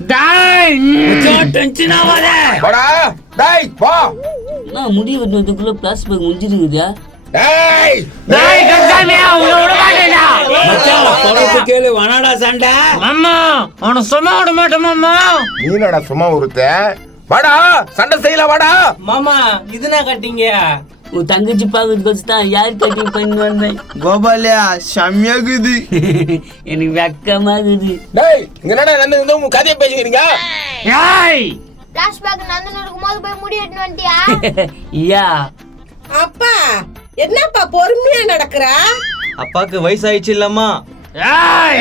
டேய் டென்ஷன் ஆகாத வாடா டேய் வா. நான் முடி வெட்டுறதுக்குள்ள பிளாஸ்டிக் பேக் முடிஞ்சிருக்குதா? டேய் டேய் கன்சாமி உன்னை விட மாட்டேன்டா. மச்சான் சொல்றது கேளு, வனாடா சண்டை. மாமா அவனை சும்மா விட மாட்டேன் மாமா. நீ என்னடா சும்மா உருத்த? வாடா சண்டை செய்யல வாடா. மாமா இதுனா கட்டிங்க. உன் தங்கச்சி பாக்கிறதுக்கு வச்சு தான் யார் கட்டிங் பண்ணி வந்தேன். கோபாலியா செம்மையாகுது. எனக்கு வெக்கமாகுது. டேய் இங்க என்னடா நடந்து உங்க கதையை பேசிக்கிறீங்க? ஏய் பிளாஷ்பேக் நந்தன் இருக்கும்போது போய் முடி வெட்டின்னு வந்துட்டியா? ஐயா அப்பா என்னப்பா பொறுமையா நடக்கிற? அப்பாக்கு வயசாயிடுச்சு இல்லம்மா. ஏய்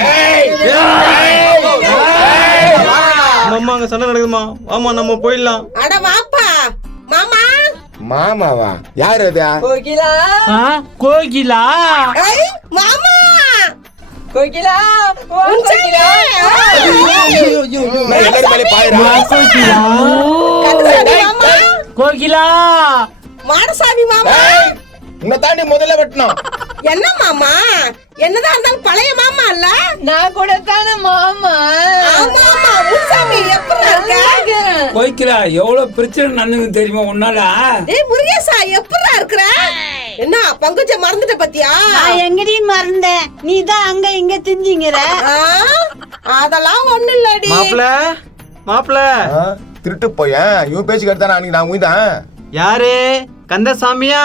அம்மா அங்க சண்டை நடக்குதுமா, ஆமா நம்ம போயிடலாம். அட வாப்பா மாமா. மாமாவா? யார் அது? கோகிலா. கோகிலா ஐ மாமா கோகிலா கோகிலா. நான் எல்லாரும் மேலே பாயிரா. கந்தசாமி மாமா. கோகிலா மாடசாமி மாமா. டேய் உன்னை தாண்டி முதல்ல வெட்டணும். என்ன மாமா? என்னதான் இருந்தாலும் பழைய மாமா இல்ல? நான் கூட தானே மாமா. ஆமா ஆமா முசாமி எப்படி இருக்க? கோய்க்கிறா எவ்வளவு பிரச்சனை நடந்துன்னு தெரியுமா உன்னால? டேய் முருகேசா எப்படி இருக்கற? என்ன பங்குச்ச மறந்துட்ட பத்தியா? நான் எங்கடி மறந்தேன், நீ தான் அங்க இங்க திஞ்சிங்கற. அதெல்லாம் ஒண்ணு இல்லடி. மாப்ள திருட்டு போயேன் இவன் பேச்சு கேட்டானா அன்னைக்கு நான் உயிதான். யாரு? கந்தசாமியா?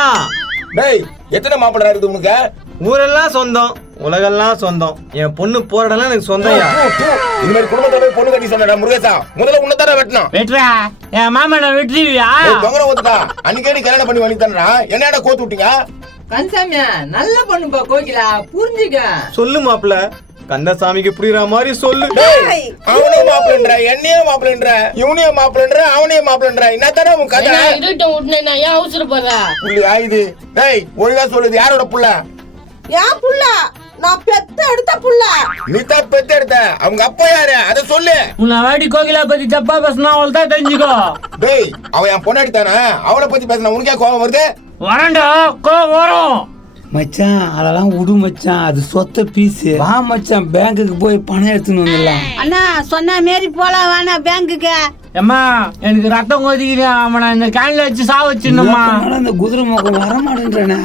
டேய் எத்தனை மாப்பிள்ளை இருக்குது உனக்கு? ஊரெல்லாம் சொந்தம், உலகெல்லாம் சொந்தம். என் பொண்ணு போறடெல்லாம் எனக்கு சொந்தம்யா. இது மாதிரி குடும்பத்தோட போய் பொண்ணு கட்டி சொன்னடா முருகேசா. முதல்ல உன்னை தானே வெட்டணும். வெட்டுறா என் மாமா நான் வெட்டுவியா? தொங்கர ஊத்துட்டா அன்னைக்கேடி கல்யாணம் பண்ணி வழி தானடா. என்னடா கோத்து விட்டீங்க? கன்சாமியா நல்ல பொண்ணுப்பா கோகிலா, புரிஞ்சுக்க. சொல்லு மாப்ள, கந்தசாமிக்கு புரியுற மாதிரி சொல்லு. டேய் அவனையும் மாப்பிள்ளன்ற, என்னையும் மாப்பிள்ளன்ற, இவனையும் மாப்பிள்ளன்ற, அவனையும் மாப்பிள்ளன்ற. என்னத்தானே உன் கதை? இருட்டம் விட்டுனே நான் ஏன் அவசரப்படுற? புள்ளியா இது? டேய் ஒழுங்கா சொல்லுது யாரோட புள்ள? ஏன் புள்ள? நான் பெத்த எடுத்த புள்ள. நீ தான் பெத்து எடுத்த. அவங்க அப்பா யாரு அத சொல்லு. உன்னை வாடி கோகிலா பத்தி தப்பா பேசினா அவள் தான் தெரிஞ்சுக்கோ. டேய் அவன் என் பொண்ணாடி தானே, அவளை பத்தி பேசினா உனக்கே கோபம் வருது? வரண்டா கோவம் வரும். மச்சான் அதெல்லாம் விடு மச்சான், அது சொத்த பீஸ். வா மச்சான் பேங்க்குக்கு போய் பணம் எடுத்துன்னு வந்துடலாம். அண்ணா சொன்ன மாரி போலாம் வேணா பேங்குக்கு. அம்மா எனக்கு ரத்தம் கொதிக்கிறேன், அவனை இந்த கேன்ல வச்சு சா வச்சிருந்தம்மா. அந்த குதிரை மோக்கம் வர மாட்டேன்றேனே.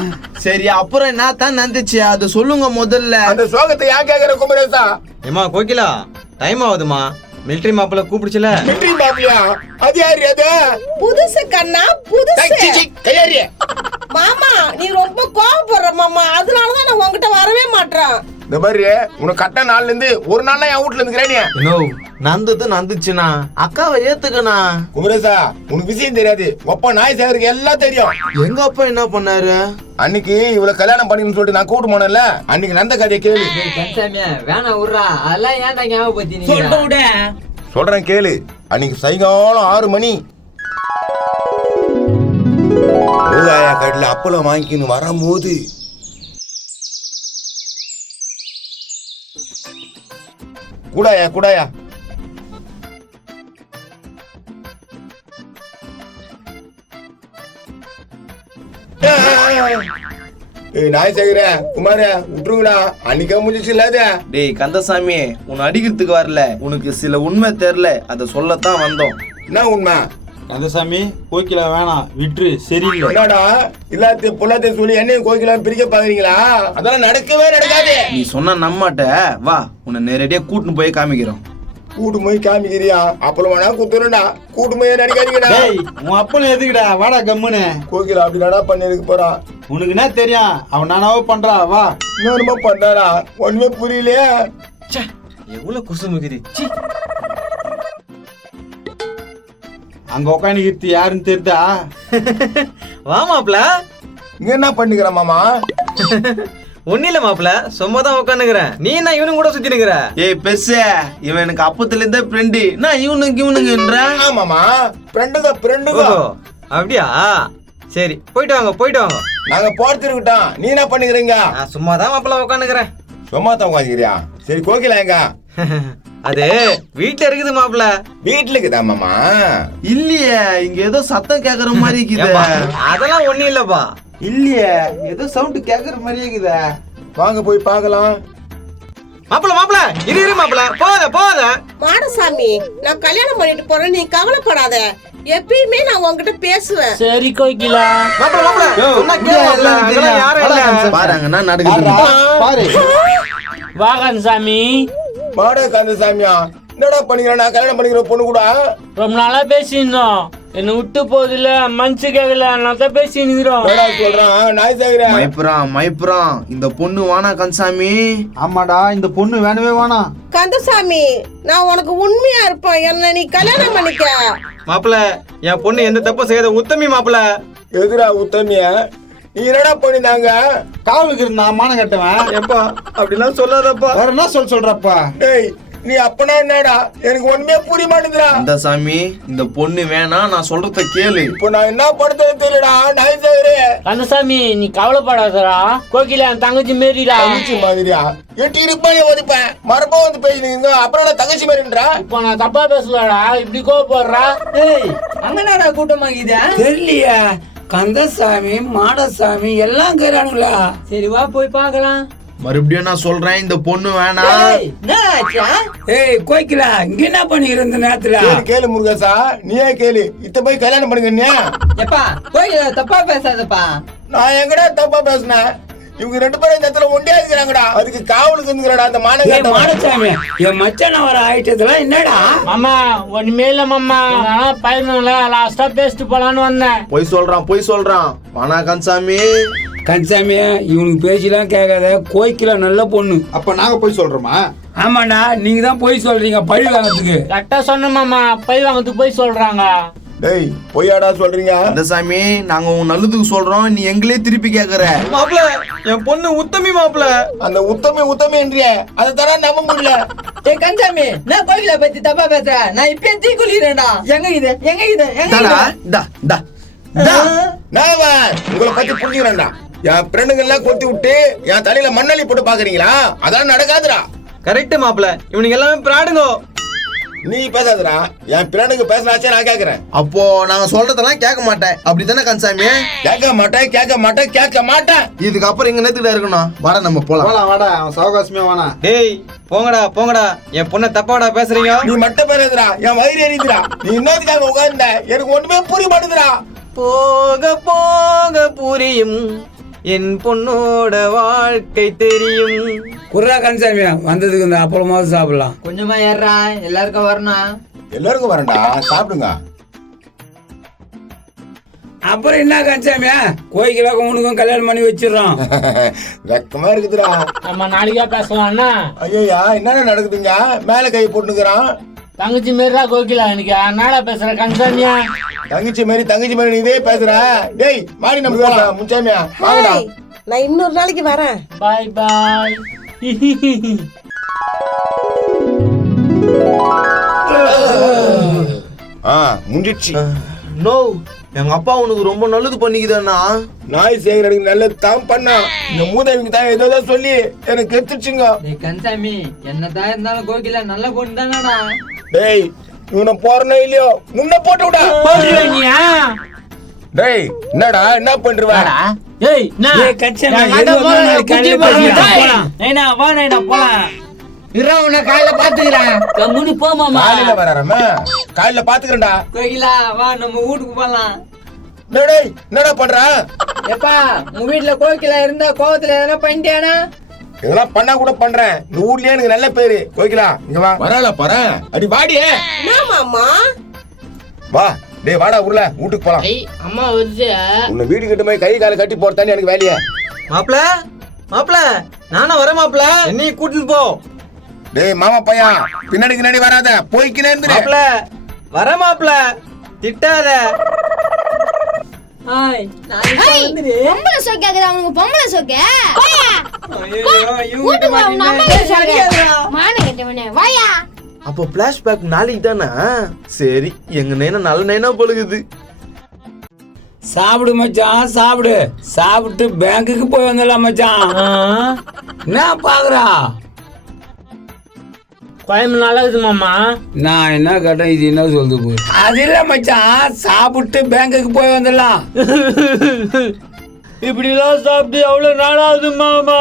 சரி அப்புறம் என்ன தான் நடந்துச்சு அது சொல்லுங்க முதல்ல. அந்த சோகத்தை ஏன் கேக்குற குமரேசா? ஏமா கோகிலா டைம் ஆகுதுமா, மிலிட்டரி மாப்பிள்ள கூப்பிடுச்சுல. மிலிட்டரி மாப்பிளையா? அது யாரு அது? புதுசு கண்ணா டேய், புதுசு. சீ, சீ, கையாரி. மாமா நீ ரொம்ப கோவப்படுற மாமா, அதனாலதான் நான் உன்கிட்ட வரவே மாட்டேன். இந்த மாதிரி உனக்கு கட்ட நாள்ல இருந்து ஒரு நாள் என் வீட்டுல இருந்துக்கிறேன். நந்தது நந்துச்சுண்ணா, அக்காவை ஏத்துக்கண்ணா. குமரேசா உனக்கு விஷயம் தெரியாது. அப்பா நாய் சேகருக்கு எல்லாம் தெரியும். எங்க அப்பா என்ன பண்ணாரு? அன்னைக்கு இவ்வளவு கல்யாணம் பண்ணின்னு சொல்லிட்டு நான் கூட்டு போனேன்ல, அன்னைக்கு நடந்த கதையை கேளு. கன்சாமியா வேணா விடுறா, அதெல்லாம் ஏன்டா ஞாபகப்படுத்தி சொல்லிட்டு விட. சொல்றேன் கேளு. அன்னைக்கு சாயங்காலம் 6 மணி ஊதாயா கடையில அப்பளம் வாங்கிக்கின்னு வரும்போது கூடாயா கூடாயா நாய் சேகர குமார விட்டுருங்கடா. அன்னைக்கே முடிஞ்சிச்சு இல்லாத. டேய் கந்தசாமி, உன்னை அடிக்கிறதுக்கு வரல, உனக்கு சில உண்மை தெரியல, அதை சொல்லத்தான் வந்தோம். என்ன உண்மை? கந்தசாமி கோகிலா வேணாம் விட்டுரு, சரியில்லை. என்னடா இல்லாத பொல்லாத சொல்லி என்னையும் கோகிலாம் பிரிக்க பாக்குறீங்களா? அதெல்லாம் நடக்கவே நடக்காது. நீ சொன்ன நம்மட்ட வா, உன்னை நேரடியா கூட்டின்னு போய் காமிக்கிறோம். கூட்டு போய் காமிக்கிறியா? அப்பளம் வேணா குத்துறா. கூட்டு போய் நடிக்காதீங்கடா. டேய் உன் அப்பனை எதுக்குடா, வாடா கம்முன்னு. கோகிலா அப்படி நடா பண்ணிருக்கு போறான். உனக்கு என்ன தெரியும், அவன் நானாவோ பண்றா, வா. இன்னொருமா பண்றாடா, ஒண்ணுமே புரியலையே. எவ்வளவு குசுமுகிரி. அங்க உட்காந்துக்கிட்டு யாருன்னு தெரியுதா? வா மாப்ள. இங்க என்ன பண்ணிக்கிற மாமா? ஒன்னும் இல்ல மாப்ள, சும்மா தான் உட்காந்துக்கிறேன். நீ என்ன இவனும் கூட சுத்தி நிக்கிற? ஏய் பெருசு, இவன் எனக்கு அப்பத்துல இருந்தே ஃப்ரெண்டு. நான் இவனுக்குன்ற. ஆமாமா ஃப்ரெண்டுங்க ஃப்ரெண்டுங்க. அப்படியா? சரி போயிட்டு வாங்க போயிட்டு வாங்க. நாங்க போறது இருக்கட்டும், நீ என்ன பண்ணிக்கிறீங்க? நான் சும்மா தான் மாப்ள உட்காந்துக்கிறேன். சும்மா தான் உட்காந்துக்கிறியா? சரி கோகிலா எங்க? அது வீட்டுல இருக்குது மாப்ள. வீட்டுல இருக்குதா மாமா? இல்லையே, இங்க ஏதோ சத்தம் கேக்குற மாதிரி இருக்குது. அதெல்லாம் ஒண்ணும் இல்லப்பா. இல்லையே, ஏதோ சவுண்ட் கேக்குற மாதிரியே இருக்குதா. வாங்க போய் பார்க்கலாம். மாப்பிள இரு மாப்பிள போகாத மாடசாமி நான் கல்யாணம் பண்ணிட்டு போறேன், நீ கவலைப்படாத. எப்பயுமே நான் உன்கிட்ட பேசுவேன். சரி கோகிலா. மாப்பிள சொன்னா கேளு மாப்பிள. அதெல்லாம் யாரும் இல்ல. பாருங்கன்னா நடக்குது பாரு வா கந்தசாமி. மாட கந்தசாமியா, என்னடா பண்ணிக்கிறேன்? நான் கல்யாணம் பண்ணிக்கிற பொண்ணு கூட ரொம்ப நாளா பேசியிருந்தோம், என்ன விட்டு போதில்ல, மனசு கேட்கல, நான் தான் பேசிக்கிறோம். சொல்றான் நாய் சேகரன். மைப்புறான் இந்த பொண்ணு வானா கந்தசாமி. ஆமாடா, இந்த பொண்ணு வேணவே வேணாம். கந்தசாமி, நான் உனக்கு உண்மையா இருப்பேன், என்ன நீ கல்யாணம் பண்ணிக்க. மாப்பிள என் பொண்ணு எந்த தப்பு செய்யாத உத்தமி மாப்பிள. எதுரா உத்தமிய? நீ என்னடா பண்ணிருந்தாங்க? காவலுக்கு இருந்தான் மானம் கட்டவன். எப்பா அப்படிலாம் சொல்லாதப்பா. வேற என்ன சொல்றப்பா? டேய், நீ அப்பனா என்னடா? எனக்கு ஒண்ணுமே புரிய மாட்டேங்குதுடா. கந்தசாமி இந்த பொண்ணு வேணாம், நான் சொல்றத கேளு. இப்போ நான் என்ன படுத்தது தெரியலடா நாய் சேகரே. கந்தசாமி நீ கவலைப்படாதடா, கோகிலா என் தங்கச்சி மாரிடா. தங்கச்சி மாதிரியா? எட்டி இருப்பானே ஒதுப்பேன், மரபா வந்து பேசினீங்க, அப்புறம் நான் தங்கச்சி மாதிரின்றா. இப்போ நான் தப்பா பேசலடா, இப்படி கோவப்படுறா. அங்கனாடா கூட்டமாக்குதா? தெரியலையா? கந்தசாமி மாடசாமி எல்லாம் கேறானுங்களா? சரி வா போய் பார்க்கலாம். மறுபடியும் நான் சொல்றேன், இந்த பொண்ணு வேணாம். ஏய் கோய்க்கலா, இங்க என்ன பண்ணிக்கிற இந்த நேரத்துல? கேளு முருகேசா, நீயே கேளு. இத்த போய் கல்யாணம் பண்ணுங்க. எப்பா கோயில் தப்பா பேசாதப்பா. நான் எங்கடா தப்பா பேசினேன்? இவங்க ரெண்டு பேரும் இந்த இடத்துல ஒண்டியா இருக்கிறாங்கடா. அதுக்கு காவலுக்கு இருந்துங்கடா அந்த ஏய் மாடசாமி, என் மச்சான வர ஆயிட்டதுல என்னடா? மாமா ஒண்ணுமே இல்ல மாமா, பையனுல லாஸ்டா பேசிட்டு போலான்னு வந்தேன். போய் சொல்றான் வானா கந்தசாமி. கந்தசாமி இவனுக்கு பேசிலாம் கேட்காத, கோய்க்கல நல்ல பொண்ணு. அப்ப நாங்க போய் சொல்றோமா? ஆமாண்டா, நீங்க தான் போய் சொல்றீங்க பழி வாங்கறதுக்கு. கரெக்டா சொன்ன மாமா, பை வாங்கறதுக்கு போய் சொல்றாங்க. டேய் பொய்யாடா சொல்றீங்க? கந்தசாமி நாங்க உன் நல்லதுக்கு சொல்றோம், நீ எங்களே திருப்பி கேக்குற. மாப்பிள என் பொண்ணு உத்தமி மாப்பிள. அந்த உத்தமி என்றிய அதை தர நம்ப முடியல. ஏய் கந்தசாமி, நான் கோயில பத்தி தப்பா பேசுறேன், நான் இப்ப தீ குளிரேன்டா. எங்க இது உங்களை பத்தி புரிஞ்சுக்கிறேன்டா. என் ஃப்ரெண்டுங்க எல்லாம் கொத்தி விட்டு என் தலையில மண்ணள்ளி போட்டு பாக்குறீங்களா? அதெல்லாம் நடக்காதுடா. கரெக்ட் மாப்பிள, இவனுக்கு எல்லாமே பிராடுங்கோ. நீ பேசாதடா, என் பிராணுக்கு பேசினாச்சே நான் கேக்குறேன். அப்போ நாங்க சொல்றதெல்லாம் கேட்க மாட்டேன், அப்படித்தானே கந்தசாமி? கேட்க மாட்டேன். இதுக்கப்புறம் இங்க நேத்துக்கிட்ட இருக்கணும். வாடா நம்ம போலாம். வாடா, அவன் சவகாசமே வேணாம். டேய் போங்கடா, என் பொண்ணை தப்பாடா பேசுறீங்க. நீ மட்டும் பேசுறா, என் வயிறு எரியுதுடா. நீ இன்னத்துக்காக உட்கார்ந்த எனக்கு ஒண்ணுமே புரிய மாட்டேங்குதுடா. போக புரியும், என் பொண்ணோட வாழ்க்கை தெரியும். குர்ரா கந்தசாமி, வந்ததுக்கு இந்த அப்புறமாவது சாப்பிடலாம். கொஞ்சமா ஏறா, எல்லாருக்கும் வரணும். எல்லாருக்கும் வரேன்டா, சாப்பிடுங்க. அப்புறம் என்ன கந்தசாமி, கோய்க்கலாக்கும் உனக்கும் கல்யாணம் பண்ணி வச்சிடறோம். வெக்கமா இருக்குதுடா. நம்ம நாளைக்கா பேசலாம்னா? ஐயா என்னடா நடக்குதுங்க? மேல கை போட்டுக்கிறான். தங்கச்சி மாரிடா கோகிலா, எனக்கு என்னடா பேசுற கந்தசாமியா? தங்கச்சி மாதிரி நீ இதே பேசுற. டேய் மாடி நம்ம போலாம். முச்சாமியா வாங்கடா. ஏய், நான் இன்னொரு நாளைக்கு வரேன். பாய் பாய். முடிச்சு. நோ, எங்க அப்பா உனக்கு ரொம்ப நல்லது பண்ணிக்குதாண்ணா. நாய் சேகரனுக்கு நல்லது தான் பண்ணா. இந்த மூதேவிக்கு தான் ஏதோ சொல்லி எனக்கு கெடுத்துச்சுங்க. ஏய் கந்தசாமி, என்னதான் இருந்தாலும் கோகிலா நல்ல பொண்ணு தானடா. டேய் இவனை போறனோ இல்லையோ முன்ன போட்டு விடா. போடுறியா? டேய் என்னடா என்ன பண்றவாடா? ஏய் நான் ஏய் கந்தசாமி, நான் எது போறேன், வந்தாலும் குட்டி காலையில போறேன். பேசிக்கலாம். டேய், போலாம். நைனா வா நைனா போலாம். இருடா, உன்னை காலையில பாத்துக்கிறேன். கம்முனு போ மாமா. காலையில வராரமா? காலையில பாத்துக்கிறேன்டா. கோகிலா வா, நம்ம வீட்டுக்கு போலாம். டேய் என்னடா பண்ற? எப்பா உங்க வீட்டுல கோகிலா இருந்தா கோவத்துல எதனா பண்ணிட்டியானா? இதெல்லாம் பண்ணா கூட பண்றேன். இந்த ஊர்லயே எனக்கு நல்ல பேரு. கோகிலா இங்க வா. வரல பாரு. அடி வாடியே. என்ன மாமா? வா டேய் வாடா ஊர்ல வீட்டுக்கு போலாம். ஏய் அம்மா வருது. உன்னை வீடு கிட்ட போய் கை கால கட்டி போறதானே எனக்கு வேலையே. மாப்பிள நானும் வரேன் மாப்பிள, என்னையும் கூட்டிட்டு போ. டேய் மாமா பையன் பின்னாடி வராத, போய்க்கினே இருந்து. மாப்பிள வர மாப்பிள, திட்டாத. ஹாய் நான் இப்ப வந்துரு. பொம்பளை சோக்காக்குது அவனுக்கு, பொம்பளை சோக்க. ஐயோ வீட்டு மான கட்டவனே வாயா. அப்போ பிளாஷ்பேக் நாளைக்கு தானே? சரி, எங்க நைனா நல்ல நைனா பழகுது. சாப்பிடு மச்சான், சாப்பிட்டு பேங்குக்கு போய் வந்துடலாம் மச்சான். என்ன பாக்குறா? குழம்பு நல்லா இருக்குது மாமா. நான் என்ன கேட்டேன், இது என்ன சொல்லுது போய்? அது இல்ல மச்சான், சாப்பிட்டு பேங்குக்கு போய் வந்துடலாம். இப்படி எல்லாம் சாப்பிட்டு எவ்வளவு நாளாவது மாமா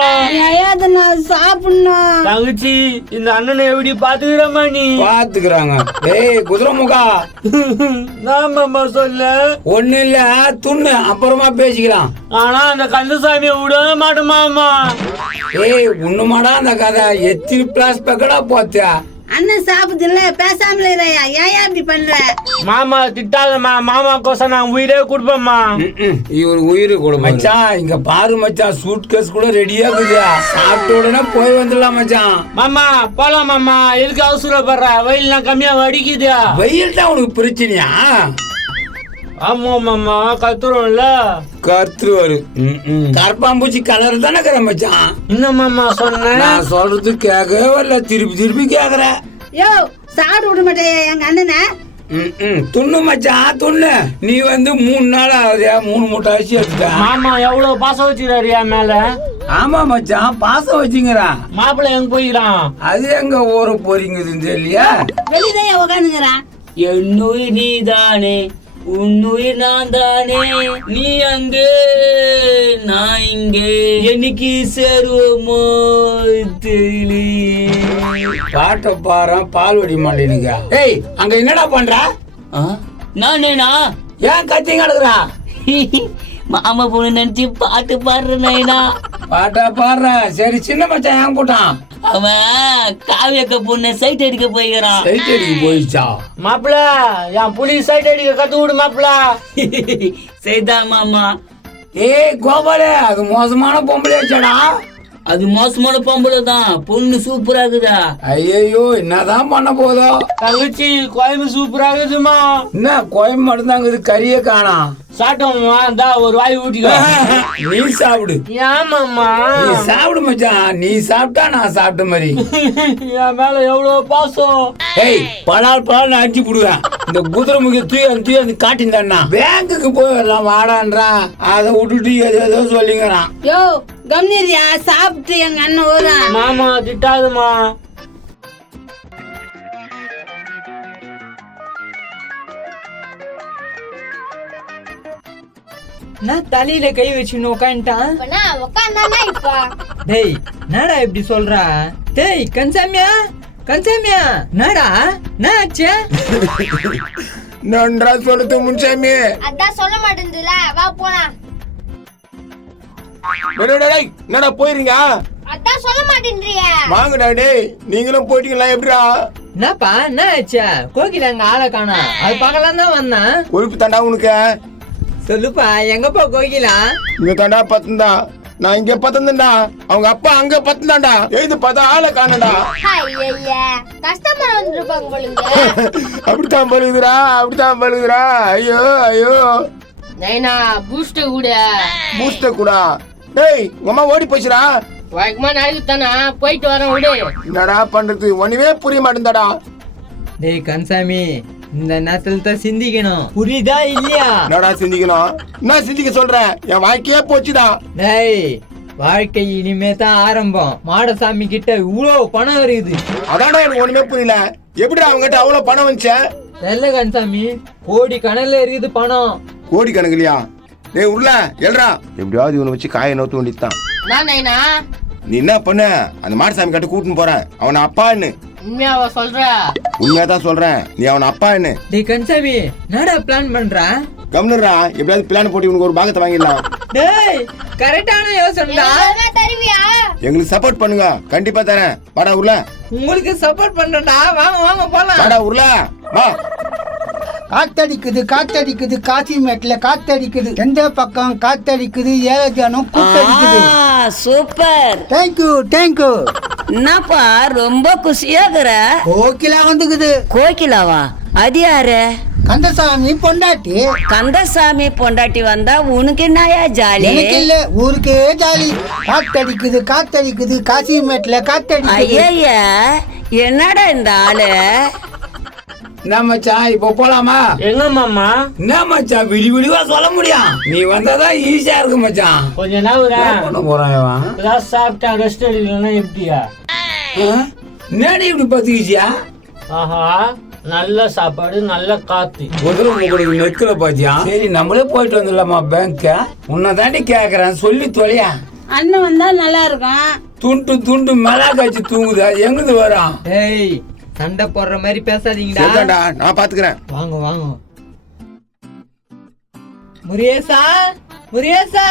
அதை நான் சாப்பிடணும். தங்கச்சி இந்த அண்ணனை எப்படி பாத்துக்கிறமா நீ? பாத்துக்கிறாங்க. ஏய் குதிரைமுகா, நான் மாமா சொல்ல ஒண்ணு இல்ல துண்ணு, அப்புறமா பேசிக்கலாம். ஆனா அந்த கந்தசாமியை விடவே மாட்டேன் மாமா. ஏய் உண்ணுமாடா அந்த கதை, எத்தனை பிளாஸ் பேக்கடா போத்தியா? அண்ணன் சாப்பிடுதுல்ல, பேசாமல இறையா. ஏன் இப்படி பண்ற? மாமா திட்டாதம்மா, மாமா கோசம் நான் உயிரே கொடுப்பேம்மா. இவர் உயிரு கூட மச்சான். இங்க பாரு மச்சான், சூட் கேஸ் கூட ரெடியா இருக்குதா, சாப்பிட்ட உடனே போய் வந்துடலாம் மச்சான். மாமா போலாம் மாமா, எதுக்கு அவசரப்படுற? வெயில்லாம் கம்மியா அடிக்குதா? வெயில் தான் உனக்கு பிரச்சனையா? ஆமா மாமா, கத்துறோம்ல. கருத்துருவாரு. கரப்பாம்பூச்சி கலர் தானே இருக்கிற மச்சான். என்ன மாமா சொன்ன? நான் சொல்றது கேட்கவே வரல, திருப்பி திருப்பி கேக்குற. யோ சாப்பிட விட மாட்டேயா எங்க அண்ணனை? துண்ணு மச்சான் துண்ணு. நீ வந்து 3 நாள் ஆகுதியா, 3 மூட்டை அரிசி எடுத்துட்ட. மாமா எவ்வளவு பாசம் வச்சுக்கிறாரு என் மேல. ஆமா மச்சான், பாசம் வச்சுங்கிறான். மாப்பிள்ளை எங்க போயிக்கிறான்? அது எங்க ஊற போறீங்கன்னு தெரியலையா? வெளியதான் உக்காந்துக்கிறான். என்னுயிர் நீதானே, உன்னுயிர் நான் தானே, நீ அங்கே நான் இங்கே, என்னைக்கு சேருவோமோ தெரியலையே. பாட்டை பாரு, பால் வடி மாட்டேனுங்க. ஏய் அங்க என்னடா பண்ற? நானேனா? ஏன் கத்தி கிடக்குறா? மாமா பொண்ணு நினைச்சு பாட்டு பாடுற நைனா. பாட்டா பாடுற. சரி சின்ன மச்சான் ஏன் போட்டான்? அவன் காவியக்க பொண்ணு சைட் அடிக்க போய்கிறான். சைட் அடிக்க போயிடுச்சா? மாப்பிள என் புலி சைட் அடிக்க கத்து விடு மாப்பிள. செய்தா மாமா. ஏய் கோபாலே, அது மோசமான பொம்பளையாச்சடா. அது மோசமான பொம்பளை தான், பொண்ணு சூப்பரா இருக்குதா. ஐயோ என்னதான் பண்ண போதோ? தங்கச்சி கோயம்பு சூப்பரா இருக்குதுமா. என்ன கோயம் மட்டும்தாங்க, கறியே காணா. சாப்பிட்டோம்மா, இந்தா ஒரு வாய் ஊட்டிக்கோ. நீ சாப்பிடு. ஏமாம்மா? நீ சாப்பிடு மச்சான், நீ சாப்பிட்டா நான் சாப்பிட்ட மாதிரி. என் மேல எவ்வளவு பாசம். ஏய் பலால் பலால் அடிச்சு புடுவேன். இந்த குதிரை முக்கிய தூய் அந்த காட்டிந்தாண்ணா பேங்குக்கு போயிடலாம் வாடான்றான். அதை விட்டுட்டு ஏதோ சொல்லிங்கிறான். யோ கம்னீரியா, சாப்பிட்டு எங்க அண்ணன் வரான். மாமா திட்டாதுமா. நான் தலையில கை வச்சுன்னு உட்காந்துட்டான். உட்காந்தானா இப்ப? டேய் நாடா இப்படி சொல்றா? டேய் கன்சாமியா, கன்சாமியா நாடா நான் ஆச்சு? நன்றா சொல்றது முன்சாமி. அதான் சொல்ல மாட்டேங்குதுல, வா போலாம். என்னடா போயிருங்க? அதான் சொல்ல மாட்டேன்றிய. வாங்கடா டேய், நீங்களும் போயிட்டீங்களா? எப்படிடா? என்னப்பா என்ன ஆச்சா? கோகில அங்க ஆளை காணா, அது பார்க்கலாம் தான் வந்தான். கொழுப்பு தாண்டா உனக்கு. சொல்லுப்பா, எங்கப்பா கோகிலா? இங்க தாண்டா பத்துந்தா, நான் இங்க பத்தந்தா, அவங்க அப்பா அங்க பத்துந்தாண்டா. எழுது பார்த்தா ஆளை காணடா. ஐயா கஸ்டமர் வந்துருப்பாங்க போலுங்க. அப்படித்தான் பழுகுதுரா, அப்படித்தான் பழுகுதுரா. ஐயோ ஐயோ. நைனா பூஸ்ட் கூட. பூஸ்ட கூடா? டேய் உங்க அம்மா ஓடி போச்சுடா. வழக்கமா நாளைக்கு தானா போயிட்டு வரேன் விடு. என்னடா பண்றது, ஒண்ணுமே புரிய மாட்டேன்தாடா. டேய் கன்சாமி, இந்த நேரத்துல தான் சிந்திக்கணும், புரியுதா இல்லையா? என்னடா சிந்திக்கணும்? என்ன சிந்திக்க சொல்ற? என் வாழ்க்கையே போச்சுடா. டேய் வாழ்க்கை இனிமே தான் ஆரம்பம். மாடசாமி கிட்ட இவ்வளவு பணம் இருக்குது. அதான்டா எனக்கு ஒண்ணுமே புரியல. எப்படிடா அவங்ககிட்ட அவ்வளவு பணம் வந்துச்ச? நல்ல கன்சாமி, கோடி கணக்குல இருக்குது பணம். கோடி கணக்குலையா? டேய் உள்ள எல்றா, எப்படியாவது இவனை வச்சு காயை நோத்து வேண்டியதுதான். நைனா நீ என்ன பண்ண? அந்த மாடசாமி கிட்ட கூட்டின்னு போறேன். அவனை அப்பான்னு. உண்மையாவா சொல்ற? உண்மையா தான் சொல்றேன், நீ அவனை அப்பான்னு. டேய் கன்சாமி, என்னடா பிளான் பண்ற? கம்னுறா, எப்படியாவது பிளான் போட்டு உனக்கு ஒரு பாகத்தை வாங்கிடலாம். டேய் கரெக்டான யோசனைடா. தருவியா? எங்களுக்கு சப்போர்ட் பண்ணுங்க, கண்டிப்பா தரேன். வாடா உள்ள. உங்களுக்கு சப்போர்ட் பண்றேன்டா, வாங்க வாங்க போலாம். வாடா உள்ள வா. காத்தடிக்குது காத்தடிக்குது, காசிமேட்ல காத்தடிக்குது, எந்த பக்கம் காத்தடிக்குது, ஏலஜானம் கூத்தடிக்குது. சூப்பர். Thank you thank you. என்னப்பா ரொம்ப குஷியாகிற? கோகிலா வந்துக்குது. கோகிலாவா? அது யாரு? கந்தசாமி பொண்டாட்டி. கந்தசாமி பொண்டாட்டி வந்தா உனக்கு என்னயா ஜாலி? எனக்கு இல்ல, ஊருக்கே ஜாலி. காத்தடிக்குது காத்தடிக்குது, காசிமேட்ல காத்தடிக்குது. ஐயா என்னடா இந்த ஆளு? என்ன மச்சான் இப்போ போலாமா? எங்க மாமா? என்ன மச்சான் விடி விடிவா சொல்ல முடியும்? நீ வந்தாதான் ஈஸியா இருக்கு மச்சான். கொஞ்ச நேரம் பண்ண போறான் இவன். ஏதாவது சாப்பிட்டா ரெஸ்ட் எடுக்கலன்னா எப்படியா? என்னடி இப்படி பத்துக்கிச்சியா? ஆஹா நல்ல சாப்பாடு நல்ல காத்து. குதிரை உங்களுக்கு நெருக்கல பாத்தியா? சரி நம்மளே போயிட்டு வந்துடலாமா பேங்க்? உன்னை தாண்டி கேக்குறேன், சொல்லி தொலையா. அண்ணன் வந்தா நல்லா இருக்கும். துண்டு துண்டு மேலா காய்ச்சி தூங்குதா, எங்கிருந்து வரான்? ஏய் சண்டை போடுற மாதிரி பேசாதீங்கடா. சரிதான்டா, நான் பாத்துக்கிறேன். வாங்க வாங்க. முருகேசா முருகேசா.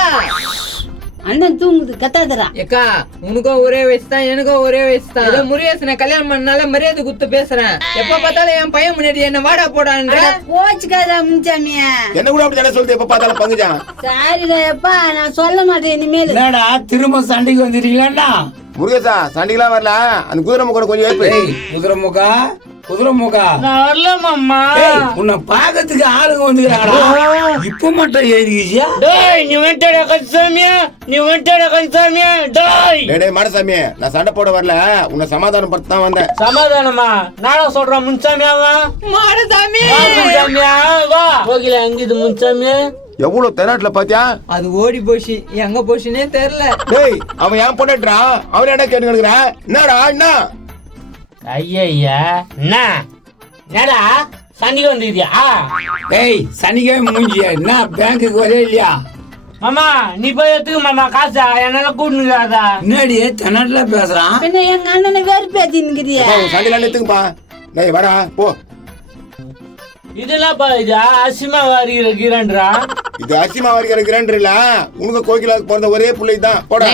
அண்ணன் தூங்குது, கத்தாதரா. ஏக்கா உனக்கும் ஒரே வயசு தான், எனக்கும் ஒரே வயசு தான். ஏதோ முருகேசனை கல்யாணம் பண்ணனால மரியாதை குத்து பேசுறேன். எப்ப பார்த்தாலும் என் பையன் முன்னாடி என்ன வாடா போடான்ற. கோச்சுக்காத முன்சாமியா. என்ன கூட அப்படி தானே சொல்லுது, எப்ப பார்த்தாலும் பங்குஜான். சாரிடா எப்பா, நான் சொல்ல மாட்டேன் இனிமேல். என்னடா திரும்ப சண்டைக்கு வந்துட்டீங்களாண்டா? முருகேசா சண்டைக்கெல்லாம் வரல, அந்த குதிரை முகம் கொஞ்சம் ஏப்பு. குதிரை முகா, குதிரை முகா. நான் வரல மாமா. உன்னை பாக்கிறதுக்கு ஆளுங்க வந்துக்கிறாங்களா? இப்ப மட்டும் ஏறிக்கிச்சியா? டேய் நீ வந்துட்டடா கன்சாமியா, நீ வந்துட்டடா கன்சாமியா. டேய் டேய் மாடசாமி, நான் சண்டை போட வரல, உன்னை சமாதானம் படுத்த தான் வந்தேன். சமாதானமா? நானா சொல்றேன் முன்சாமியாவா? மாடசாமி. வா முன்சாமியா வா. கோகில எங்கிது முன்சாமியா? எவ்வளவு தெனாட்டுல பாத்தியா? அது ஓடி போச்சு, எங்க போச்சுன்னே தெரியல. டேய் அவன் ஏன் பொண்டாட்டுறான், அவன் என்ன கேட்டு கிடக்குறான்? என்னடா என்ன? ஐயா என்னடா சண்டைக்கு வந்துக்கிறியா? ஏய் சனிக்கிழமை மூஞ்சியா என்ன பேங்க்குக்கு வரே இல்லையா? மாமா நீ போய் எடுத்துக்க மாமா காசா, என்னால கூட்டுனுக்காதா. முன்னாடி தென்னாட்டுல பேசுறான். பின்ன எங்க அண்ணனை வெறுப்பேத்தின்னுக்கிறியா? சண்டையில எடுத்துக்கப்பா. டேய் வாடா போ. இதெல்லாம் இது அசிமா வாரிக்கிற கீரன்றா. இது அரிசிமா வரைக்கும் இருக்கிறேன்றல, உனக்கு கோகிலாவுக்கு பிறந்த ஒரே பிள்ளை தான். போடா.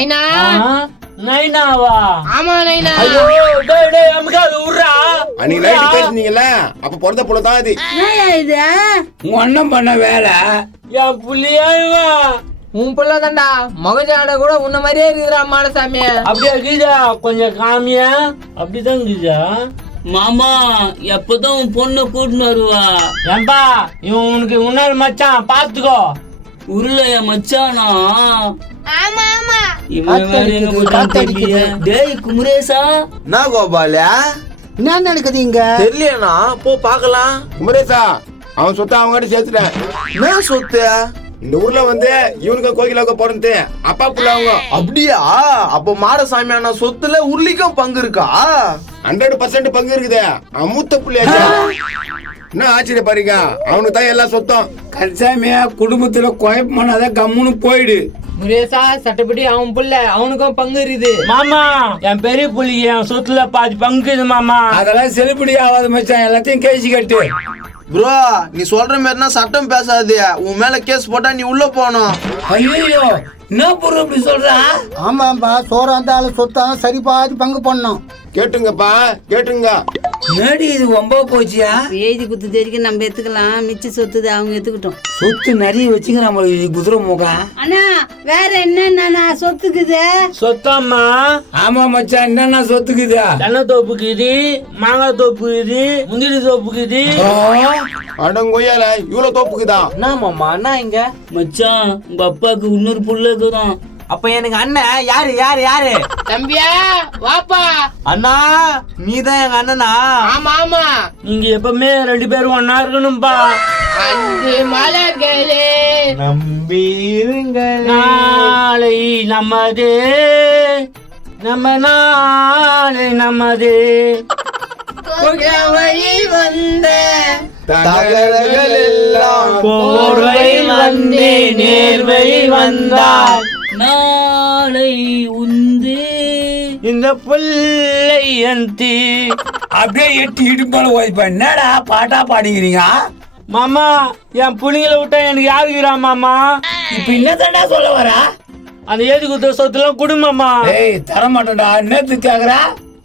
நைனாவா? ஆமா நைனா. ஐயோ டேய் டேய் அம்மா அது உர்றா. அன்னைக்கு நைட் பேசுனீங்கல்ல, அப்ப பிறந்த புள்ள தான் அது. என்னய்யா இது? உன் அண்ணன் பண்ண வேலை என் புள்ளியா இவன்? உன் பிள்ளை தான்டா, மகஜாட கூட உன்ன மாதிரியே இருக்குறா மாடசாமி. அப்படியா கீதா? கொஞ்சம் காமியா. அப்படிதான் கீதா. மாமா எப்பதான் உன் பொண்ணு கூட்டின்னு வருவா? ஏன்பா இவன் உனக்கு முன்னாள் மச்சான், பாத்துக்கோ. உருளையா மச்சானா? ஆமா ஆமா. இவன் வேற எங்க போட்டான்னு தெரியலையே. டேய் குமரேசா. என்ன கோபாலியா? என்ன நடக்குது இங்க? தெரியலண்ணா, போ பாக்கலாம். குமரேசா, அவன் சொத்தை அவங்க கிட்ட சேர்த்துட்டேன். என்ன சொத்து? இந்த ஊர்ல வந்து இவனுக்கு கோகிலாவுக்கு பிறந்து அப்பா புள்ள அவங்க. அப்படியா? அப்ப மாடசாமி அண்ணா சொத்துல உருளிக்கும் பங்கு இருக்கா? 100% பங்கு இருக்குது. அவன் மூத்த புள்ளையாச்சா. என்ன ஆச்சரிய பாருங்க, அவனுக்கு தான் எல்லா சொத்தம். கன்சாமியா குடும்பத்துல குழப்பமானதான் கம்முன்னு போயிடு. முருகேசா சட்டப்படி அவன் புள்ள, அவனுக்கும் பங்கு இருக்குது. மாமா என் பெரிய புள்ளி என் சொத்துல பாதி பங்குது மாமா. அதெல்லாம் செல்லுபடி ஆகாத மச்சான், எல்லாத்தையும் கேசி கட்டு. ப்ரோ நீ சொல்ற மாதிரினா சட்டம் பேசாது. உன் மேல கேஸ் போட்டா நீ உள்ள போகணும். ஐயோ என்ன பொருள் அப்படி சொல்றா? ஆமாம்பா, சோறா இருந்தாலும் சொத்தாலும் சரி பாதி பங்கு பண்ணணும். கேட்டுங்கப்பா கேட்டுங்க. நேடி இது ரொம்ப போச்சியா? எழுதி குத்து தெரிக்க நம்ம எடுத்துக்கலாம், மிச்சம் சொத்துது அவங்க எடுத்துக்கிட்டோம். சொத்து நிறைய வச்சுக்க நம்மளுக்கு குதிரை முகா. அண்ணா வேற என்னென்ன சொத்துக்குது? சொத்தாம்மா? ஆமா மச்சான், என்னன்னா சொத்துக்குதா? தென்னை தோப்புக்குது, மாங்காய் தோப்புக்குது, முந்திரி தோப்புக்குது. அடங்கொய்யால இவ்வளவு தோப்புக்குதான். என்ன மாமா அண்ணா இங்க? மச்சான் உங்க அப்பாவுக்கு இன்னொரு புள்ள இருக்குதான். அப்ப எனக்கு அண்ணன் யாரு யாரு யாரு? தம்பியா வாப்பா. அண்ணா நீதான் எங்க அண்ணனா? ஆமா ஆமா. நீங்க எப்பவுமே 2 பேரும் ஒன்னா இருக்கணும்பா. அஞ்சு மலர்களே நம்பிருங்கள், நாளை நமதே, நம்ம நாளை நமதே. வழி வந்த தகவல்கள் எல்லாம் போர்வையில் வந்தே நேர்வையில் வந்தாய். நாளை உந்து இந்த புல்லை அந்தி. அப்படியே எட்டி இடுப்பால ஓய்ப்பா. என்னடா பாட்டா பாடிக்கிறீங்க? மாமா என் புள்ளிங்களை விட்டா எனக்கு யாருக்கிறா மாமா? இப்ப என்னதான்டா சொல்ல வரா? அந்த ஏதி குத்த சொத்துலாம் குடும்பமா. ஏய் தர மாட்டேன்டா. என்னத்து கேக்குறா?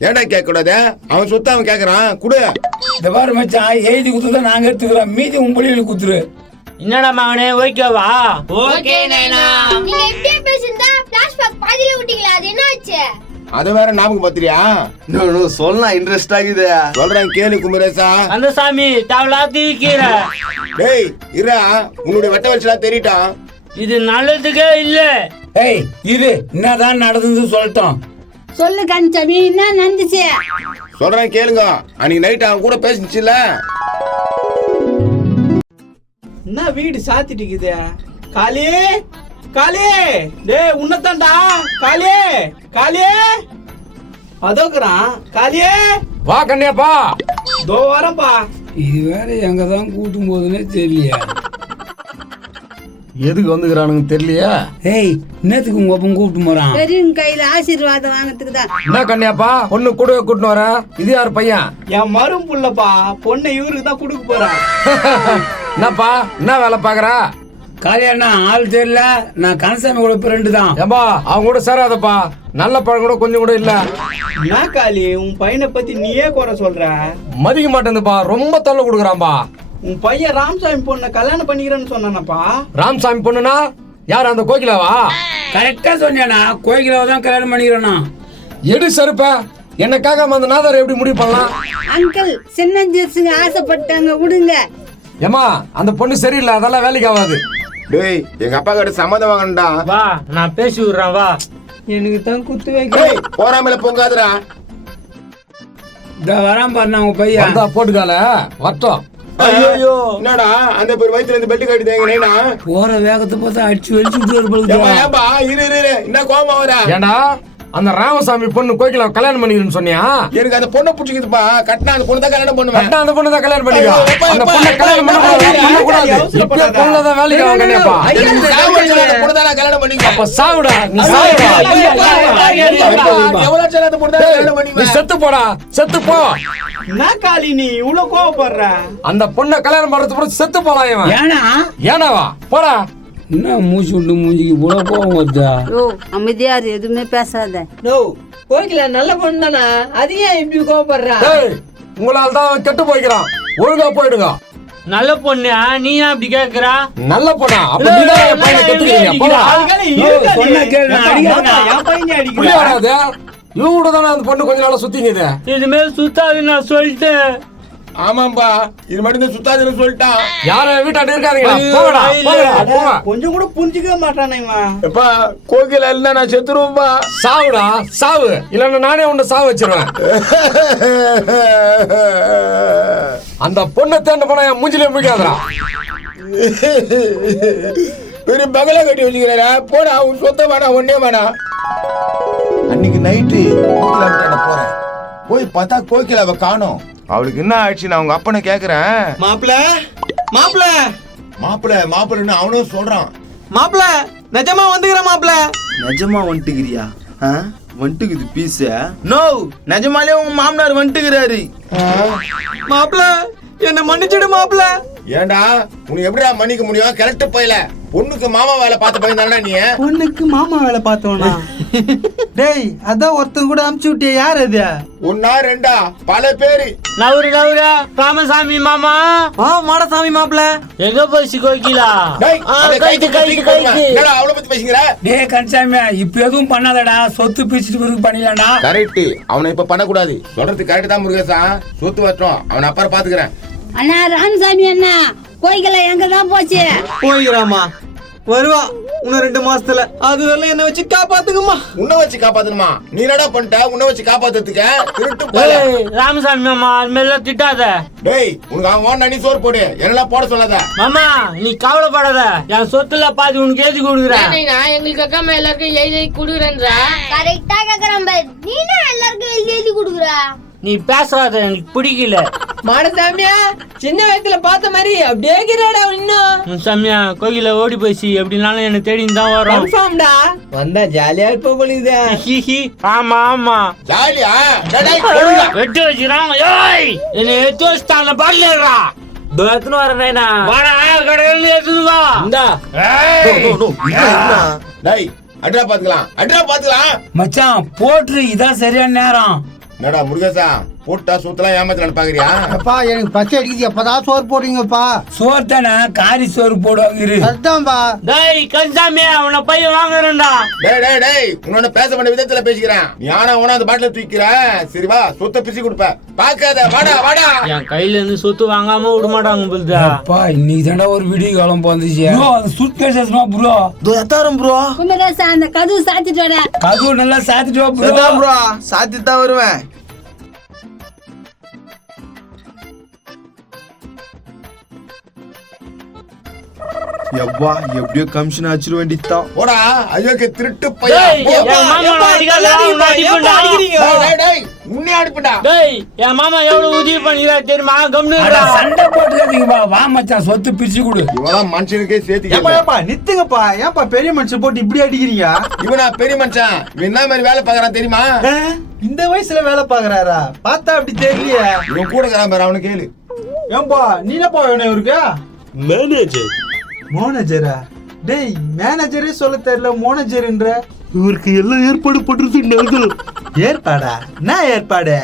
ஏன்டா கேட்க கூடாது? அவன் சொத்தை அவன் கேக்குறான், குடு. இந்த பாரு மச்சான், எழுதி குத்துதான் நாங்க எடுத்துக்கிறோம், மீதி உன் புள்ளிகளுக்கு குத்துரு. என்னடா மகனே ஓகேவா? ஓகே நைனா. நீங்க இப்படியே பேசிருந்தா பிளாஷ்பேக் பாதியில விட்டீங்களா, அது என்ன ஆச்சு? அத வேற ஞாபகம் பத்திரியா? சொல்லலாம், இன்ட்ரெஸ்ட் ஆகுது. சொல்றேன் கேளு குமரேசா. அந்த சாமி தவளாத்தி கீரை. டேய் இரா, உன்னுடைய வெட்ட வச்சுலாம் தெரியிட்டான். இது நல்லதுக்கே இல்ல. ஏய் இது என்னதான் நடந்தது சொல்லட்டும். சொல்லு கன்சாமி, என்ன நடந்துச்சு? சொல்றேன் கேளுங்க. அன்னைக்கு நைட் அவன் கூட பேசிச்சுல. என்ன வீடு சாத்திட்டு இருக்குது? காளி காளி, டேய் உன்னதான்டா காளி காளி. அதோக்குறான் காளியே. வா கண்ணியாப்பா. தோ வரப்பா. இது வேற எங்க தான் கூட்டும் போதுன்னே தெரியலையா. எதுக்கு வந்துக்கிறானுங்க தெரியலையா? ஏய், என்னத்துக்கு உங்க அப்பன் கூப்பிட்டு போறான்? பெரியவங்க கையில ஆசீர்வாதம் வாங்கறதுக்கு தான். என்ன கண்ணியாப்பா பொண்ணு கூடவே கூட்டின்னு வர? இது யார் பையன்? என் மரும் புள்ளப்பா, பொண்ணை இவருக்கு தான் கொடுக்க போறேன். என்னப்பா என்ன வேலை பாக்குறா? கல்யாணம் ஆள் தெரியல, நான் கனசாமி கூட ஃப்ரெண்டு தான். ஏம்பா அவங்க கூட சேராதப்பா, நல்ல பழம் கூட கொஞ்சம் கூட இல்ல. என்ன காளி, உன் பையனை பத்தி நீயே குறை சொல்ற? மதிக்க மாட்டேங்குதுப்பா, ரொம்ப தொல்லை கொடுக்குறான்பா. உன் பையன் ராமசாமி பொண்ணை கல்யாணம் பண்ணிக்கிறேன்னு சொன்னானப்பா. ராமசாமி பொண்ணுனா யார்? அந்த கோகிலாவா? கரெக்டா சொன்னியானா, கோயிலாவை தான் கல்யாணம் பண்ணிக்கிறேன்னா. எடு சருப்ப, என்னக்காக அந்த நாதார் எப்படி முடிவு பண்ணலாம்? அங்கிள் சின்னஞ்சிருச்சுங்க ஆசைப்பட்டாங்க, விடுங்க. ஏமா அந்த பொண்ணு சரியில்லை, அதெல்லாம் வேலைக்கு ஆகாது. டேய் எங்க அப்பா கிட்ட சம்மதம் வாங்கண்டா. வா நான் பேசி விடுறேன் வா. எனக்கு தான் குத்து வைக்க போறாமல பொங்காதுடா. இந்த வரான் பாருண்ணா உங்க பையன். வந்தா போட்டுக்கால வட்டம். ஐயோ என்னடா அந்த பேர் வயித்துல இருந்து பெட்டு கட்டி தேங்கனேனா? போற வேகத்தை பார்த்தா அடிச்சு வெளிச்சுட்டு வருது. ஏம்பா இரு என்ன கோவமா வர? ஏண்டா அந்த ராமசாமி பொண்ணு கோயில கல்யாணம் பண்ணிக்கிறேன்னு சொன்னியா? எனக்கு அந்த பொண்ணை பிடிச்சிக்குதுப்பா, கட்டினா அந்த பொண்ணு தான் கல்யாணம் பண்ணுவேன். கட்டினா அந்த பொண்ணு தான் கல்யாணம் பண்ணிக்கோ. அந்த பொண்ணை கல்யாணம் பண்ணக்கூடாது. இப்ப பொண்ணு தான் வேலைக்கு ஆகணும்ப்பா. அந்த பொண்ணு தான் கல்யாணம் பண்ணிக்கோ. அப்ப சாவுடா நீ, சாவுடா. எவ்வளவு நேரம் அந்த பொண்ணு தான் கல்யாணம் பண்ணிக்கோ. நீ செத்து போடா, செத்து போ. என்ன காளி நீ இவ்வளவு கோவப்படுற? அந்த பொண்ணை கல்யாணம் பண்றது கூட செத்து போலாம் இவன். ஏனாவா போடா. என்ன மூச்சு விட்டு மூஞ்சிக்கு இவ்வளவு கோவம் வருதா? ஓ அமைதியா இரு, எதுவுமே பேசாத. நோ கோயில நல்ல பொண்ணு தானா, அது ஏன் இப்படி கோவப்படுறா? உங்களால தான் கெட்டு போய்க்கிறான், ஒழுங்கா போயிடுங்க. நல்ல பொண்ணா நீ ஏன் அப்படி கேக்குறா? நல்ல பொண்ணா அப்ப நீ தான் என் பையனை கெட்டுக்கிறீங்க. போடா சொன்ன கேளு, நான் அடிக்கிறேன். என் பையனை அடிக்கிறேன். புரிய வராது. இவங்க தானே அந்த பொண்ணு கொஞ்ச நாளா சுத்திங்குது. இதுமாரி சுத்தாது நான் சொல்லிட்டேன். ஆமாம்பா இது மட்டும் சுத்தாதுன்னு சொல்லிட்டான். யார வீட்டாண்ட இருக்காதீங்களா? போங்கடா போங்க. கொஞ்சம் கூட புரிஞ்சுக்கவே மாட்டானே இவன். எப்பா கோகில இல்ல நான் செத்துருவேன்பா. சாவுடா சாவு, இல்லன்னா நானே உன்னை சாவு வச்சிருவேன். அந்த பொண்ணை தேண்ட போனா என் மூஞ்சிலே முடிக்காதடா. பெரிய பங்களா கட்டி வச்சுக்கிறா. போடா உன் சொத்த வேணா, ஒன்னே வேணா. அன்னைக்கு நைட்டு கோகிலா வீட்டாண்ட போறேன், போய் பார்த்தா கோகிலாவை காணோம். அவளுக்கு என்ன ஆயிடுச்சு நான் உங்க அப்பனை கேக்குறேன். மாப்பிள்ள மாப்பிள்ள மாப்பிள்ள மாப்பிள்ளன்னு அவனும் சொல்றான். மாப்பிள்ள நிஜமா வந்துக்கிறேன் மாப்பிள்ள. நிஜமா வந்துட்டுக்கிறியா? வந்துட்டுக்குது பீஸ். நோ நிஜமாலே உங்க மாமனார் வந்துட்டுக்கிறாரு. மாப்பிள்ள என்ன மன்னிச்சிடு மாப்பிள்ள. ஏண்டா உனக்கு எப்படிடா மன்னிக்க முடியும்? கரெக்ட் போயில பொண்ணுக்கு மாமா வேலை பார்த்து போயிருந்தாடா நீ. பொண்ணுக்கு மாமா வேலை பார்த்தோனா? டேய் அதான் ஒருத்தன் கூட அமுச்சு விட்டிய, யார் அது? ஒன்னா ரெண்டா பல பேரு. நவரு ராமசாமி மாமா. மாடசாமி மாப்பிள்ள எங்க போச்சு கோகிலா? என்னடா அவளை பத்தி பேசுகிற? டேய் கன்சாமி, இப்ப எதுவும் பண்ணாதடா, சொத்து பிரிச்சுட்டு பிறகு பண்ணிடலாம்டா. கரெக்ட், அவனை இப்ப பண்ணக்கூடாது. சொல்றது கரெக்ட் தான் முருகேசா. சொத்து வரட்டும், அவனை அப்புறம் பாத்துக்கிறேன். அண்ணா ராமசாமி அண்ணா, கோயில எங்க தான் போச்சு? போய்கிறாமா, வருவா இன்னும் 2 மாசத்துல. அது வரல என்ன வச்சு காப்பாத்துங்கம்மா. உன்னை வச்சு காப்பாத்தணுமா? நீ என்னடா பண்ணிட்ட? உன்னை வச்சு காப்பாத்துறதுக்கு திருட்டு போல. ராமசாமி மாமா அதுமாரி திட்டாத. டேய் உனக்கு அவன் ஓன் நீ சோறு போடு, என்னெல்லாம் போட சொல்லாத. மாமா நீ கவலைப்படாத, என் சொத்துல பாதி உனக்கு எழுதி கொடுக்குறேன். எங்களுக்கு அக்கா எல்லாருக்கும் எழுதி கொடுக்குறேன்றா. கரெக்டா கேக்குறேன் பாரு, நீ எல்லாருக்கும் எழுதி கொடுக்குற. நீ பேசாத, எனக்கு பிடிக்கல. மாடசாமியா சின்ன வயசுல பார்த்த மாதிரி அப்படியே இருக்கிறாடா இன்னும். சாமியா கோயில ஓடி போச்சு, எப்படினாலும் என்ன தேடி தான் வரும். கன்ஃபார்ம்டா, வந்தா ஜாலியா இருப்ப போலுதே. ஆமா ஆமா ஜாலியா வெட்டி வச்சுக்கிறான். ஏய் என்ன எத்து வச்சுட்டான் பாடலா. எத்தனை வரேன்னா வாடா கடையில எடுத்துட்டு வா. இந்தா. டேய் அட்ரா பாத்துக்கலாம், அட்ரா பாத்துக்கலாம். மச்சான் போட்டு, இதான் சரியான நேரம். என்னடா முருகேசா போட்டா சூத்தலாம் ஏமாத்தலாம் பாக்குறியா? அப்பா எனக்கு பச்சை அடிக்குது, எப்பதான் சோறு போடுறீங்கப்பா? சோறு தானே, காரி சோறு போடுவாங்க. அதுதான்பா. டேய் கன்சாமி அவனை பையன் வாங்குறேன்டா. டேய் டேய் டேய் உன்னோட பேச வேண்டிய விதத்துல பேசிக்கிறேன். நீ ஆனா உன அந்த பாட்டில தூக்கிற. சரி வா சொத்தை பிரிச்சு கொடுப்ப, பாக்காத. வாடா வாடா. என் கையில இருந்து சொத்து வாங்காம விட மாட்டாங்க போல்தா. அப்பா இன்னைக்கு தாண்டா ஒரு வீடியோ காலம் வந்துச்சு. ப்ரோ அந்த சூட்கேஸ் ப்ரோ எத்தாரம் ப்ரோ. குமரேசா அந்த கதவு சாத்திட்டு வாடா. கதவு நல்லா சாத்திட்டு வா ப்ரோ. சாத்தி தான் வருவேன். எவ்வா எப்படியோ கமிஷன் ஆச்சிரு வேண்டித்தான். போடா அயோக்கிய திருட்டு டேய், பையன். என் மாமா அடிக்காத, அவனை அடிப்பேன்டா. டேய் டேய் உன்னையே அனுப்பிடா. டேய் என் மாமா எவ்வளவு உதவி பண்ணிக்கிறா தெரியுமா? கம்முடா. சண்டை போட்டுக்காதீங்கப்பா. வா மச்சான், சொத்து பிரிச்சு கொடு. இவெல்லாம் மனுஷனுக்கே சேர்த்து ஏப்பா ஏப்பா நித்துங்கப்பா. ஏப்பா பெரிய மனுஷன் போட்டு இப்படி அடிக்கிறீங்க? இவனா பெரிய மனுஷன். இவன் என்ன மாதிரி வேலை பாக்குறான் தெரியுமா? இந்த வயசுல வேலை பாக்குறாரா? பார்த்தா அப்படி தெரியலையே. இவன் கூட இருக்கிறான் பாரு, அவனு கேளு. ஏன்பா நீ என்னப்பா வேணும் இவருக்கு? மேனேஜர். மேனேஜரா? டேய் மேனேஜரே சொல்ல தெரியல, மேனேஜர்ன்ற. இவருக்கு எல்லாம் ஏற்பாடு பண்றது நான். ஏற்பாடா? என்ன ஏற்பாடு?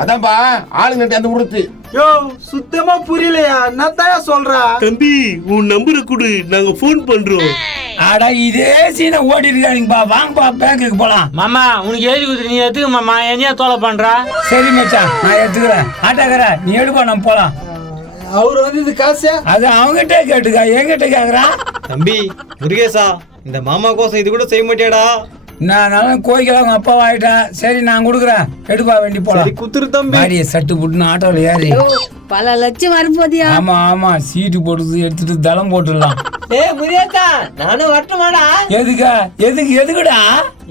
அதான்ப்பா ஆளுங்க அந்த கொடுத்து. யோ சுத்தமா புரியலையா? நான் தான் சொல்றா. தம்பி உன் நம்பரை கொடு, நாங்க போன் பண்றோம். அடா இதே சீனை ஓடி இருக்காங்கப்பா. வாங்கப்பா பேங்குக்கு போலாம். மாமா உனக்கு எழுதி கொடுத்து நீ எதுக்கு மாமா என்னையா தொலை பண்றா? சரி மச்சான், நான் எடுத்துக்கிறேன். ஆட்டாக்கற நீ எடுப்பா, நம்ம போலாம். அவரு வந்து இது காசு அது அவங்ககிட்ட கேட்டுக்கா, என்கிட்ட கேக்குறான். தம்பி முருகேசா, இந்த மாமா கோசம் இது கூட செய்ய மாட்டியாடா? நான் கோயில அவங்க அப்பா ஆயிட்டேன். சரி நான் கொடுக்குறேன், எடுப்பா வேண்டி போலாம். குத்துரு தம்பி. காடியை சட்டு புட்டுன்னு ஆட்டோல ஏறி. பல லட்சம் வரப்போதியா? ஆமா ஆமா, சீட்டு போட்டு எடுத்துட்டு தளம் போட்டுடலாம். முருகேசா, நானும் வரட்டுமாடா? எதுக்குடா?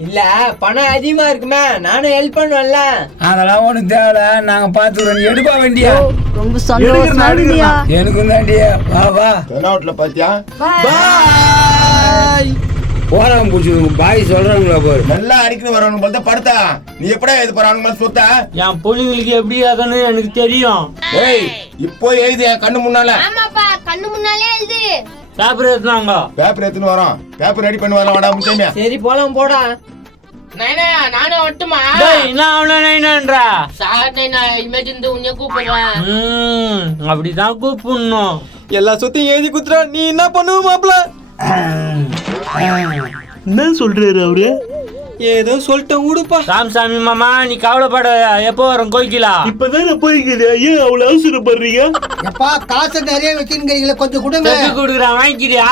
இல்ல பணம் அதிகமா இருக்குமே, நானும் ஹெல்ப் பண்ணுவேன்ல. அதெல்லாம் ஒண்ணு தேவையில்ல, நாங்க பாத்துக்கிறோம். எடுப்பா வேண்டியா? ரொம்ப சந்தோஷமா இருக்கியா? எனக்கும் தாண்டியா. வா வா. தென்னாவட்டுல பாத்தியா? போறாம புடிச்சு பாய் சொல்றாங்களா பாரு. நல்லா அடிக்கணும் வரவங்க போல படுத்தா. நீ எப்படா எழுது போற அவங்க சொத்த? என் பொண்ணுங்களுக்கு எப்படி அதுன்னு எனக்கு தெரியும். ஏய் இப்போ எழுது என் கண்ணு முன்னால. ஆமாப்பா, கண்ணு முன்னாலே எழுது. பேப்பர் எடுத்துனாங்க. பேப்பர் எடுத்துன்னு வரோம். பேப்பர் ரெடி பண்ணி வரலாம் வாடா முச்சேமியா. சரி போலாம் போடா. நைனா நானும் வரட்டுமா? டேய் நான் அவன நைனான்றா. சார் நைனா இமேஜ் இருந்து உன்னை கூப்பிடுறேன். அப்படிதான் கூப்பிடணும். எல்லா சொத்தையும் எழுதி குத்துறா, நீ என்ன பண்ணுவ மாப்ள? என்ன சொல்றாரு அவரு? ஏதோ சொல்லிட்டு ஊடுப்பா. ராமசாமி மாமா நீ கவலைப்பட. எப்போ வரும் கோயிலா? இப்பதானே போய்க்குது, ஏன் அவ்வளவு அவசரப்படுறீங்க? எப்பா காசு நிறைய வச்சிருக்கீங்களா, கொஞ்சம் கொடுங்க. கொடுக்குறேன், வாங்கிக்கிறியா?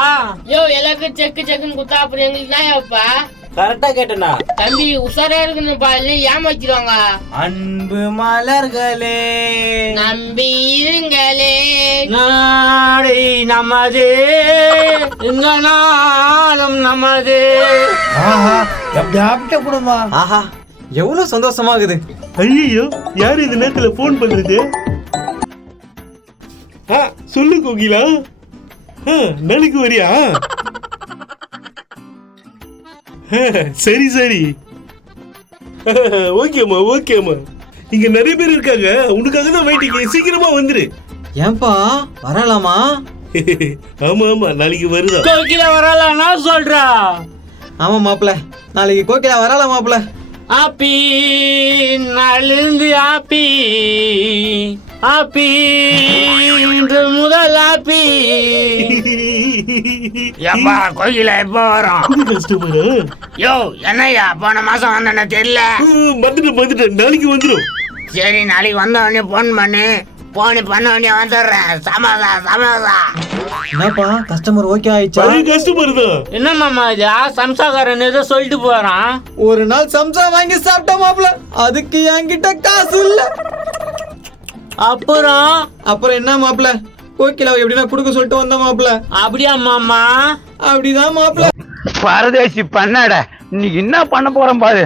யோ எல்லாருக்கும் செக்குன்னு குத்தா அப்புறம் எங்களுக்கு என்ன ஆகுப்பா? கரெக்டா கேட்டனா தம்பி, உஷாரா இருக்கணும்ப்பா, இல்லை ஏமாத்திடுவாங்க. அன்பு மலர்களே நம்பி இருங்களே, நாடை நமதே, இந்த நாளும் நமதே. எப்படி கொடுமா? ஆஹா எவ்வளவு சந்தோஷமாகுது. ஐயோ யாரு இந்த நேரத்துல போன் பண்றது? சொல்லு கோகிலா. நாளைக்கு வரியா? சரி சரி. ஓகேம்மா ஓகேம்மா. இங்க நிறைய பேர் இருக்காங்க, உனக்காக தான் வெயிட்டிங். சீக்கிரமா வந்துரு. ஏன்பா வரலாமா? ஆமா ஆமா, நாளைக்கு வருதா? கோகிலா வரலாம் நான் சொல்றா. ஆமா மாப்பிள்ள, நாளைக்கு கோகிலா வரலாம் மாப்பிள்ள. ஆப்பி நாளிலிருந்து ஆப்பி ஆப்பி இன்று முதல் ஆப்பி. ஏப்பா கோயில எப்போ வரும்? கஸ்டமரா? யோ என்னய்யா போன மாசம் வந்தேன்னு தெரியல. வந்துட்டேன், நாளைக்கு வந்துடும். சரி நாளைக்கு வந்த உடனே போன் பண்ணு. போன் பண்ண உடனே வந்துடுறேன். சமாதா சமாதா. என்னப்பா கஸ்டமர் ஓகே ஆயிடுச்சா? கஸ்டமர் தான். என்ன மாமா இது? சம்சாக்காரன் ஏதோ சொல்லிட்டு போறான். ஒரு நாள் சம்சா வாங்கி சாப்பிட்டா மாப்பிள்ள, அதுக்கு என்கிட்ட காசு இல்ல. அப்புறம் என்ன மாப்பிள்ள, கோகிலா எப்படின்னா குடுக்க சொல்லிட்டு வந்த மாப்பிள்ள. அப்படியா மாமா? அப்படிதான் மாப்பிள்ள. பரதேசி பண்ணாட, இன்னைக்கு என்ன பண்ண போறோம் பாரு.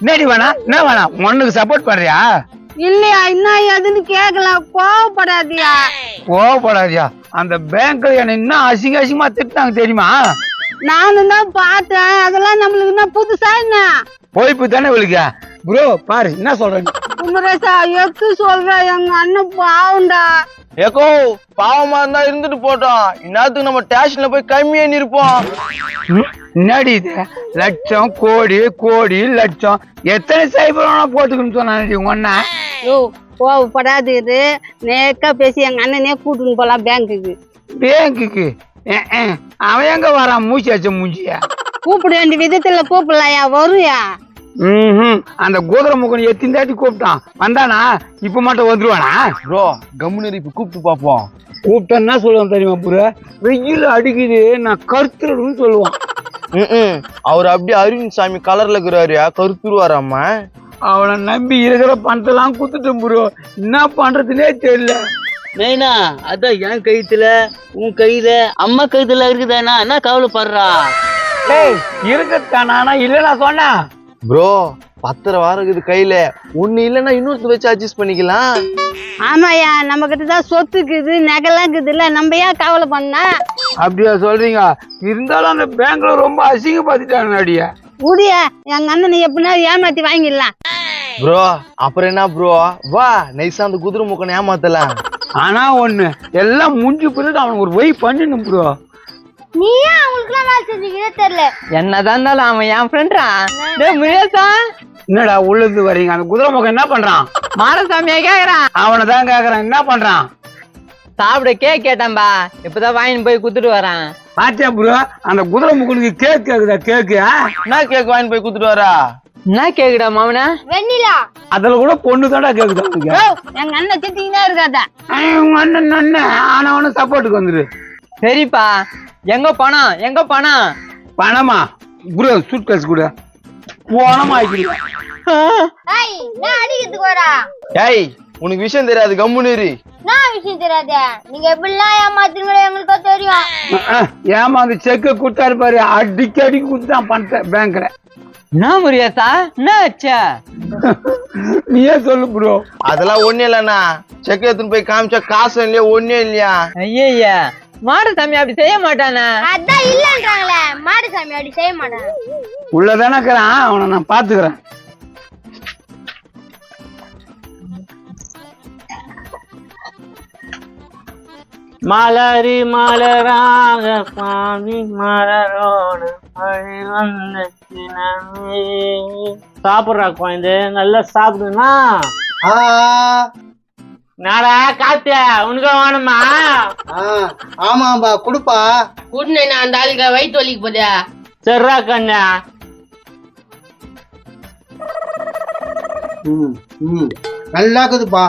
என்னடி வேணா என்ன வேணா, உனக்கு சப்போர்ட் பண்றியா? இல்லையா, என்ன ஏதுன்னு கேக்கலாம். கோவப்படாதியா? கோவப்படாதியா? அந்த பேங்க்ல என்ன இன்னும் அசிங்கமா திட்டாங்க தெரியுமா? நானும் தான் பார்த்தேன். அதெல்லாம் நம்மளுக்கு என்ன புதுசா என்ன? போய்ப்பு தானே இவளுக்கு. ப்ரோ பாரு என்ன சொல்றேன். குமரேசா எத்து சொல்ற, எங்க அண்ணன் பாவண்டா. ஏக்கோ பாவமா இருந்தா இருந்துட்டு போட்டோம், இன்னத்துக்கு நம்ம ஸ்டேஷன்ல போய் கம்மியா நிற்போம். என்னடி இது? லட்சம் கோடி கோடி லட்சம் எத்தனை சைபர் போட்டுக்கணும்னு சொன்னாடி உங்க அண்ணன். யோ கோவப்படாது, நேக்கா பேசி எங்க அண்ணனே கூட்டுன்னு போலாம் பேங்குக்கு. பேங்குக்கு அவன் எங்க வரான்? மூச்சு வச்ச மூஞ்சியா? கூப்பிட வேண்டிய விதத்துல கூப்பிடலாயா? வருயா? அந்த கோதுரை முகன் எத்தின் தாட்டி கூப்பிட்டான், வந்தானா? இப்ப மட்டும் வந்துருவானா? ப்ரோ கம்முனரி இப்ப கூப்பிட்டு பாப்போம். கூப்பிட்டா சொல்லுவான் தெரியுமா? புற வெயில் அடிக்குது, நான் கருத்துருன்னு சொல்லுவான். அவர் அப்படியே அரவிந்த் சாமி கலர்ல இருக்கிறாரு, கருத்துருவாராம. அவனை நம்பி இருக்கிற பணத்தெல்லாம் குத்துட்டேன் ப்ரோ, என்ன பண்றதுனே தெரியல. நைனா அதான் என் கழுத்துல உன் கையில அம்மா கழுத்துல இருக்குதானா, என்ன கவலைப்படுறா? இருக்கத்தானா இல்ல நான் சொன்னா? ப்ரோ 10 வாரம் இருக்குது கையில. ஒண்ணு இல்லைன்னா இன்னொருத்த வச்சு அட்ஜஸ்ட் பண்ணிக்கலாம். ஆமாயா, நம்ம கிட்ட தான் சொத்து இருக்குது, நகைலாம் இருக்குது இல்ல, நம்ம ஏன் கவலை பண்ண? அப்படியா சொல்றீங்க? இருந்தாலும் அந்த பேங்க்ல ரொம்ப அசிங்கப்படுத்திட்டாங்க அடியா. உடியா, எங்க அண்ணனை எப்படின்னா ஏமாத்தி வாங்கிடலாம். ப்ரோ அப்புறம் என்ன ப்ரோ, வா நைஸா அந்த குதிரை முக்கனை ஏமாத்தலாம். ஆனா ஒண்ணு, எல்லாம் முடிஞ்சு பிறகு அவனுக்கு ஒரு வழி பண்ணணும் ப்ரோ. நீ ஏன் அவங்களுக்குலாம் வேலை செஞ்சீங்கன்னே தெரியல. என்னதான் இருந்தாலும் அவன் என் ஃப்ரெண்டா. முருகேசா, என்னடா உள்ளது வரீங்க? அந்த குதிரை முகம் என்ன பண்றான்? மாடசாமியா கேக்குறான். அவனை தான் கேக்குறான், என்ன பண்றான்? சாப்பிட கேக் கேட்டான்பா, இப்பதான் வாங்கின்னு போய் குத்துட்டு வரான். பாத்தியா ப்ரோ, அந்த குதிரை முகனுக்கு கேக் கேக்குதா? கேக்கு என்ன கேக் வாங்கி போய் குடுத்துட்டு வரா? என்ன கேக்குடா மாமனா? வெண்ணிலா. அதுல கூட பொண்ணு தான்டா கேக்குதா? எங்க அண்ணன் திட்டிங்கன்னா இருக்காதா? உங்க அண்ணன் அண்ணன் ஆனவன சப்போர்ட்டுக்கு வந்துரு. சரிப்பா, எங்க பணம்? எங்க பணம்? பணமா ப்ரோ? சூட் கேஸ் கூட பணமா ஆயிக்கிறீங்க. ஏய், நான் அடிக்கிறதுக்கு வரா. ஏய் உனக்கு விஷயம் தெரியாது, கம்முனு. நான் விஷயம் தெரியாத. நீங்க எப்படிலாம் ஏமாத்துறீங்களோ எங்களுக்கு தெரியும். ஏமா அந்த செக்க கொடுத்தாரு பாரு, அடிக்கடி கொடுத்தான் பணத்தை பேங்க்ல. என்ன முருகேசா, என்ன ஆச்சா? நீயே சொல்லு ப்ரோ. அதெல்லாம் ஒண்ணு இல்லண்ணா, செக் எடுத்துன்னு போய் காமிச்சா காசு இல்லையா, ஒண்ணே இல்லையா. ஐயா, மாடசாமி அப்படி செய்ய மாட்டானா? அதான் இல்லன்றாங்களே, மாடசாமி அப்படி செய்ய மாட்டான். உள்ளதானே இருக்கிறான், அவனை நான் பாத்துக்கிறேன். மலரி மலராக பாவி மலரோடு சாப்பிட்றா குழந்தை, நல்லா சாப்பிடுனா. நாடா காத்தியா, உனக்கு வேணுமா? ஆமாம்பா, குடுப்பா. கூட்டினே நான் அந்த ஆளுக்கு வயிற்று வலிக்கு போதா. சரிடா கண்ணா. நல்லா இருக்குதுப்பா.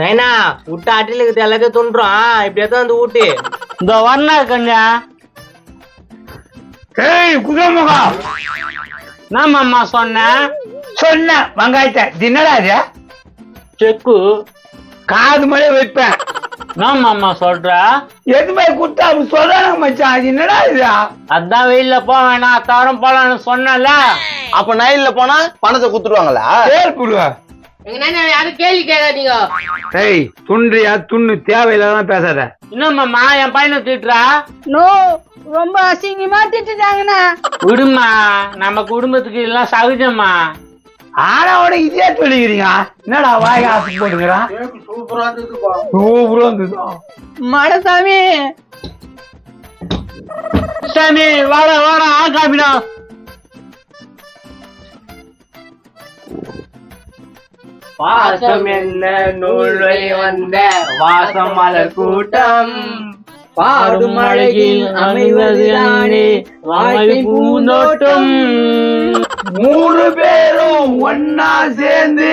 நைனா விட்டு ஆட்டில இருக்குது எல்லாத்தையும் தோன்றும், இப்படியே தான் வந்து ஊட்டி. இந்த வர்ணா கண்ணா. ஏய் குதிரை முகம், நான் அம்மா சொன்ன வெங்காயத்தை தின்னடா அது செக்கு காது மேலே வைப்பேன். நான் அம்மா சொல்ற எதுவுமே குட்டா அப்படி சொல்றாங்க மச்சான், அது என்னடா இது? அதான் வெயில்ல போக வேணாம், தவறம் போலான்னு சொன்னல. அப்ப நைல்ல போனா பணத்தை குடுத்துருவாங்களா? எங்க நானே யாரும் கேள்வி கேட்காதீங்க. ஏய் துன்றியா துண்ணு, தேவையில்லாதான் பேசாத. இன்னும்மா என் பையனை திட்டுறா. நோ, ரொம்ப அசிங்கமா திட்டுட்டாங்கண்ணா. விடுமா, நம்ம குடும்பத்துக்கு எல்லாம் சகஜம்மா. ஆனாவோட இதே சொல்லிக்கிறீங்க, என்னடா வாய் ஆசை போட்டுக்கிறான். சூப்பரா இருக்குதுப்பா. சூப்பரா இருந்தது. மாடசாமி சாமி வாட வாட ஆகாமிடா. வாசம் என்ன நூலை வந்த வாசம் மலர் கூட்டம், பாடும் அழகில் அமைவதுதானே வாழ்க்கை பூந்தோட்டம். 3 பேரும் ஒன்னா சேர்ந்து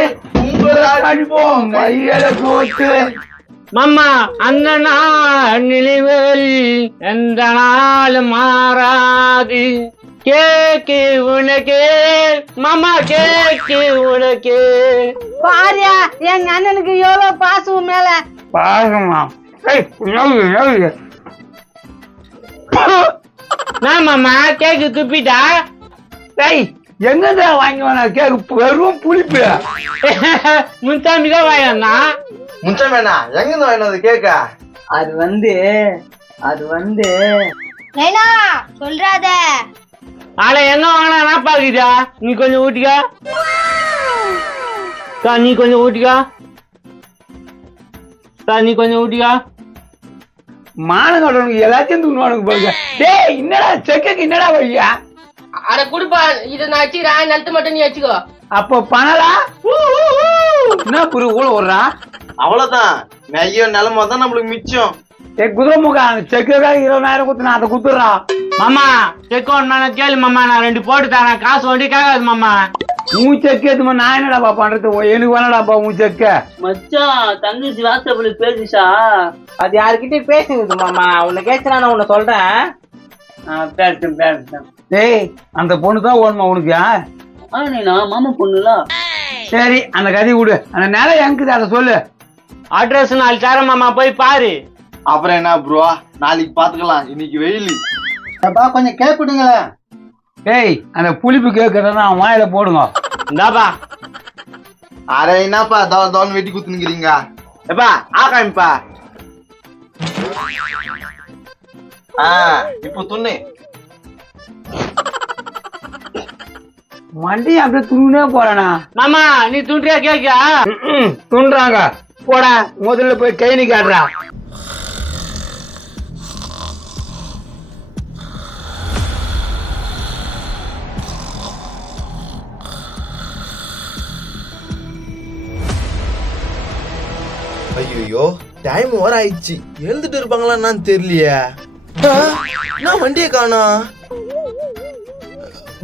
அடிப்போம் கையில போட்டு. மாமா அந்த நாள் நினைவில் எந்த நாளும் மாறாது. கேக்கு உனக்கு மாமா, கேக்கு உனக்கு. பாரியா, எங்க அண்ணனுக்கு எவ்வளவு பாசம் மேல. பாருமா மாமா கேக்கு துப்பிட்டா. எங்கதான் வாங்கி வந்தா கேக்கு? வெறும் புளிப்பு. முன்சாமிதான் வாங்கினா. முன்சாமியா எங்க வாங்கினது கேக்க? அது வந்து நைனா சொல்றாத. ஆனா எங்க வாங்கினா என்ன பாக்குதா? நீ கொஞ்சம் ஊட்டிக்கா, நீ கொஞ்சம் ஊட்டிக்கா, நீ கொஞ்சம் ஊட்டிக்கா. மானகடனுக்கு எல்லாத்தையும் தூணுவானுக்கு பாருங்க. டேய் என்னடா செக்கு, என்னடா வழியா? அட குடுப்பா, இதை நான் வச்சுக்கிறேன், நிலத்து மட்டும் நீ வச்சுக்கோ. அப்ப பணலா என்ன புரு கூட வர்றா? அவ்வளவுதான், மெய்யோ நிலமா தான் நம்மளுக்கு மிச்சம். குதிரை முகம் செக்குக்காக 20,000 குத்துனா அதை குத்துறா. மாமா செக் ஒண்ணு கேளு மாமா, நான் 2 போட்டு தரேன், காசு வண்டி கேட்காது மாமா. உன் செக்கு எதுமா நான் என்னடாப்பா பண்றது? எனக்கு வேணடாப்பா உன் செக்க. மச்சான் தங்கச்சி வாட்ஸ்அப்ல பேசிச்சா? அது யாருக்கிட்டே பேசுங்க மாமா, உன்னை கேட்கறா, நான் உன்னை சொல்றேன். பேசுறேன். டேய் அந்த பொண்ணு தான் ஓடுமா உனக்கு? நீனா மாமா பொண்ணுல? சரி அந்த கதை விடு, அந்த நிலம் எங்குது அதை சொல்லு. அட்ரஸ் 4 தரேன் மாமா, போய் பாரு. அப்புறம் என்ன ப்ரோ, நாளைக்கு பாத்துக்கலாம், இன்னைக்கு வெயில். கொஞ்சம் கேட்குடுங்களேன். டேய் அந்த புளிப்பு கேட்கறதா அவன் வாயில போடுங்க. இந்தாப்பா. அட என்னப்பா தோல் வெட்டி குத்துனுக்கிறீங்க? எப்பா ஆகாமிப்பா. இப்போ துண்ணு. மண்டி அப்படியே துணுனே போறானா? மாமா நீ துண்டியா கேக்கியா? துண்டுறாங்க. போடா முதல்ல போய் கைனி காட்டுறா. ஐயோ டைம் ஓவர் ஆயிடுச்சு. எழுந்துட்டு இருப்பாங்களா என்னன்னு தெரியலையே. நான் வண்டியை காணோம்.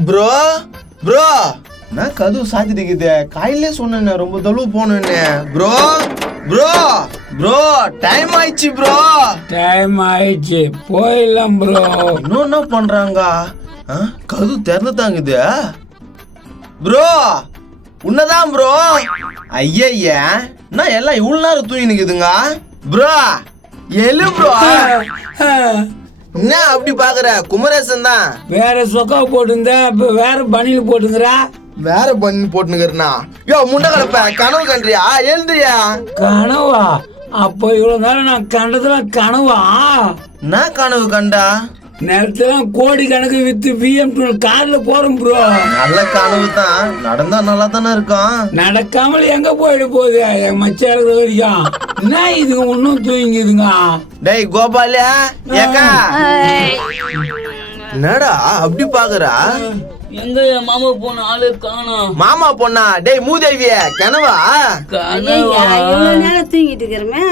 ப்ரோ ப்ரோ நான் கதவு சாத்திட்டு இருக்குது. காலையிலே சொன்னேன் ரொம்ப தொலைவு போனேன்னு. ப்ரோ ப்ரோ ப்ரோ டைம் ஆயிடுச்சு ப்ரோ. டைம் ஆயிடுச்சு போயிடலாம் ப்ரோ. இன்னும் என்ன பண்றாங்க? கதவு திறந்து தாங்குது. ப்ரோ உன்னதான் ப்ரோ. ஐயா நான் எல்லாம் இவ்வளவு நேரம் தூங்கி நிக்குதுங்க. ப்ரோ எழு ப்ரோ. என்ன அப்படி பாக்குற? குமரேசன் தான். வேற சொக்கா போட்டுருந்தா இப்ப வேற பனியில் போட்டுங்கிறா. வேற பண்ணி போட்டுனுக்கிறனா? யோ முண்டை கலப்ப கனவு கண்டியா? எழுந்திரியா? கனவா? அப்போ இவ்வளவு நேரம் நான் கண்டதுல கனவா? நான் கனவு கண்டா? நேரத்துல கோடி கணக்கு வித்து BMW கார்ல போறோம் ப்ரோ. நல்ல கனவு தான். நடந்தா நல்லா தானே இருக்கும். நடக்காமல் எங்க போயிட போகுது என் மச்சா இருக்கிற வரைக்கும். என்ன இதுங்க ஒன்னும் தூங்கிதுங்க. டேய் கோபாலியா ஏக்கா என்னடா அப்படி பாக்குறா? எங்க மாமா பொண்ணு ஆளு காணோம். மாமா பொண்ணா? டேய் மூதேவிய கனவா? இவ்வளவு நேரம் தூங்கிட்டு இருக்கிறமே.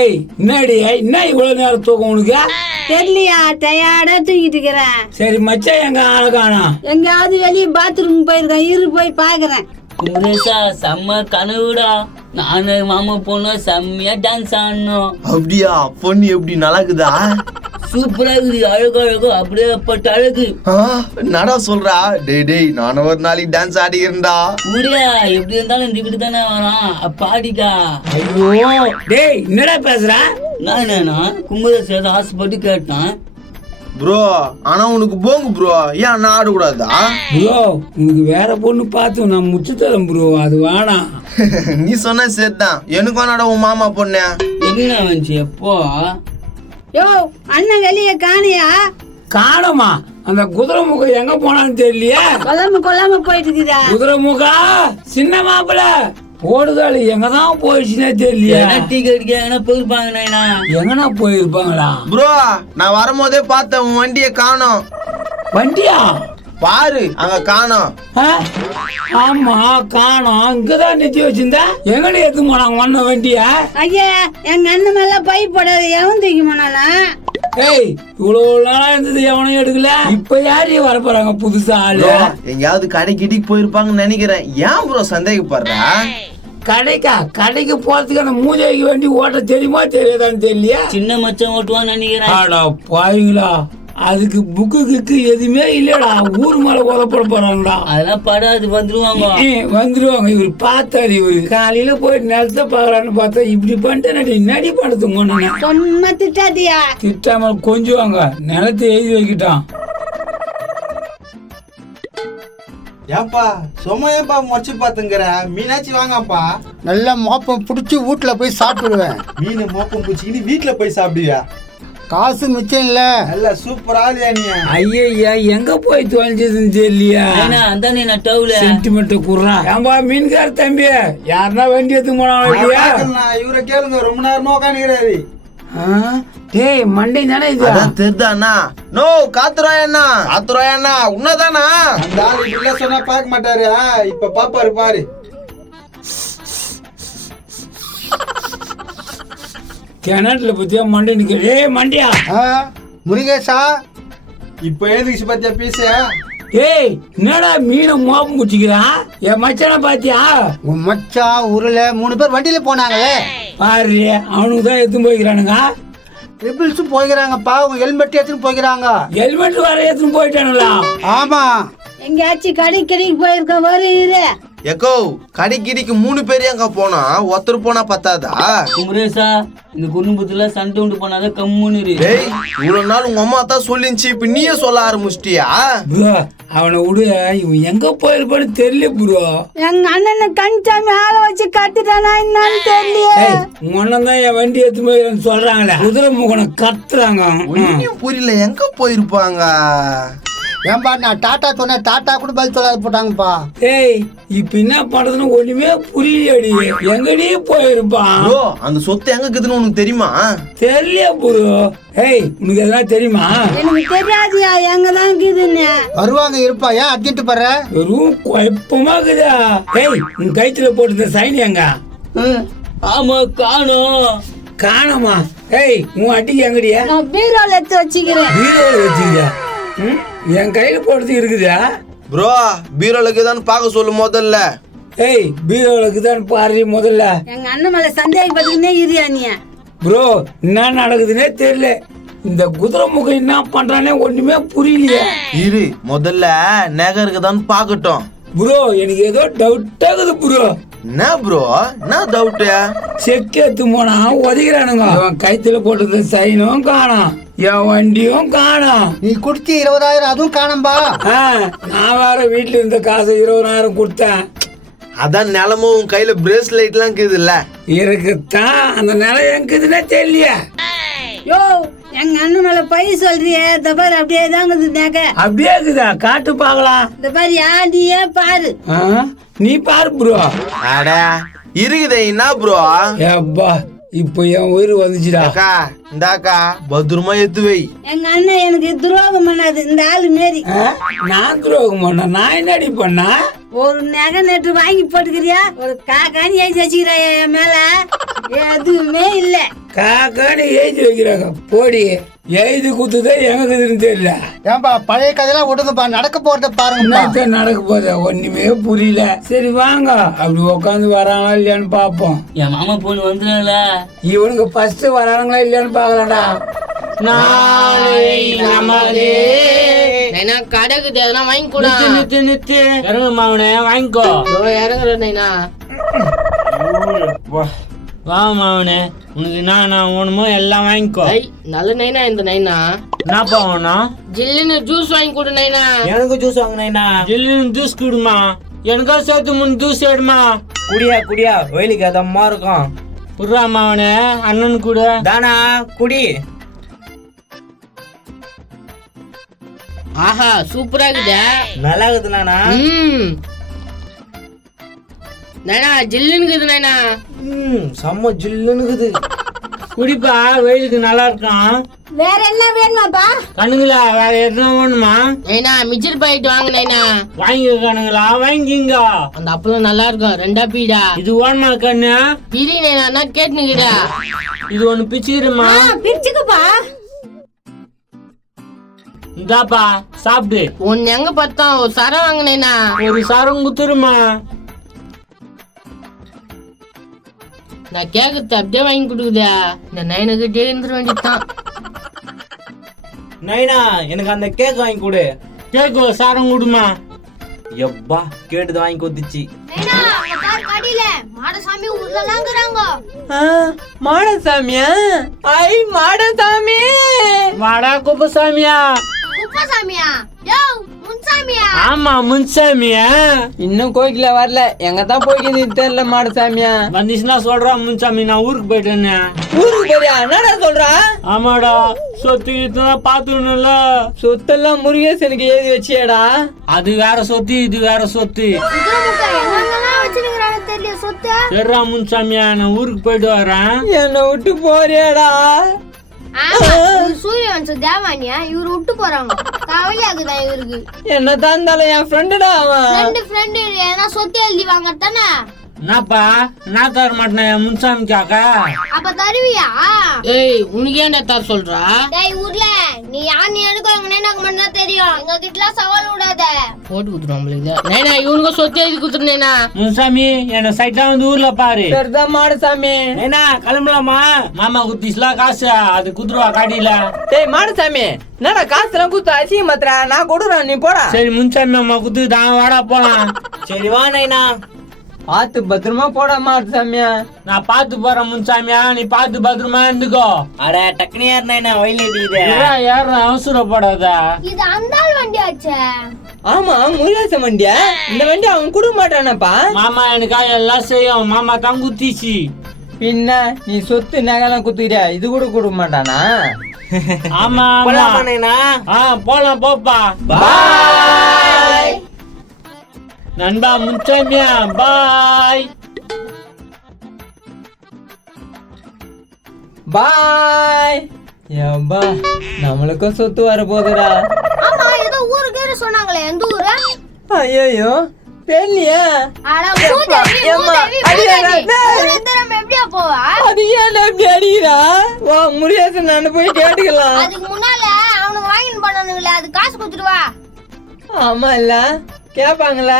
ஏய் என்னடி என்ன இவ்வளவு நேரம் தூக்கம் உனக்கு? தெரியலையா, டயர்டா தூங்கிட்டு இருக்கிறேன். சரி மச்சான் எங்க ஆளு காணோம். எங்கயாவது வெளியே பாத்ரூம் போயிருக்கேன், இரு போய் பாக்குறேன். குமரேசா செம்ம கனவுடா. நானு மாமா பொண்ணு செம்மையா டான்ஸ் ஆடணும். அப்படியா? பொண்ணு எப்படி நல்லாக்குதா? சூப்பரா இருக்குது. அழகு அப்படியே பட்ட அழகு. நடா சொல்றா? டேய் டேய் நானும் ஒரு நாளைக்கு டான்ஸ் ஆடிக்கிறேன்டா. முடியா எப்படி இருந்தாலும் இந்த வீட்டு தானே வரான் பாடிக்கா. ஐயோ டேய் என்னடா பேசுற? நானா குமரேசன் ஆசைப்பட்டு கேட்டான். ப்ரோ ஆனா உனக்கு போங்க ப்ரோ. ஏன் நான் ஆடக்கூடாதா? ப்ரோ உனக்கு வேற பொண்ணு பார்த்து நான் முச்சு தரேன் ப்ரோ. அது வேணாம். நீ சொன்ன சேர்த்தான். எனக்கும் நாட உன் மாமா பொண்ணு. என்ன வந்துச்சு எப்போ? யோ அண்ணன் வெளியே காணியா? காணுமா? அந்த குதிரை முகம் எங்க போனான்னு தெரியலையே. கொல்லாம போயிட்டு இருக்குதா குதிரை முகம்? சின்ன மாப்பிள்ள போடுதாள் எங்கதான் போயிடுச்சுன்னே தெரியலையே. டிக்கெட் எங்கன்னா போயிருப்பாங்க. எங்கனா போயிருப்பாங்களா? ப்ரோ நான் வரும்போதே பார்த்தேன் உன் வண்டியை காணோம். வண்டியா? பாரு அங்க காணோம். ஆமா காணோம். இங்கதான் நிறுத்தி வச்சிருந்தா. எங்கட எடுத்து போனாங்க ஒன்ன வண்டியா? ஐயா எங்க அண்ணன் மேல பை போடாது. எவன் தூக்கி போனானா? ஏய் இவ்வளவு நாளா இருந்தது எவனையும் எடுக்கல. இப்ப யாரையும் வர போறாங்க புதுசா ஆளு? எங்கயாவது கடைக்கு போயிருப்பாங்கன்னு நினைக்கிறேன். ஏன் ப்ரோ சந்தேகப்படுற? கடைக்கு போறதுக்கு அந்த மூஜைக்கு வண்டி ஓட்ட தெரியுமா தெரியாதான்னு தெரியலையா? சின்ன மச்சான் ஓட்டுவான்னு நினைக்கிறேன். ஆடா பாவீங்களா, அதுக்கு புக்கு எதுவுமே இல்லடா. ஊர் மேல உதப்பட போறாங்கடா. அதெல்லாம் படாது வந்துருவாங்க. இவரு பார்த்தாரு. இவரு காலையில போயிட்டு நிலத்தை பாக்குறான்னு பார்த்தா இப்படி பண்ணிட்டு நடி படுத்துங்க. சொன்ன திட்டாதியா? திட்டாம கொஞ்சுவாங்க. நிலத்தை எழுதி வைக்கிட்டான். ஏப்பா சும்மா ஏப்பா மொச்சு பாத்துங்கிற? மீனாச்சி வாங்கப்பா. நல்லா மோப்பம் பிடிச்சி வீட்டுல போய் சாப்பிடுவேன். மீன் மோப்பம் பிடிச்சிக்கிட்டு வீட்டுல போய் சாப்பிடுவியா? காசு மிச்சம் இல்ல. நல்ல சூப்பரா இல்லையா நீ? ஐயா எங்க போய் தொலைஞ்சதுன்னு தெரியலையா? அந்தானே நான் டவுல சென்டிமெண்ட் குடுறா. ஏன்பா மீன்கார தம்பி யாருன்னா வண்டி எடுத்து போனா? இவரை கேளுங்க, ரொம்ப நேரமா உட்காந்துக்கிறாரு. டேய் மண்டை தானே இது? அதான் தெரிதானா? நோ காத்துறாயண்ணா உன்னதானா? அந்த ஆளு இல்ல சொன்னா பார்க்க மாட்டாரு. இப்ப பாப்பாரு பாரு. கிணற்றுல பத்தியா மண்டை நிக்க. ஏய் மண்டியா முருகேசா இப்ப எதுக்கு பத்தியா பீச? ஏய் என்னடா மீனை மோப்பம் முடிச்சுக்கிறான்? என் மச்சான பாத்தியா? உன் மச்சான் உருளை 3 பேர் வண்டியில போனாங்களே பாரு. அவனுக்கு தான் எடுத்துன்னு போய்க்கிறானுங்க. ட்ரிபிள்ஸும் போய்க்கிறாங்கப்பா. உங்க ஹெல்மெட் எடுத்துன்னு போய்க்கிறாங்க. ஹெல்மெட் வர எடுத்துன்னு போயிட்டானுங்களா? ஆமா. எங்கேயாச்சும் கடைக்கு போயிருக்க வரு இரு. எக்கோ கடிக்கிடிக்கு 3 பேர் எங்க போனா ஒருத்தர் போனா பத்தாதா? குமரேசா இந்த குடும்பத்துல சண்டை உண்டு பண்ணாத கம்முன்னு இரு. டேய் இவ்வளவு நாள் உங்க அம்மா தான் சொல்லிச்சு, இப்ப நீயே சொல்ல ஆரம்பிச்சிட்டியா? ப்ரோ அவனை விடு, இவன் எங்க போயிருப்பான்னு தெரியல ப்ரோ. எங்க அண்ணனை கஞ்சாமி ஆளை வச்சு கத்துட்டானா என்னன்னு தெரியல. உங்க அண்ணன் தான் என் வண்டி எடுத்து போய் சொல்றாங்களே, குதிரை முகனை கத்துறாங்க. ஒன்னும் புரியல, எங்க போயிருப்பாங்க? ஏன்பா நான் டாட்டா சொன்னேன், டாட்டா கூட பதில் சொல்லாத போட்டாங்கப்பா. ஏய் இப்ப என்ன பண்றதுன்னு ஒண்ணுமே புரியலடி, எங்கடி போயிருப்பான்? ப்ரோ அந்த சொத்து எங்க இருக்குதுன்னு உனக்கு தெரியுமா? தெரியல ப்ரோ. ஏய் உனக்கு எதெல்லாம் தெரியுமா? எனக்கு தெரியாதியா எங்கதான் இருக்குதுன்னு. வருவாங்க இருப்பா, ஏன் அர்ஜென்ட் பண்ற? வெறும் குழப்பமா இருக்குதா? ஏய் உன் கைத்துல போட்டு சைன் எங்க? ஆமா காணோம். காணமா? ஏய் உன் அட்டிக்கு எங்கடியா? நான் பீரோல எடுத்து வச்சுக்கிறேன். பீரோல வச்சுக்கியா? என் கையில போடுறது இருக்குதா? ப்ரோ பீரோலுக்கு தான் பார்க்க சொல்லு முதல்ல. ஏய் பீரோலுக்கு தான் பாரு முதல்ல. எங்க அண்ணன் மேல சந்தேகப்பட்டுக்கினே இருயா நீ. ப்ரோ என்ன நடக்குதுன்னே தெரியல, இந்த குதிரை முகம் என்ன பண்றானே ஒண்ணுமே புரியலையே. இரு முதல்ல நகருக்கு தான் பார்க்கட்டும். ப்ரோ எனக்கு ஏதோ டவுட் ஆகுது ப்ரோ. என்ன ப்ரோ என்ன டவுட்? செக் எடுத்து போனா உதைக்கிறானுங்க. அவன் கைத்துல போட்டது சைனும் காணோம், என் வண்டியும் காணோம். நீ குடிச்சு 20,000 அதுவும் காணம்பா. நான் வேற வீட்டுல இருந்த காசு 20,000 கொடுத்தேன். அதான் நிலமும் உன் கையில பிரேஸ்லெட் எல்லாம் இருக்குதுல்ல? இருக்குதான், அந்த நிலம் எங்குதுன்னே தெரியலையா? யோ எங்க அண்ணன் மேல பை சொல்றியே, இந்த பாரு அப்படியே தாங்குது நகை. அப்படியே இருக்குதா? காட்டு பாக்கலாம். இந்த பாரு யாடியே பாரு. நீ பாரு ப்ரோ. அட இருக்குதே என்ன ப்ரோ? ஏப்பா இப்போ என் உயிர் வந்துச்சுடா. அக்கா இந்தாக்கா பத்திரமா எடுத்து வை. எங்க அண்ணன் எனக்கு துரோகம் பண்ணாது இந்த ஆளு மாரி. நான் துரோகம் பண்ண? நான் என்னடி பண்ண? ஒரு நகை நெட்டு வாங்கி போட்டுக்கிறியா, ஒரு காக்கானி எழுதி வச்சுக்கிறியா என் மேல? எதுவுமே இல்ல. காக்கானி எழுதி வைக்கிறாங்க போடி. எழுதி குத்துதே எங்கக்குதுன்னு தெரியல. ஏன்பா பழைய கதையெல்லாம் விடுங்கப்பா, நடக்க போறத பாருங்க. நடக்க போதா ஒண்ணுமே புரியல. சரி வாங்க அப்படி உட்காந்து வராங்களா இல்லையான்னு பாப்போம். என் மாமா பொண்ணு வந்துடும்ல. இவனுக்கு ஃபர்ஸ்ட் வரானுங்களா இல்லையான்னு பாக்கலாம்டா. நைனா கடைக்கு எதனா வாங்கி கூட. நித்து இறங்கு மாவனே வாங்கிக்கோ. இறங்குற நைனா. வா மாவனே, உனக்கு என்ன வேணுமோ எல்லாம் வாங்கிக்கோ. நல்ல நைனா இந்த நைனா. என்னப்பா வேணும்? ஜில்லுன்னு ஜூஸ் வாங்கி கொடு நைனா. எனக்கு ஜூஸ் வாங்க நைனா. ஜில்லுன்னு ஜூஸ் குடுமா. எனக்கா சேர்த்து 3 ஜூஸ் எடுமா. குடியா வெயிலுக்கு அதம்மா இருக்கும். புடுறா மாவனே, அண்ணன் கூட தானா குடி. ஆஹா சூப்பரா இருக்குதே. நல்லா இருக்குது நானா. நைனா ஜில்லுன்னு இருக்குது நைனா. செம்ம ஜில்லுன்னு இருக்குது. குடிப்பா, வெயிலுக்கு நல்லா இருக்கும். வேற என்ன வேணுமாப்பா? கண்ணுங்களா வேற எதுனா வேணுமா? நைனா மிச்சர் பாக்கெட் வாங்க நைனா. வாங்கி கண்ணுங்களா வாங்கிங்க. அந்த அப்பளம் நல்லா இருக்கும், 2 பீடா. இது வேணுமா கண்ணு? பிரி நைனா கேட்டுனுக்குதா. இது ஒண்ணு பிச்சுக்கிறமா. பிரிச்சுக்குப்பா. இந்தாப்பா சாப்பிடு. ஒன்னு எங்க பார்த்தோம், ஒரு சரம் வாங்க நைனா. ஒரு சரம் குத்துருமா. நான் கேக்குறது அப்படியே வாங்கி கொடுக்குதா. இந்த நைனுக்கிட்டே இருந்துட வேண்டியதுதான். நைனா எனக்கு அந்த கேக் வாங்கி கொடு. கேக்கு சாரம் கொடுமா. எப்பா கேட்டுதான் வாங்கி கொடுத்துச்சு. மாடசாமி உள்ளலாங்கறாங்க. மாடசாமியா? ஐ மாடசாமி. வாடா குப்பசாமியா. குப்பசாமியா? யோ முன்சாமியா? ஆமா முன்சாமியா. இன்னும் கோயில வரல, எங்க தான் போய்க்கிது தெரியல. மாடசாமியா வந்துச்சுன்னா சொல்றா முன்சாமி, நான் ஊருக்கு போயிட்டேன்னு. ஊருக்கு போறியா? என்னடா சொல்றா? ஆமாடா, சொத்து இதுதான் பாத்துக்கணும்ல. சொத்தெல்லாம் முருகேசனுக்கு எழுதி வச்சியடா. அது வேற சொத்து, இது வேற சொத்து. தெரியல சொத்து. சரிடா முன்சாமியா, நான் ஊருக்கு போயிட்டு வரேன். என்ன விட்டு போறியாடா? சூரிய வம்ச தேவானியா இவரு விட்டு போறாங்க. கவலையாகுதான் இவருக்கு. என்ன தான் என் ஃப்ரெண்டுடா அவன். ஃப்ரெண்டு ஏன்னா சொத்து எழுதி வாங்க தானே. என்னப்பா நான் தர மாட்டேன் முன்சாமி காக்கா. அப்ப தருவியா? ஏய் உனக்கு ஏன்டா தர சொல்றா? டேய் ஊர்ல நீ யார் நீ எனக்கு எங்க நைனாக்கு மட்டும் தான் தெரியும். எங்க கிட்டலாம் சவால் விடாத. போட்டு குத்துறோம் நம்மளுக்கு. நைனா இவனுக்கு சொத்து எழுதி குத்துறேனா? முன்சாமி என்ன சைட்டா வந்து ஊர்ல பாரு. சரிதான் மாடு சாமி. என்ன கிளம்பலாமா? மாமா குத்திஸ்லாம் காசு அது குத்துருவா காடியில. டேய் மாடு சாமி, என்னடா காசுலாம் குத்து அசிங்க மாத்திரா? நான் கொடுறேன், நீ போடா. சரி முன்சாமி அம்மா குத்து தான் வாடா போலாம். சரி வா நைனா. பார்த்து பத்திரமா போடா மாடு சாமியா. நான் பார்த்து போறேன் முன்சாமியா, நீ பார்த்து பத்திரமா இருந்துக்கோ. அட டக்குனு ஏறினா வயல் அடிக்குது. யாரும் அவசரப்படாத. இது அந்தாள் வண்டியாச்சே. ஆமா முருகேசன் வண்டியா? இந்த வண்டி அவன் கொடுக்க மாட்டானப்பா. மாமா எனக்காக எல்லாம் செய்யும். மாமா தான் குத்திச்சு. பின்ன நீ சொத்து நகைலாம் குத்துக்கிறியா? இது கூட கொடுக்க மாட்டானா? ஆமா போலாம் போப்பா. பாய் நண்பா முன்சாமியா பாய். பாய். ஏம்பா நம்மளுக்கும் சொத்து வர போதுடா. ஆமா ஏதோ ஊருக்கு சொன்னாங்களே, எந்த ஊரு? ஐயோ தெரியலையா? அட மூதேவி எப்படியா போவா? அது ஏன் அப்படி அடிக்கிறா? வா முருகேசன் நான் போய் கேட்டுக்கலாம். அதுக்கு முன்னால அவனுக்கு வாங்கிட்டு போனானுங்களே, அது காசு கொடுத்துட்டு வா. ஆமா இல்ல கேப்பாங்களா?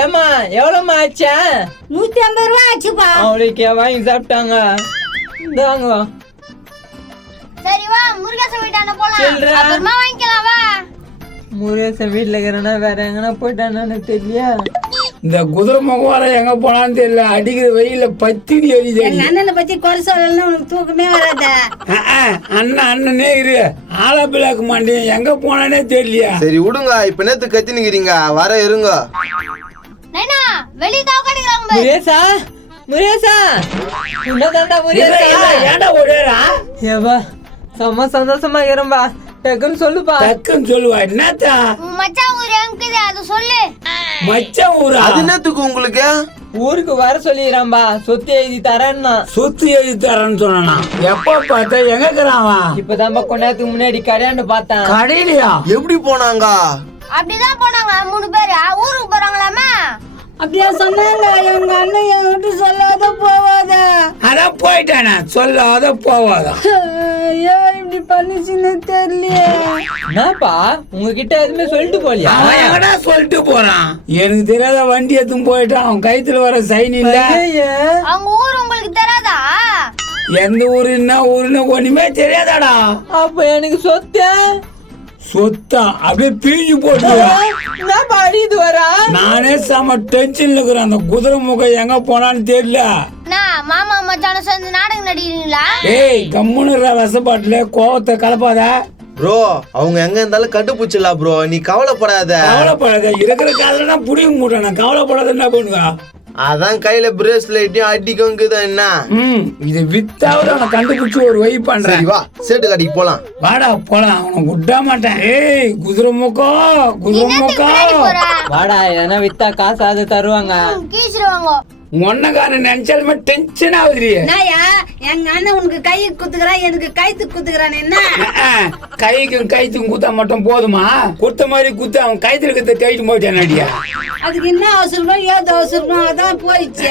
ஏமா எவ்வளவுமா ஆச்சா? 150 ரூபா ஆச்சுப்பா. அவளுக்கு வாங்கி சாப்பிட்டாங்க. இந்தாங்க. சரி வா முருகேசன் வீட்டாண்ட போலாம். சொல்றா. அப்புறமா வாங்கிக்கலாம் வா. முருகேசன் வீட்டுல இருக்கிறனா வேற எங்கன்னா போயிட்டானு தெரியல. இந்த குதிரை முகவார எங்க போனான்னு தெரியல. அடிக்கிற வெயில பத்தினி எரியுது. எங்க அண்ணனை பத்தி குறை சொல்லலாம் உனக்கு தூக்கமே வராத. அண்ணனே இரு. ஆலப்பிளாக்கு மாண்டி எங்க போனானே தெரியலையா? சரி விடுங்க, இப்ப நேத்து கத்தி நிக்கிறீங்க, வர இருங்க. நைனா வெளிய தான் உட்கார்ந்திருக்காங்க பாரு. முருகேசா முருகேசா உன்னதாண்டா முருகேசா. ஏன்டா ஓடுறா? ஏவா செம்ம சந்தோஷமா இரும்பா. டக்குன்னு சொல்லுப்பா. டக்குன்னு சொல்லுவா. என்னத்தா உன் மச்சான் ஊர் எங்குது அது சொல்லு. மச்சான் ஊரா? அது என்னத்துக்கு உங்களுக்கு? ஊருக்கு வர சொல்லிடுறான்பா, சொத்து எழுதி தரேன்னா. சொத்து எழுதி தரேன்னு சொன்னா எப்ப பார்த்தா எங்க இருக்கிறான்? இப்பதான்பா கொஞ்ச நேரத்துக்கு முன்னாடி கடையாண்டு பார்த்தேன். கடையிலயா? எப்படி போனாங்க? அப்படிதான் போனாங்க 3 பேரு. ஊருக்கு போறாங்களாமா? அப்படியா சொன்னாங்க. எங்க அண்ணன் என் விட்டு சொல்லாத போவாத. அதான் போயிட்டானே, சொல்லாத போவாதா? ஏன் இப்படி பண்ணிச்சுன்னு தெரியலையே. என்னப்பா உங்ககிட்ட எதுவுமே சொல்லிட்டு போலியா? அவன் எங்கடா சொல்லிட்டு போறான்? எனக்கு தெரியாத வண்டி எடுத்து போயிட்டான். அவன் கைத்துல வர சைன் இல்ல. அவங்க ஊர் உங்களுக்கு தெரியாதா? எந்த ஊரு என்ன ஊருன்னு ஒண்ணுமே தெரியாதாடா. அப்ப எனக்கு சொத்து சொத்தா அப்படியே பிரிஞ்சு போட்டு என்னப்பா அடிது வரா? நானே செம டென்ஷன்ல இருக்கிறேன். அந்த குதிரை முகம் எங்க போனான்னு தெரியல. நான் மாமா மச்சான சேர்ந்து நாடகம் நடிக்கிறீங்களா? ஏய் கம்முனுற வசப்பாட்டுல கோவத்தை கலப்பாத. ப்ரோ அவங்க எங்க இருந்தாலும் கண்டுபிடிச்சிடலாம் ப்ரோ, நீ கவலைப்படாத. கவலைப்படாத, இருக்கிற காதல புடிக்க மாட்டேன். நான் கவலைப்படாத என்ன பண்ணுவா? அதான் கையில பிரேஸ்லெட்டையும் அடிக்குங்குதா என்ன? இது வித்தாவது அவனை கண்டுபிடிச்சு ஒரு வை பண்றேன். சரி வா சேட்டு கடைக்கு போலாம். வாடா போலாம், அவனை விட மாட்டேன். ஏய் குதிரை முகம் குதிரை முகம் வாடா, ஏன்னா வித்தா காசு அது தருவாங்க. கீச்சிடுவாங்க. ஒன்னக்கான நினைச்சாலுமே டென்ஷன் ஆகுது. நாயா எங்க அண்ணன் உனக்கு கை குத்துக்கிறான், எனக்கு கைத்து குத்துக்கிறான். என்ன கைக்கும் கைத்துக்கும் குத்தா மட்டும் போதுமா? குத்த மாதிரி குத்து அவன் கைத்துல கத்த கைட்டு போயிட்டான். அடியா அதுக்கு என்ன அவசரமோ ஏதோ அவசரமோ அதான் போயிடுச்சு.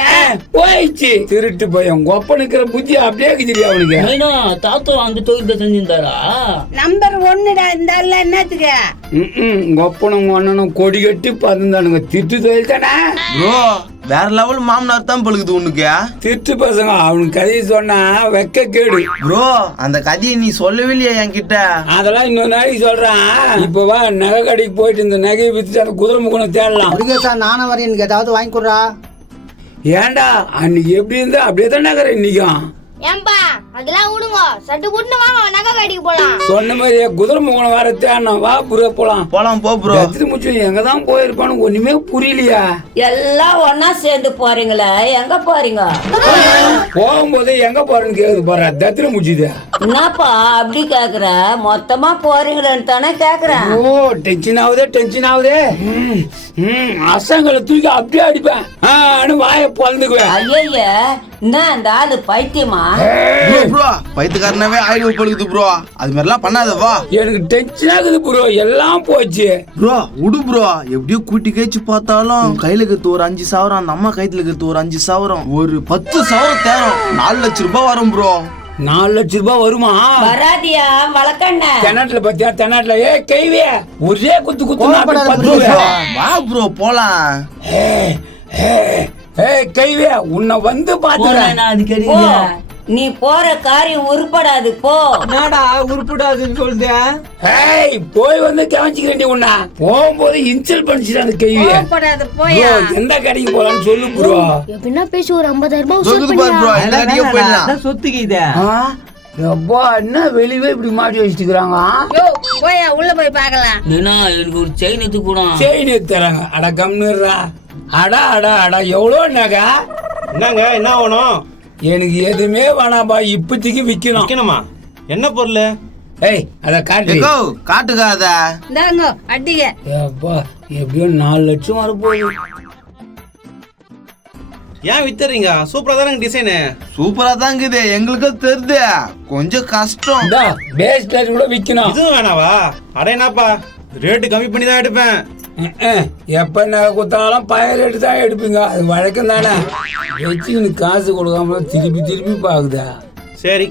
போயிடுச்சு. திருட்டு போய் உங்க ஒப்பனுக்கிற புத்தி அப்படியே இருக்குது அவனுக்கு. தாத்தா அந்த தொழில் செஞ்சிருந்தாரா? நம்பர் 1டா இந்த ஆள்ல என்னத்துக்கு? உங்க ஒப்பனும் உங்க அண்ணனும் கொடி கட்டி பறந்தானுங்க. திட்டு தொழில் தானே ப்ரோ, வேற லெவல் மாமனார் தான் பழுகுது உனக்கு. திட்டு பசங்க அவனுக்கு கதையை சொன்னா வெக்க கேடு. ப்ரோ அந்த கதையை நீ சொல்லவே இல்லையா என்கிட்ட? அதெல்லாம் இன்னொரு நாளைக்கு சொல்றான். இப்ப வா நகை கடைக்கு போயிட்டு இந்த நகையை வித்துட்டு அந்த குதிரை முகனை தேடலாம். முருகேசா நானும் வரேன், எனக்கு ஏதாவது வாங்கி கொடுறா. ஏன்டா அன்னைக்கு எப்படி இருந்தா அப்படியே தான் நகர இன்னைக்கும். ஏம்பா அதெல்லாம் விடுங்க, சட்டு புட்டு வாங்க நகை கடைக்கு போலாம். சொன்ன மாதிரி குதிரை முகனை வேற தேடணும். வா ப்ரோ போலாம். போலாம் போ ப்ரோ. முச்சு எங்கதான் போயிருப்பான்னு ஒண்ணுமே புரியலையா? எல்லாம் ஒன்னா சேர்ந்து போறீங்களா? எங்க போறீங்க? போகும்போது எங்க போறேன்னு கேக்குது போற. தத்திர முடிச்சுது. என்னப்பா அப்படி கேக்குற? மொத்தமா போறீங்களேன்னு தானே கேக்குறேன். ஓ டென்ஷன் ஆகுதே டென்ஷன் ஆகுதே. அசங்களை தூக்கி அப்படியே அடிப்பேன். வாய பொழந்துக்குவேன். ஐய என்ன இந்த ஆளு பைத்தியமா? ப்ரோ பைத்தியக்காரனாவே ஆயிடுவு பழுகுது ப்ரோ, அது மாதிரிலாம் பண்ணாத வா. எனக்கு டென்ஷன் ஆகுது ப்ரோ, எல்லாம் போச்சு. ப்ரோ விடு ப்ரோ, எப்படியோ கூட்டி கேச்சு பார்த்தாலும் கையில இருக்கிறது ஒரு 5 சவரம், அந்த அம்மா கைத்துல இருக்கிறது ஒரு 5 சவரம், ஒரு 10 சவரம் தேரும். 4 லட்சம் ரூபாய் வரும் ப்ரோ. 4 லட்சம் ரூபாய் வருமா? வராதியா வளக்கண்ண தென்னாட்டுல பத்தியா தென்னாட்டுல கைவே ஒரே குத்து குத்து வா ப்ரோ போலாம். கைவே உன்னை வந்து பாத்துறேன். அது கிடையாது. நீ போற காரியம் உருப்படாது போ. என்னடா உருப்படாதுன்னு சொல்லுது? போய் வந்து கவனிச்சுக்கிறேன். உன்ன போகும்போது இன்சல் பண்ணிச்சு அந்த கைவே. உருப்படாது போயா. எந்த கடைக்கு போலான்னு சொல்லு ப்ரோ. எப்படின்னா பேசி ஒரு 50,000 ரூபாய் சொல்லுது பாரு ப்ரோ, இந்த கடைக்கு போயிடலாம். சொத்துக்கு இது எப்பா என்ன வெளியே இப்படி மாட்டி வச்சுக்கிறாங்க. போயா உள்ள போய் பார்க்கலாம். எனக்கு ஒரு செயின் எடுத்து கூட. செயின் எடுத்துறாங்க. அட கம்னுறா. அடா அடா அடா எவ்வளோ நகை? என்னங்க என்ன வேணும்? எனக்கு எதுவுமே வேணாம்பா, இப்போதைக்கு விற்கணுமா? என்ன பொருள்? அத காட்டு. காட்டுக்காத. இந்தாங்க அடிங்க. எப்பா எப்படியோ 4 லட்சம் வரப்போகுது. ஏன் வித்துறீங்க? சூப்பரா தானே டிசைனு. சூப்பரா தான் இருக்குது, எங்களுக்கு தெரியுது. கொஞ்சம் கஷ்டம். பேஸ் ரேட் கூட விற்கணும். இதுவும் வேணாவா? அட என்னப்பா, ரேட்டு கம்மி பண்ணி தான் எடுப்பேன். எப்ப நகை குத்தாலும் பழைய ரேட்டு தான் எடுப்பீங்க. அது வழக்கம் தானே. வச்சுக்கின்னு காசு கொடுக்காம திருப்பி திருப்பி பாக்குதா? சரி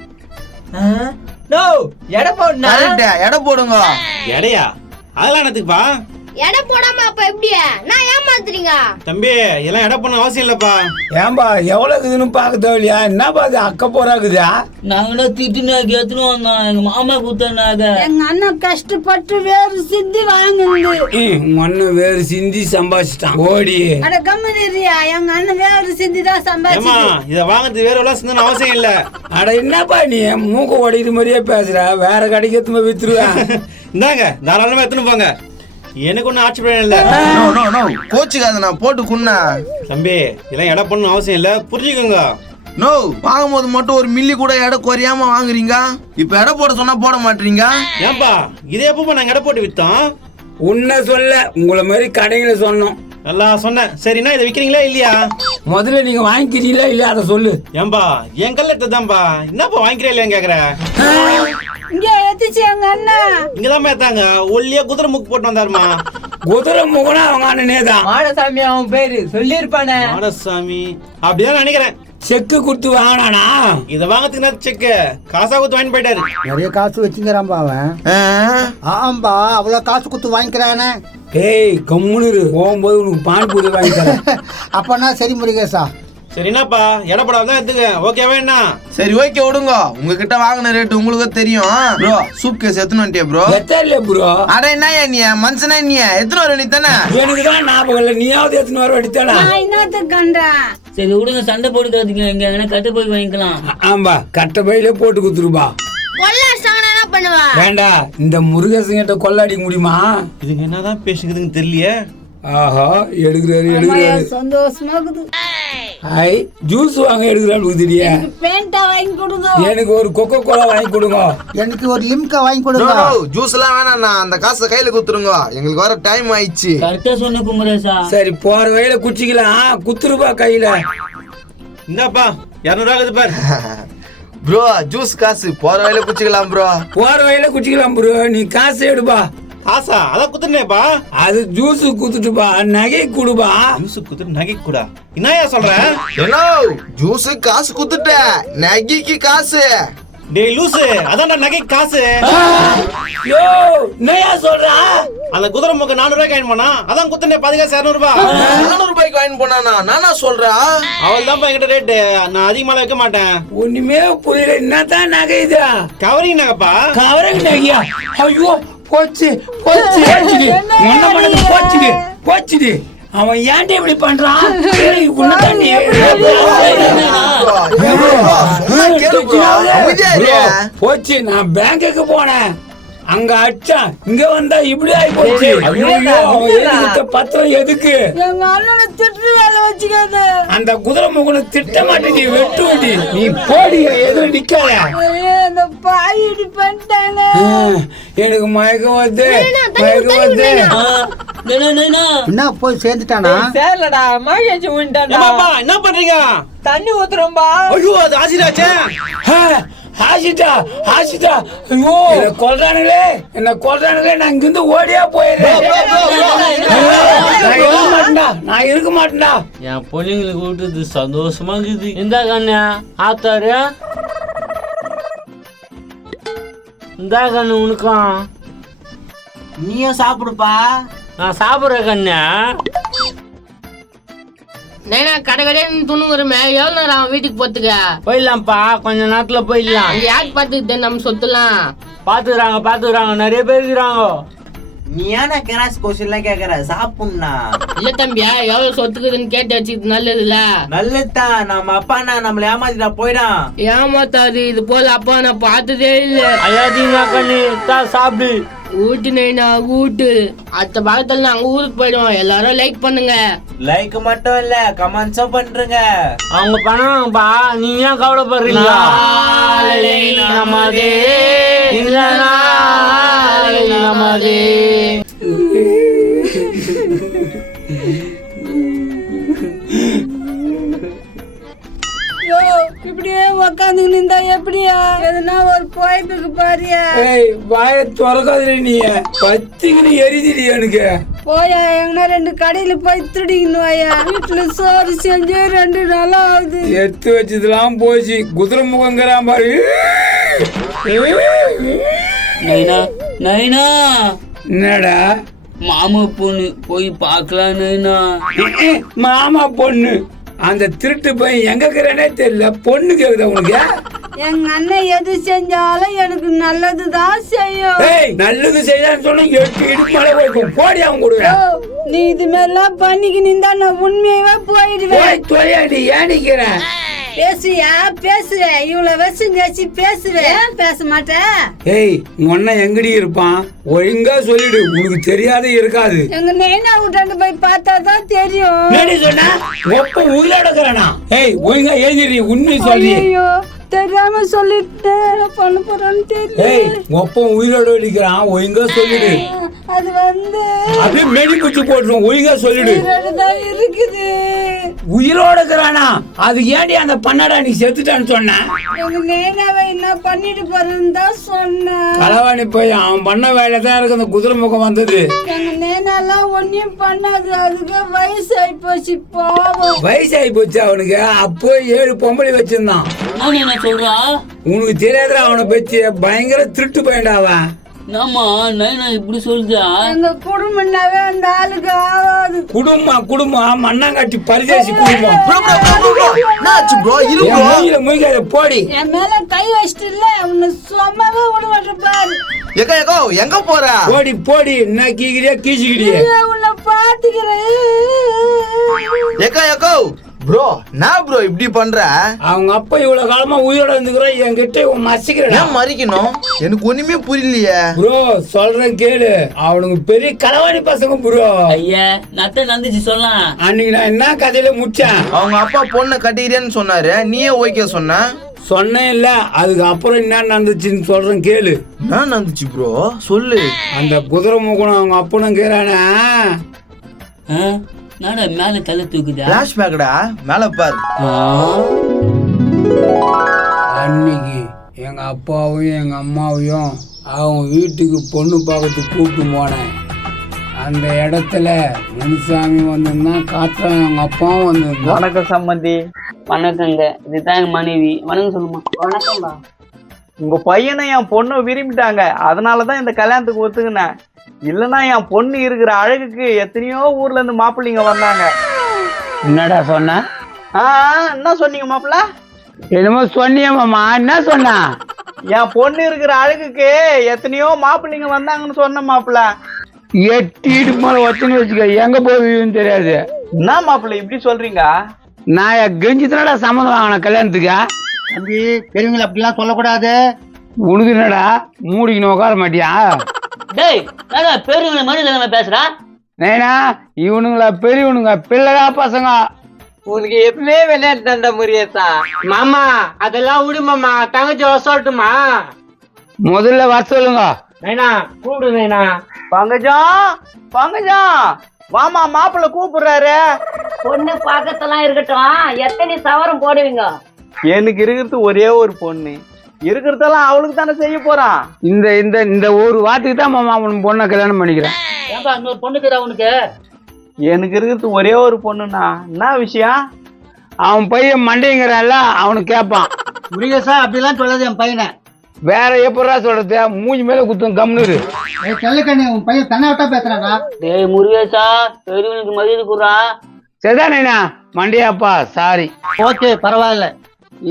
எடை போடுனா எடை போடுங்க. எடையா? அதெல்லாம் என்னத்துக்குப்பா? எடை போடாம அப்ப எப்படியா நான் ஏமாத்துறீங்க? தம்பி இதெல்லாம் எடை பண்ண அவசியம் இல்லப்பா. ஏன்பா எவ்வளவு இருக்குதுன்னு பார்க்க தேவையா? என்னப்பா அது அக்க போறாக்குதா? நாங்களா திட்டு நாக்கு எடுத்துன்னு வந்தோம். எங்க மாமா குத்தாங்க. எங்க அண்ணன் கஷ்டப்பட்டு வேறு சிந்தி வாங்குது. மண்ணு வேறு சிந்தி சம்பாதிச்சிட்டான் ஓடி. அட கம்மனியா, எங்க அண்ணன் வேறு சிந்தி தான் சம்பாதிச்சு. இத வாங்குறது வேற எல்லாம் சிந்தன அவசியம் இல்ல. அட என்னப்பா நீ மூக்க ஓடிக்கிற மாதிரியே பேசுற? வேற கடைக்கு எத்துமே வித்துருவேன். இந்தாங்க தாராளமா எடுத்துன்னு போங்க, எனக்கு ஒன்னும் ஆட்சேபம் இல்ல. கோச்சுக்காத, நான் போட்டு குண்ணா. தம்பி இதெல்லாம் எடை பண்ணணும் அவசியம் இல்ல, புரிஞ்சுக்கோங்க. நோ வாங்கும் போது மட்டும் ஒரு மில்லி கூட எடை குறையாம வாங்குறீங்க. இப்ப எடை போட சொன்னா போட மாட்டீங்க. ஏன்பா இதே எப்ப நாங்க எடை போட்டு வித்தோம்? உன்ன சொல்ல, உங்களை மாதிரி கடைகளை சொன்னோம். நல்லா சொன்னேன். சரிண்ணா இதை விக்கிறீங்களா இல்லையா? முதல்ல நீங்க வாங்கிக்கிறீங்களா இல்லையா அதை சொல்லு. ஏன்பா என் கல்ல எடுத்ததான்பா, என்னப்பா வாங்கிக்கிறா இல்லையா கேக்குற? இங்க ஏத்துச்சு எங்க அண்ணா. இங்கதான் ஏத்தாங்க. ஒல்லியா குதிரை முக்கு போட்டு வந்தாருமா. குதிரை முகனா அவங்க அண்ணனே தான். மாடசாமி அவன் பேரு சொல்லிருப்பானே. மாடசாமி அப்படிதான் நினைக்கிறேன். செக்கு கொடுத்து வாங்கினானா? இத வாங்கறதுக்கு செக்கு காசா கொடுத்து வாங்கி போயிட்டாரு. நிறைய காசு வச்சுக்கிறான்பா அவன். ஆம்பா அவ்வளவு காசு கொடுத்து வாங்கிக்கிறானே. கம்முனு போகும்போது உனக்கு பானிபூரி வாங்கி தரேன். அப்பனா சரி முருகேசா. சரினாப்பா எடை போடாம தான் எடுத்துக்க. ஓகேவா என்ன? சரி ஓகே விடுங்க. உங்ககிட்ட வாங்கின ரேட்டு உங்களுக்கு தெரியும் ப்ரோ. சூப் கேஸ் எத்தனை வந்துட்டியா ப்ரோ? எத்தனை ப்ரோ? அட என்ன நீ மனுஷனா நீ எத்தனை வர நீ தானே? எனக்கு தான் ஞாபகம் இல்லை. நீயாவது எத்தனை வர அடித்தானா? நான் இன்னொருத்த கண்டா. சரி விடுங்க, சண்டை போட்டுக்காதீங்க. எங்க எங்கன்னா கட்ட போய் வாங்கிக்கலாம். ஆம்பா கட்ட பையிலே போட்டு குத்துருப்பா. கொள்ளாச்சாங்கன்னா என்ன பண்ணுவா? வேண்டா, இந்த முருகேசன் கிட்ட கொள்ளாடிக்க முடியுமா? இதுங்க என்னதான் பேசுறதுன்னு தெரியலையே. ஆஹா எடுக்கிறாரு எடுக்கிறாரு. சந்தோஷமா இருக்குது. ஜூஸ் வாங்க எடுக்கிறாரு தெரியா? பேண்டா வாங்கி கொடுங்க. எனக்கு ஒரு கொக்கோ கோலா வாங்கி கொடுங்க. எனக்கு ஒரு லிம்கா வாங்கி கொடுங்க. ஜூஸ் எல்லாம் வேணாண்ணா, அந்த காசை கையில குத்துருங்க. எங்களுக்கு வர டைம் ஆயிடுச்சு. கரெக்டா சொன்ன குமரேசா. சரி போற வழியில குச்சிக்கலாம். குத்துருப்பா கையில. இந்தாப்பா 200 ரூபாய் பாரு. ப்ரோ ஜூஸ் காசு போற வழியில குச்சிக்கலாம் ப்ரோ. போற வழியில குச்சிக்கலாம் ப்ரோ. நீ காசு எடுப்பா. காசா? அதான் குத்துனேப்பா. அது ஜூஸ் குத்துட்டுப்பா, நகை குடுப்பா. ஜூஸ் குத்துட்டு நகை கூடா? என்னயா சொல்ற? என்ன ஜூஸ் காசு குத்துட்ட, நகைக்கு காசு? டேய் லூசு, அதான்டா நகை காசு. யோ என்னயா சொல்ற? அந்த குதிரை முக்க 400 ரூபாய்க்கு வாங்கி போனா, அதான் குத்துனே 10 காசு 200 ரூபாய். 400 ரூபாய்க்கு வாங்கி போனானா? நானா சொல்றேன்? அவள் தான் என்கிட்ட ரேட்டு. நான் அதிகமா வைக்க மாட்டேன். ஒண்ணுமே புரியல. என்னதான் நகை இது? கவரிங் நகைப்பா. கவரிங் நகையா? ஐயோ போச்சு போச்சு போச்சுடி போச்சுடி. அவன் ஏன்டி இப்படி பண்றான்? போச்சு. நான் பேங்குக்கு போனேன், அங்க அடிச்சா, இங்க வந்தா இப்படி ஆகி போச்சு. பத்திரம் எதுக்கு? எங்க அண்ணனை திட்டு வேலை வச்சுக்காத. அந்த குதிரை முகனை திட்ட மாட்டேன், வெட்டுவடி. நீ போடி, எதுல நிக்காத. இந்த பாய் இப்படி பண்ணிட்டாங்க. எனக்கு மயக்கம் வந்து மயக்கம் வந்து. என்ன போய் சேர்ந்துட்டானா? சேரலடா மகேஷ் விண்டாடா. என்ன பண்றீங்க? தண்ணி ஊத்துறோம்பா. ஐயோ அது ஆசிராச்சே. ஆசிட்டா ஆசிட்டா. ஐயோ என்ன கொல்றானுங்களே, என்ன கொல்றானுங்களே. நான் இங்கிருந்து ஓடியா போயிடுறேன். நான் இருக்க மாட்டேன்டா. என் பொண்ணுங்களுக்கு விட்டுது சந்தோஷமா இருக்குது. இந்த கண்ணா ஆத்தாரு இந்தா கண்ணு உனக்கும். நீயும் சாப்பிடுப்பா. நான் சாப்பிட்ற கண்ணா. நைனா கடைன்னு துணுங்குறமே எவ்வளவு நேரம் அவன் வீட்டுக்கு போத்துக்க? போயிடலாம்ப்பா, கொஞ்ச நேரத்துல போயிடலாம். அங்க யாருக்கு பார்த்துக்கிட்டு நம்ம சொத்துலாம்? பாத்துக்கிறாங்க, நிறைய பேர் இருக்கிறாங்க. நீ ஏன்னா கிராஸ் கொஸ்டின்லாம் கேக்குற? சாப்பிடுண்ணா. இல்ல தம்பியா, எவ்வளவு சொத்துக்குதுன்னு கேட்டு வச்சுக்கிது நல்லதுல்ல? நல்லதுதான். நம்ம அப்பா நம்மள ஏமாத்திட்டா போயிடான். ஏமாத்தாது, இது போல அப்பா நான் பார்த்ததே இல்ல. ஐயாதீங்க கண்ணு, சாப்பிடு. ஊட்டு நைனா ஊட்டு. அடுத்த பாகத்துல நாங்க ஊருக்கு போயிடுவோம். எல்லாரும் லைக் பண்ணுங்க. லைக் மட்டும் இல்ல, கமெண்ட்ஸும் பண்றீங்க. அவங்க பண்ணுவாங்கப்பா, நீங்க ஏன் கவலைப்படுறீங்க? நமதே நமதே. இப்படியே உக்காந்து நின்றா எப்படியா? எதுனா ஒரு போய்ப்புக்கு பாரியா? வாய திறக்காத நீ, பத்திக்கின்னு எரிதிடி எனக்கு. போயா, எங்கன்னா 2 கடையில போய் திருடிக்கணும் வாயா. வீட்டுல சோறு செஞ்சு 2 நாளா ஆகுது. எத்து வச்சதுலாம் போச்சு. குதிரை முகங்கிறான் பாரு. நைனா நைனா, என்னடா? மாமா பொண்ணு போய் பார்க்கலாம் நைனா. மாமா பொண்ணு? அந்த திருட்டு பையன் எங்க இருக்கிறனே தெரியல. பொண்ணு கேக்குதா உனக்கு? எங்க அண்ணன் எது செஞ்சாலும் எனக்கு நல்லதுதான் செய்யும். நல்லது செய்யலான்னு சொன்னா 8 இடுப்பு மழை போய்க்கும். போடி அவன் கொடுங்க. நீ இது மாதிரிலாம் பண்ணிக்கு நின்றா நான் உண்மையாவே போயிடுவேன். நீ ஏன் நிக்கிற? பேசுவியா? பேசுவேன். இவ்வளவு வருஷம் கழிச்சு பேசுவேன். பேச மாட்டேன். உன்ன எங்கடி இருப்பான்? ஒழுங்கா சொல்லிடு, உனக்கு தெரியாத இருக்காது. எங்க நைனா விட்டாண்டு போய் பார்த்தாதான் தெரியும். சொன்னா ஒப்ப உயிரோட இருக்கிறானா? ஒழுங்கா எழுதிடு, உண்மை சொல்லி. தெரியாம சொல்லிட்டேன். பண்ண போறான்னு தெரியல. ஒப்ப உயிரோட இருக்கிறான், ஒழுங்கா சொல்லிடு. அது வந்து அப்படியே மெடி குச்சி போட்டுரும், ஒழுங்கா சொல்லிடு. இருக்குது. உயிரோட இருக்கிறானா? அது ஏன்டி அந்த பண்ணடா நீ செத்துட்டான்னு சொன்ன? எங்க நேனாவை என்ன பண்ணிட்டு போறேன்னு தான் சொன்னேன். களவாணி போய் அவன் பண்ண வேலை தான் இருக்கு. அந்த குதிரை முகம் வந்தது. எங்க நேனாலாம் ஒன்னும் பண்ணாது. அதுக்கு வயசாகி போச்சு. பாவம். வயசாகி போச்சு அவனுக்கு. அப்போ 7 பொம்பளை வச்சிருந்தான். என்ன சொல்றா? உனக்கு தெரியாத அவனை பத்தி? பயங்கர திருட்டு பையன்டாவன். நாமா நைனா இப்படி சொல்றா? எங்க குடும்பம்னாவே அந்த ஆளுக்கு ஆகாது. குடும்பம் மண்ணாங்காட்டி பரிதேசி குடும்பம். போடி. என் மேல கை வச்சிட்டு இல்ல, உன்னை சும்மாவே விட மாட்டேன் பாரு. எங்க போற? போடி. என்ன கீக்கிறியா கீச்சிக்கிறியா? உன்னை பாத்துக்கிறேன். ப்ரோ, நான் ப்ரோ இப்படி பண்ற? அவங்க அப்பா இவ்வளவு காலமா உயிரோட இருந்துக்கிறோம், என்கிட்ட மசிக்கிறேன். ஏன் மறிக்கணும்? எனக்கு ஒண்ணுமே புரியலையே. ப்ரோ சொல்றேன் கேளு, அவனுக்கு பெரிய களவாணி பசங்க ப்ரோ. ஐயா நத்த நந்துச்சு சொல்லலாம். அன்னைக்கு நான் என்ன கதையில முடிச்சேன்? அவங்க அப்பா பொண்ணை கட்டிக்கிறேன்னு சொன்னாரு, நீயே ஓகே சொன்ன? சொன்னேன் இல்ல. அதுக்கு அப்புறம் என்ன நடந்துச்சுன்னு சொல்றேன் கேளு. என்ன நடந்துச்சு ப்ரோ? சொல்லு. அந்த குதிரை முகனும் அவங்க அப்பனும் கேறானே. நாடா மேல தலை தூக்குதா? பிளாஷ்பேக்டா, மேல பாரு. அன்னைக்கு எங்க அப்பாவையும் எங்க அம்மாவையும் அவங்க வீட்டுக்கு பொண்ணு பார்க்கறதுக்கு கூப்பிட்டு போனேன். அந்த இடத்துல முனுசாமி வந்திருந்தான், காத்தா எங்க அப்பாவும் வந்திருந்தான். வணக்கம் சம்மந்தி. வணக்கங்க, இதுதான் என் மனைவி. வணக்கம் சொல்லுமா. வணக்கம்டா. உங்க பையனை என் பொண்ணு விரும்பிட்டாங்க, அதனாலதான் இந்த கல்யாணத்துக்கு ஒத்துக்கினேன். இல்லன்னா என் பொண்ணு இருக்கிற அழகுக்கு எத்தனையோ ஊர்ல இருந்து மாப்பிள்ளைங்க வந்தாங்க. என்னடா சொன்ன? என்ன சொன்னீங்க மாப்பிள்ள? என்னமோ சொன்னிய மாமா. என்ன சொன்ன? என் பொண்ணு இருக்கிற அழகுக்கு எத்தனையோ மாப்பிள்ளைங்க வந்தாங்கன்னு சொன்ன மாப்பிள்ள. 8 இடுப்பு மேல வச்சுன்னு வச்சுக்க, எங்க போவீங்கன்னு தெரியாது. என்ன மாப்பிள்ள இப்படி சொல்றீங்க? நான் கெஞ்சித்தனடா சம்மந்தம் வாங்கின கல்யாணத்துக்கு. தம்பி, பெரியவங்களை அப்படிலாம் சொல்லக்கூடாது. உனக்கு என்னடா மூடிக்கணும், உட்கார மாட்டியா? டேய் நாடா பெரியவங்க மனிதங்க பேசுறா? நைனா இவனுங்களா பெரியவனுங்க, பிள்ளைடா பசங்க. உனக்கு எப்பவுமே விளையாட்டு தந்த முரியசா. மாமா அதெல்லாம் விடு மாமா, தங்கச்சி வர சொல்லட்டுமா? முதல்ல வர சொல்லுங்க. நைனா கூப்பிடு. நைனா பங்கஜம் வாமா, மாப்பிள்ள கூப்பிடுறாரு. பொண்ணு பாக்கத்தெல்லாம் இருக்கட்டும், எத்தனை சவரம் போடுவீங்க? எனக்கு இருக்கிறது ஒரே ஒரு பொண்ணு, இருக்கிறதெல்லாம் அவளுக்கு தானே செய்ய போறான். இந்த ஒரு வார்த்தைக்கு தான் மாமா அவன் பொண்ணை கல்யாணம் பண்ணிக்கிறேன். ஏன்பா இன்னொரு பொண்ணுக்குதா உனக்கு? எனக்கு இருக்கிறது ஒரே ஒரு பொண்ணுண்ணா. என்ன விஷயம்? அவன் பையன் மண்டைங்கிறான்ல, அவனுக்கு கேட்பான். முருகேசா அப்படிலாம் சொல்லாது என் பையனை. வேற எப்படா சொல்றது? மூஞ்சி மேல குத்தும் கம்னு. செல்லக்கண்ணு உன் பையன் தன்னை விட்டா பேசுறானா? டேய் முருகேசா, பெரியவனுக்கு மரியாதை குடுறா. சரிதானேண்ணா? மண்டியாப்பா சாரி. ஓகே பரவாயில்ல.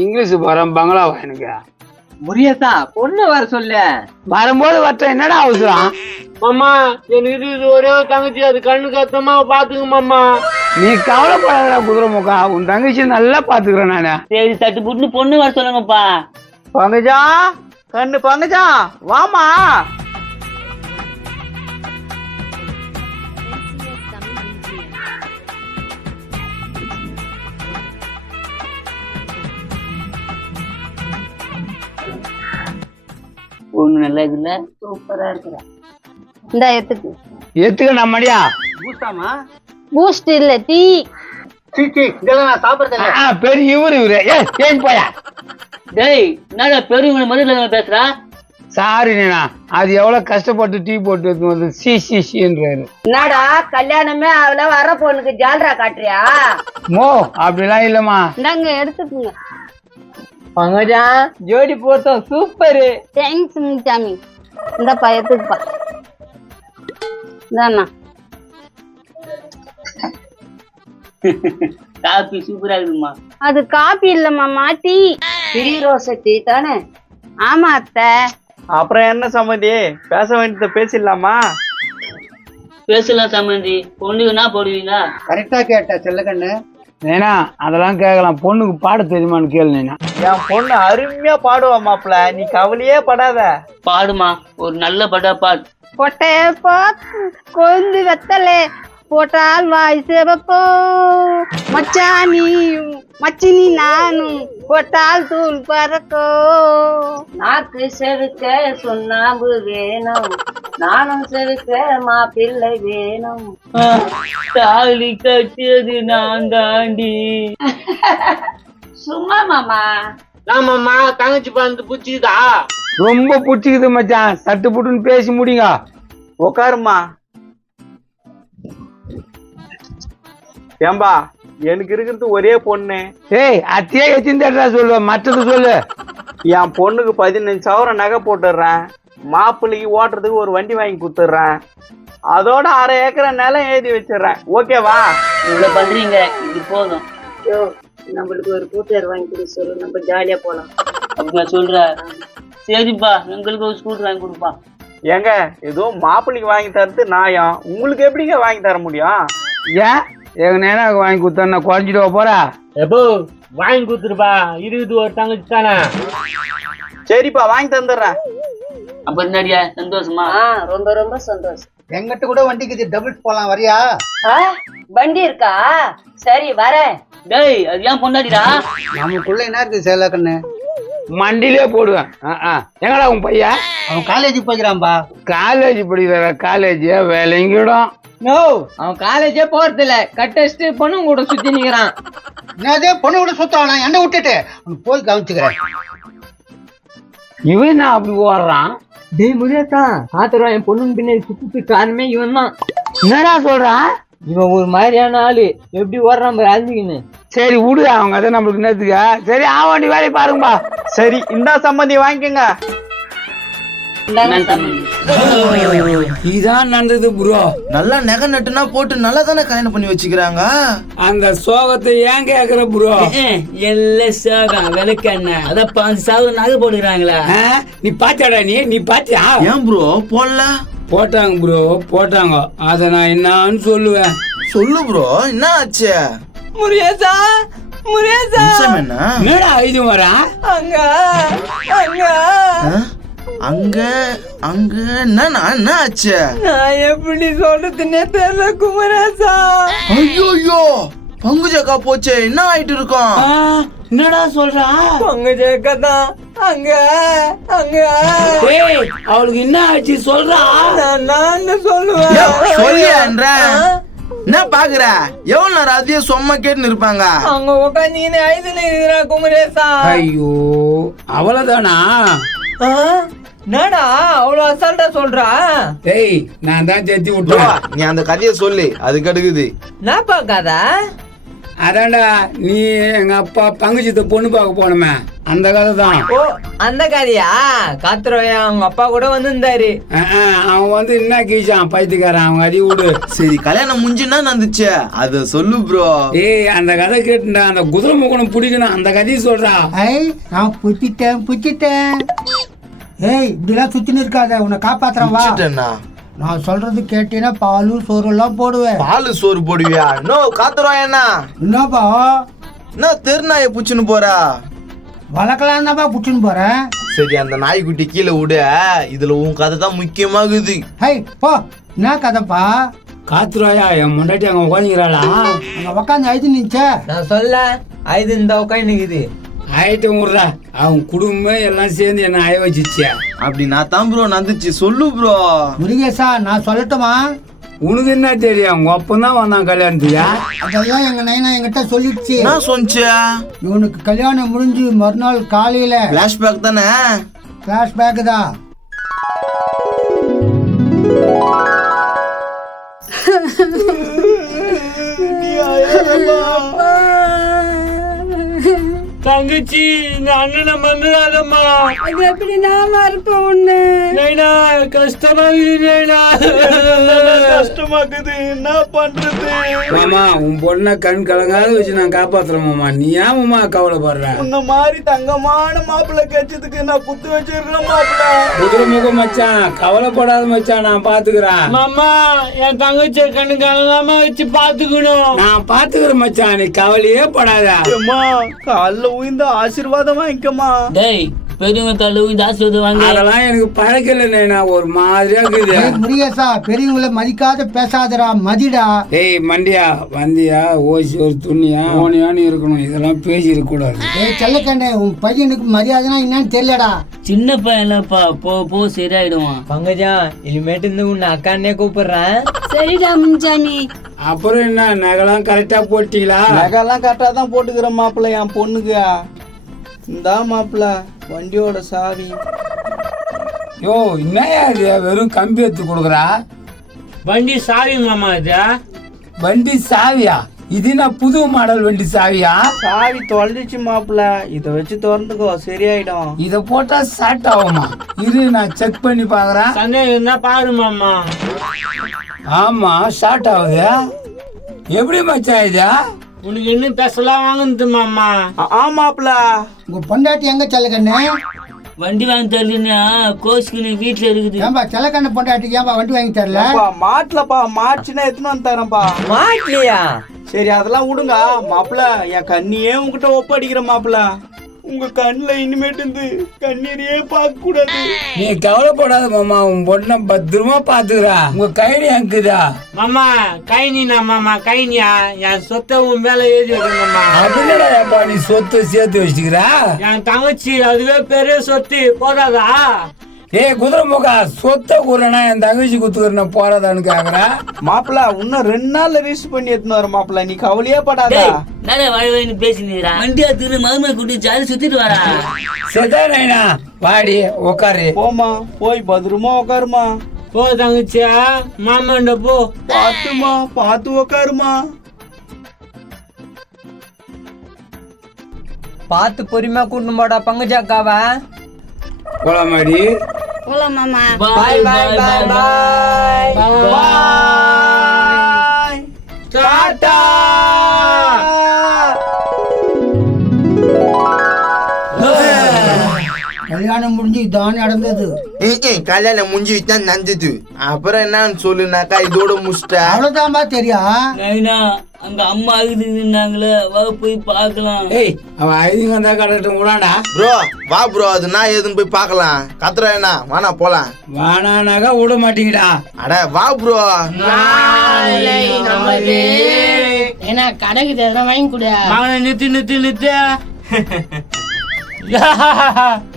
இங்கிலீஷ் போறேன், பங்களாவா எனக்கு? முருகேசா பொண்ணு வர சொல்லு. வரும்போது வரட்டும், என்னடா அவசரம்? மாமா எனக்கு இது ஒரே ஒரு தங்கச்சி, அது கண்ணு கத்தமா பாத்துங்க மாமா. நீ கவலைப்படாதடா குதிரை முக்கா, உன் தங்கச்சி நல்லா பாத்துக்கிறேன் நானு. சரி தட்டு புட்டு பொண்ணு வர சொல்லுங்கப்பா. பங்கஜா, கண்ணு பங்கஜா, வாமா. பொண்ணு நல்லா இருக்குல்ல? சூப்பரா இருக்கிறா. இந்த எத்துக்கு எத்துக்க நம்மடியா? பூஸ்டாமா? பூஸ்ட் இல்ல டீ. இதெல்லாம் நான் சாப்பிடுறேன். பெரிய இவரு ஏன் போயா? டேய் என்னடா பெரியவங்க மதுல பேசுறா? சாரி நீனா, அது எவ்வளவு கஷ்டப்பட்டு டீ போட்டு எடுத்து வந்து சின்றாரு. என்னடா கல்யாணமே அவள வர பொண்ணுக்கு ஜால்ரா காட்டுறியா? மோ அப்படிலாம் இல்லம்மா. இந்தாங்க எடுத்துக்குங்க. பங்கஜா ஜோடி போட்டோம், சூப்பரு. தேங்க்ஸ் முனிசாமி. இந்த பயத்துக்குப்பா. இந்தாண்ணா. காபி சூப்பரா இருக்குமா? அது காபி இல்லம்மா, டீ. பிரி ரோஸ் டீ தானே? ஆமா அத்தை. அப்புறம் என்ன சம்மந்தி, பேச வேண்டியதை பேசிடலாமா? பேசலாம் சம்மந்தி. பொண்ணுக்கு என்ன போடுவீங்க? கரெக்டா கேட்ட செல்லக்கண்ணு. ஏன்னா அதெல்லாம் கேட்கலாம், பொண்ணுக்கு பாட தெரியுமான்னு கேளு நீனா. என் பொண்ணு அருமையா பாடுவா மாப்பிள, நீ கவலையே படாத. பாடுமா, ஒரு நல்ல படா பாடு. கொட்டைய பார்த்து கொந்து வெத்தலே போட்டால் வாய் சிவப்போ, மச்சானியும் மச்சினி நானும் போட்டால் தூள் பறக்கோ. நாக்கு செதுக்க சுண்ணாம்பு வேணும், நானும் செதுக்க மாப்பிள்ளை வேணும். தாலி கட்டியது நான் தாண்டி. சும்மா மாமா. ஆமாம்மா, தங்கச்சி பார்த்து பிடிச்சிதா? ரொம்ப பிடிச்சிக்குது மச்சான், சட்டு புட்டுன்னு பேசி முடியுங்க. உக்காருமா. ஏம்பா, எனக்கு இருக்கிறது ஒரே பொண்ணு. ஏய் அத்தையே எத்தின்னு சொல்லுவ, மற்றது சொல்லு. என் பொண்ணுக்கு 15,000 நகை போட்டுடுறேன், மாப்பிள்ளைக்கு ஓட்டுறதுக்கு ஒரு வண்டி வாங்கி கொடுத்துட்றேன், அதோட 1/2 ஏக்கரை நிலம் எழுதி வச்சிடுறேன். ஓகேவா? இவ்வளவு பண்றீங்க, இது போதும். நம்மளுக்கு ஒரு கூட்டர் வாங்கி கொடு சொல்லு, நம்ம ஜாலியா போலாம். அப்படியா சொல்ற? சரிப்பா, எங்களுக்கு ஒரு ஸ்கூட்டர் வாங்கி கொடுப்பா. ஏங்க, ஏதோ மாப்பிள்ளைக்கு வாங்கி தரது நியாயம், உங்களுக்கு எப்படிங்க வாங்கி தர முடியும்? ஏன் எங்க நேனாக்கு வாங்கி கொடுத்தா குறைஞ்சிட்டு போறா? எப்போ வாங்கி கொடுத்துருப்பா, இருக்குது ஒரு தங்கச்சி தானே. சரிப்பா, வாங்கி தந்துடுறேன். அப்ப என்னடியா, சந்தோஷமா? ரொம்ப ரொம்ப சந்தோஷம். எங்கிட்ட கூட வண்டிக்கு டபுள்ஸ் போலாம், வரியா? வண்டி இருக்கா? சரி வரேன். டேய் அது ஏன் பொண்டாடிடா? நமக்குள்ள என்ன இருக்கு செல்லக்கண்ணு? மண்டிலே போடுவேன். எங்கடா உன் பையன்? அவன் காலேஜ் போய்க்கிறான்பா. காலேஜ் படிக்கிற? காலேஜ் வேலைங்கிடும். நோ, அவன் காலேஜே போறது இல்ல, கட்டடிச்சுட்டு பொண்ணு கூட சுத்தி நிக்கிறான். என்னதே பொண்ணு கூட சுத்தானா? என்ன விட்டுட்டு போய் கவனிச்சுக்கிறேன். இவன் என்ன அப்படி ஓடுறான்? டேய் முருகேசா, ஆத்தரவா என் பொண்ணு பின்னாடி சுத்தி காரணமே இவன் தான். என்னடா சொல்றான்? இவன் ஒரு மாதிரியான ஆளு, எப்படி ஓடுறான் பாரு அழிஞ்சுக்கின்னு. சரி விடு, அவங்க அதை நம்மளுக்கு என்னத்துக்கா? சரி ஆவாண்டி வேலையை பாருங்கப்பா. சரி இந்த சம்மந்தி வாங்கிக்கோங்க. இதான் நடந்தது ப்ரோ. நல்லா நகை நட்டுனா போட்டு நல்லா தானே கல்யாணம் பண்ணி வச்சுக்கிறாங்க. அந்த சோகத்தை ஏன் கேக்குற ப்ரோ? எல்லாம் சோகம் விளக்கு என்ன, அதான் 5,000 நகை போட்டுக்கிறாங்களா? நீ பாத்தியாடா? நீ பாத்தியா? ஏன் ப்ரோ போடல? போட்டாங்க ப்ரோ, போட்டாங்க. அத நான் என்னன்னு சொல்லுவேன். சொல்லு ப்ரோ, என்ன ஆச்சு? முருகேசா, முருகேசா, என்னடா இது வரா? அங்க அங்க அங்க அங்க என்ன ஆச்சு? நான் எப்படி சொல்றதுன்னே தெரியல குமரேசா. ஐயோ பங்குஜக்கா போச்சே, என்ன ஆயிட்டு இருக்கோம்? என்னடா சொல்றா? பங்குஜக்கா தான் அங்க அங்க. அவளுக்கு என்ன ஆச்சு சொல்றா? நான் சொல்லுவேன். சொல்லியன்ற என்ன பாக்குற? எவ்வளவு நேரம் அதையே சும்மா கேட்டுன்னு இருப்பாங்க. அங்க உட்காந்து ஐதுல இருக்கிறா குமரேசா. ஐயோ அவ்வளவுதானா? என்னடா அவ்வளவு அசால்ட்டா சொல்றா? டேய் நான் தான் சேர்த்து விட்டுறேன். நீ அந்த கதையை சொல்லு, அது கடுக்குது. நான் பாக்காத அதான்டா நீ எங்க அப்பா பங்குச்சத்தை பொண்ணு பார்க்க போனமே அந்த கதை தான். ஓ அந்த கதையா? காத்துருவையா அவங்க அப்பா கூட வந்திருந்தாரு. அவன் வந்து என்ன கீச்சான் பைத்தியக்காரன், அவங்க அடி விடு. சரி கல்யாணம் முடிஞ்சுன்னா நடந்துச்சு அத சொல்லு ப்ரோ. ஏய் அந்த கதை கேட்டுடா, அந்த குதிரை முகனம் பிடிக்கணும், அந்த கதையை சொல்றா. நான் புச்சிட்டேன். ஏய் இப்படிலாம் சுத்தின்னு இருக்காத, உன்னை காப்பாத்துறேன் வா. நான் சொல்றது கேட்டீங்கன்னா பாலு சோறு எல்லாம் போடுவேன். பாலு சோறு போடுவியா? நோ காத்துருவாயண்ணா. என்னப்பா என்ன தெருநாயை புச்சுன்னு போறா? வளர்க்கலாம் தான்ப்பா புச்சுன்னு போறேன். சரி அந்த நாய்க்குட்டி கீழே விடு, இதுல உன் கதை தான் முக்கியமாகுது. ஹை போ, என்ன கதைப்பா? காத்துருவாயா என் முன்னாடி அங்க உட்காந்துக்கிறாளா? அங்க உட்காந்து ஐது நிச்ச நான் சொல்ல ஐது இந்த உட்காந்துக்குது. ஆயிட்டு விடுறா, அவன் குடும்பம் எல்லாம் சேர்ந்து என்ன ஆய வச்சிச்சியா? அப்படி நான் தான் ப்ரோ நடந்துச்சு, சொல்லு ப்ரோ. முருகேசா நான் சொல்லட்டுமா? உனக்கு என்ன தெரியும், உங்க அப்பந்தான் வந்தான் கல்யாணத்துக்கு. அதெல்லாம் எங்க நைனா என்கிட்ட சொல்லிடுச்சு. என்ன சொன்னிச்சா? இவனுக்கு கல்யாணம் முடிஞ்சு மறுநாள் காலையில பிளாஷ்பேக் தானே? பிளாஷ்பேக் தான். தங்கச்சி இந்த அண்ணனை மறந்துடாதம்மா. அது எப்படி நாம இருப்போம் ஒண்ணு? நைனா கஷ்டமாகுது நைனா. கஷ்டமாக்குது, என்ன பண்றது? மாமா உன் பொண்ணை கண் கலங்காத வச்சு நான் காப்பாத்துறேன் மாமா, நீ ஏன் மாமா கவலைப்படுற? உன்ன மாதிரி தங்கமான மாப்பிள்ளை கிடைச்சதுக்கு நான் குத்து வச்சிருக்கேன் மாப்பிள்ளை. குதிரை முகம் மச்சான், கவலைப்படாத மச்சான், நான் பாத்துக்கிறேன். மாமா என் தங்கச்சியை கண்ணு கலங்காம வச்சு பாத்துக்கணும். நான் பாத்துக்கிறேன் மச்சான், நீ கவலையே படாத. அம்மா கால்ல உயிர்ந்த ஆசீர்வாதம் வாங்கிக்கமா. டேய் பெரியவங்க கால்ல உயிர்ந்த ஆசீர்வாதம் வாங்க. அதெல்லாம் எனக்கு பழக்கல நைனா, ஒரு மாதிரியா இருக்குது. முருகேசா பெரியவங்களை மதிக்காத பேசாதடா, மதிடா. ஏய் மண்டியா வந்தியா ஓசி ஒரு துணியா ஓனியான்னு இருக்கணும், இதெல்லாம் பேசி இருக்க கூடாது. ஏய் செல்லக்கண்ணே, உன் பையனுக்கு மரியாதைனா என்னன்னு தெரியலடா. சின்ன பையன்லப்பா, போ போ சரியாயிடுவான். பங்கஜா இனிமேட்டு இருந்து உன்னை அக்கானே கூப்பிடுறேன். சரிடா முன்சாமி. அப்புறம் என்ன நகைலாம் கரெக்டா போட்டீங்களா? நகைலாம் கரெக்டா தான் போட்டுக்கிறேன் மாப்பிள்ளை என் பொண்ணுக்கு. இந்தா மாப்பிள்ளை வண்டியோட சாவி. யோ என்னையா இது, வெறும் கம்பி எடுத்து கொடுக்குறா? வண்டி சாவி மாமா இது. வண்டி சாவியா? இது நான் புது மாடல் வண்டி சாவியா? சாவி தொலைஞ்சிச்சு மாப்பிள்ளை, இதை வச்சு திறந்துக்கோ சரியாயிடும். இத போட்டா ஸ்டார்ட் ஆகுமா? இரு நான் செக் பண்ணி பாக்குறேன். சந்தேகம் இருந்தா பாரு மாமா. ஆமா ஸ்டார்ட் ஆகுது. எப்படி மச்சான் இது? உனக்கு இன்னும் பேசலாம் வாங்குது மாமா. ஆமாப்ல. உங்க பொண்டாட்டி எங்க செல்லக்கண்ணே? வண்டி வாங்கி தரலன்னா கோஸ்க்கு வீட்டுல இருக்குது. ஏன்பா செல்லக்கண்ண பொண்டாட்டிக்கு ஏன்பா வண்டி வாங்கி தரல? மாட்டலப்பா, மாட்டுச்சுன்னா எத்தனை வந்து தரேன்ப்பா. மாட்டலையா? சரி அதெல்லாம் விடுங்க மாப்பிள்ள, என் கண்ணியே உங்ககிட்ட ஒப்படைக்கிற மாப்பிள்ள. உங்க கண்ணுல இனிமேட்டு இருந்து கண்ணீரையே பார்க்க கூடாது. நீ கவலைப்படாத மாமா, உன் பொண்ணை பத்திரமா பாத்துக்கிறா. உங்க கைனி அங்குதா மாமா? கைனினா மாமா, கைனியா? என் சொத்தை உன் மேல எழுதி வைக்கணுமா? அப்படின்னா நீ சொத்தை சேர்த்து வச்சுக்கிறா? என் தங்கச்சி அதுவே பெரிய சொத்து போதாதா? ஏ குதிரை முகா, சொத்தை கூறனா என் தங்கச்சி குத்துக்கிறன போறதான்னு கேக்குறா. மாப்பிள்ள இன்னும் 2 நாள்ல ரிஜிஸ்டர் பண்ணி எடுத்துன்னு வர மாப்பிள்ள, நீ கவலையே படாத. நானே வாழ்வேன்னு பேசினீரா? வண்டியா திரு மருமை கூட்டி ஜாலி சுத்திட்டு வரா. செதா நைனா வாடி உக்காரு. போமா, போய் பத்திரமா உக்காருமா. போ தங்கச்சியா, மாமாண்ட போ. பாத்துமா, பாத்து உக்காருமா. பார்த்து பொறுமையா கூட்டணும் போடா பங்கஜாக்காவா. போலாமாடி? போலாம் மாமா. பாய் பாய் பாய் பாய் பாய். டாடா. கல்யாணம் முடிஞ்சு இதான் நடந்தது. கல்யாணம் முடிஞ்சு தான் நடந்தது. அப்புறம் என்னன்னு சொல்லுனாக்கா இதோட முடிச்சிட்டா அவ்வளவுதான்பா தெரியும். நைனா அங்க அம்மா அழுதுனாங்களே, வா போய் பார்க்கலாம். ஏய் அவன் ஐதிங்க வந்தா கடட்டும் கூடாடா. ப்ரோ வா ப்ரோ, அது நான் எதுன்னு போய் பார்க்கலாம். கத்துறா என்ன வானா போலாம். வானானாக்கா விட மாட்டீங்கடா. அட வா ப்ரோ. ஏன்னா கடைக்கு எதனா வாங்கி கொடு. நிறுத்து நிறுத்து நிறுத்து.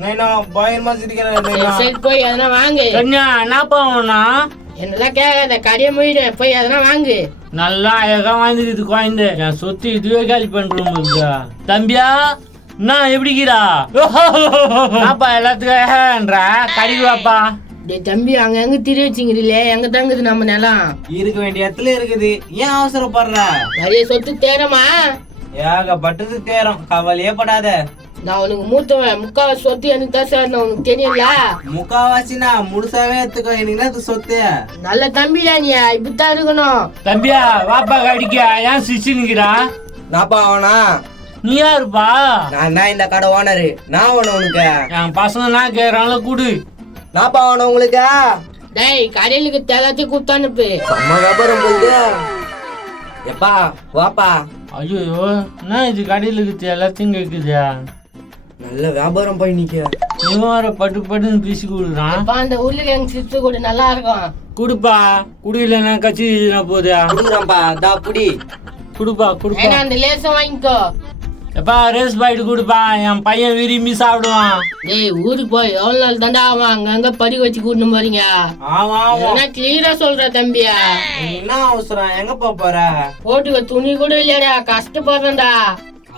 நைனா பயமா சிரிக்கிறேன். சரி போய் எதனா வாங்கு. கன்யா என்ன பண்ணுவோம்னா என்னெல்லாம் கேட்காத, கடையை மூடிடு, போய் எதனா வாங்கு. நல்லா அழகா வாழ்ந்துக்குது குழந்தை. என் சொத்து இதுவே காலி பண்றோம். தம்பியா நான் எப்படிக்கிறா? அப்பா எல்லாத்துக்கும் கடிக்கு வாப்பா. டேய் தம்பி, அங்க எங்க திரி வச்சுங்கிறீங்களே, எங்க தங்குது நம்ம நிலம்? இருக்க வேண்டிய இடத்துல இருக்குது, ஏன் அவசரப்படுற? நிறைய சொத்து தேரமா? ஏகப்பட்டது தேரும், கவலையே படாத. நான் உனக்கு மூத்தவன், முக்காவாசி சொத்து எனக்கு தான் சேரணும், உனக்கு தெரியல. முக்காவாசினா முழுசாவே எடுத்துக்கோ, எனக்கு என்ன சொத்து. நல்ல தம்பிடா நீ, இப்படித்தான் இருக்கணும். தம்பியா வாப்பா கடிக்க ஏன் சிரிச்சுனுக்கிறா? நாப்பா அவனா? நீ யாருப்பா? நான் தான் இந்த கடை ஓனரு. நான் வேணும் உனக்கு. என் பசங்க நான் கேக்குறாங்கள கூடு. நாப்பா வேணும் உங்களுக்கு? டேய் கடையிலுக்கு எல்லாத்தையும் கூப்பிட்டானுப்பு. அம்மா வியாபாரம் போகுது. எப்பா வாப்பா. ஐயோ என்ன இது கடையில் இருக்குது எல்லாத்தையும் கேக்குதா? நல்ல வியாபாரம் போய் நிக்க. இவன் வர பட்டு பட்டுன்னு பீசி கொடுக்குறான். அந்த உருளைக்கிழங்கு சிப்ஸ் கூட நல்லா இருக்கும். குடுப்பா, குடியிலன்னா கட்சி போதா? குடுக்குறேன்ப்பா, தா புடி. குடுப்பா குடுப்பா. அந்த லேசம் வாங்கிக்கோ. எப்பா ரேஸ் பாயிட்டு கொடுப்பா, என் பையன் விரும்பி சாப்பிடுவான். டேய் ஊருக்கு போய் எவ்வளவு நாள் தாண்டா ஆவான், அங்கங்க படி வச்சு கூட்டணும் போறீங்க. ஆமா கிளியரா சொல்ற தம்பியா. என்ன அவசரம், எங்க போற? போட்டுக்க துணி கூட இல்லையாடா, கஷ்டப்படுறேன்டா.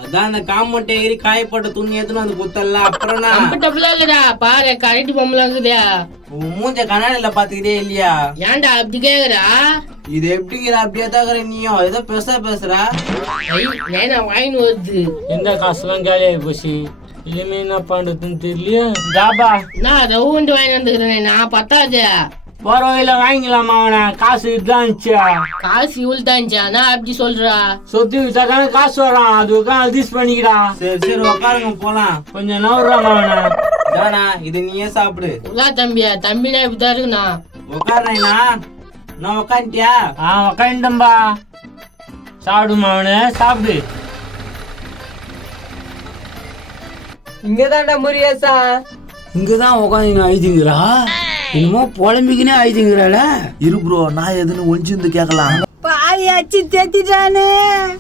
அதான் அந்த காமட்டை ஏறி காயப்பட்ட துணி எடுத்துன்னு வந்து குத்தல. அப்புறம் கம்ஃபர்டபுளா இல்லடா, பாரு கரெக்ட் பொம்பளை இருக்குதா. மூஞ்ச கண்ணாடில பாத்துக்கிட்டே இல்லையா? ஏன்டா அப்படி கேக்குறா? இது எப்படிங்கிற அப்படியே தாக்குற நீயும் ஏதோ பேசுற. நேனா வாங்கின்னு வருது. எந்த காசுலாம் காலியாகி போச்சு. இனிமே என்ன பண்றதுன்னு தெரியலையே. ஜாபா நான் ரவுண்டு வாங்கி வந்துக்கிறேன், நான் பத்தாது. போற வழியில வாங்கிக்கலாமா? அவனை காசு இதுதான் காசு இவ்வளவு தான்ச்சா? நான் அப்படி சொல்றா. சொத்து வித்தாதானே காசு வரான், அது உட்காந்து அட்ஜஸ்ட் பண்ணிக்கிறா. சரி உட்காருங்க போலாம். கொஞ்சம் நவர்றாமா அவனை. தானா இது நீயே சாப்பிடு. உலா தம்பியா, தம்பினா இப்படிதான் இருக்குண்ணா. உட்காருனா நான் உட்காந்துட்டியா? உட்காந்துட்டம்பா. சாப்பிடுமா அவனை, சாப்பிடு. இங்கதான்டா முருகேசா. இங்கதான் உட்காந்து ஆயிடுங்கிறா. என்னமோ புலம்பிக்கினே ஆயிடுங்கிறாள. இரு ப்ரோ, நான் எதுன்னு ஒளிஞ்சிருந்து கேட்கலாம். பாதி அச்சு தேத்திட்டானு.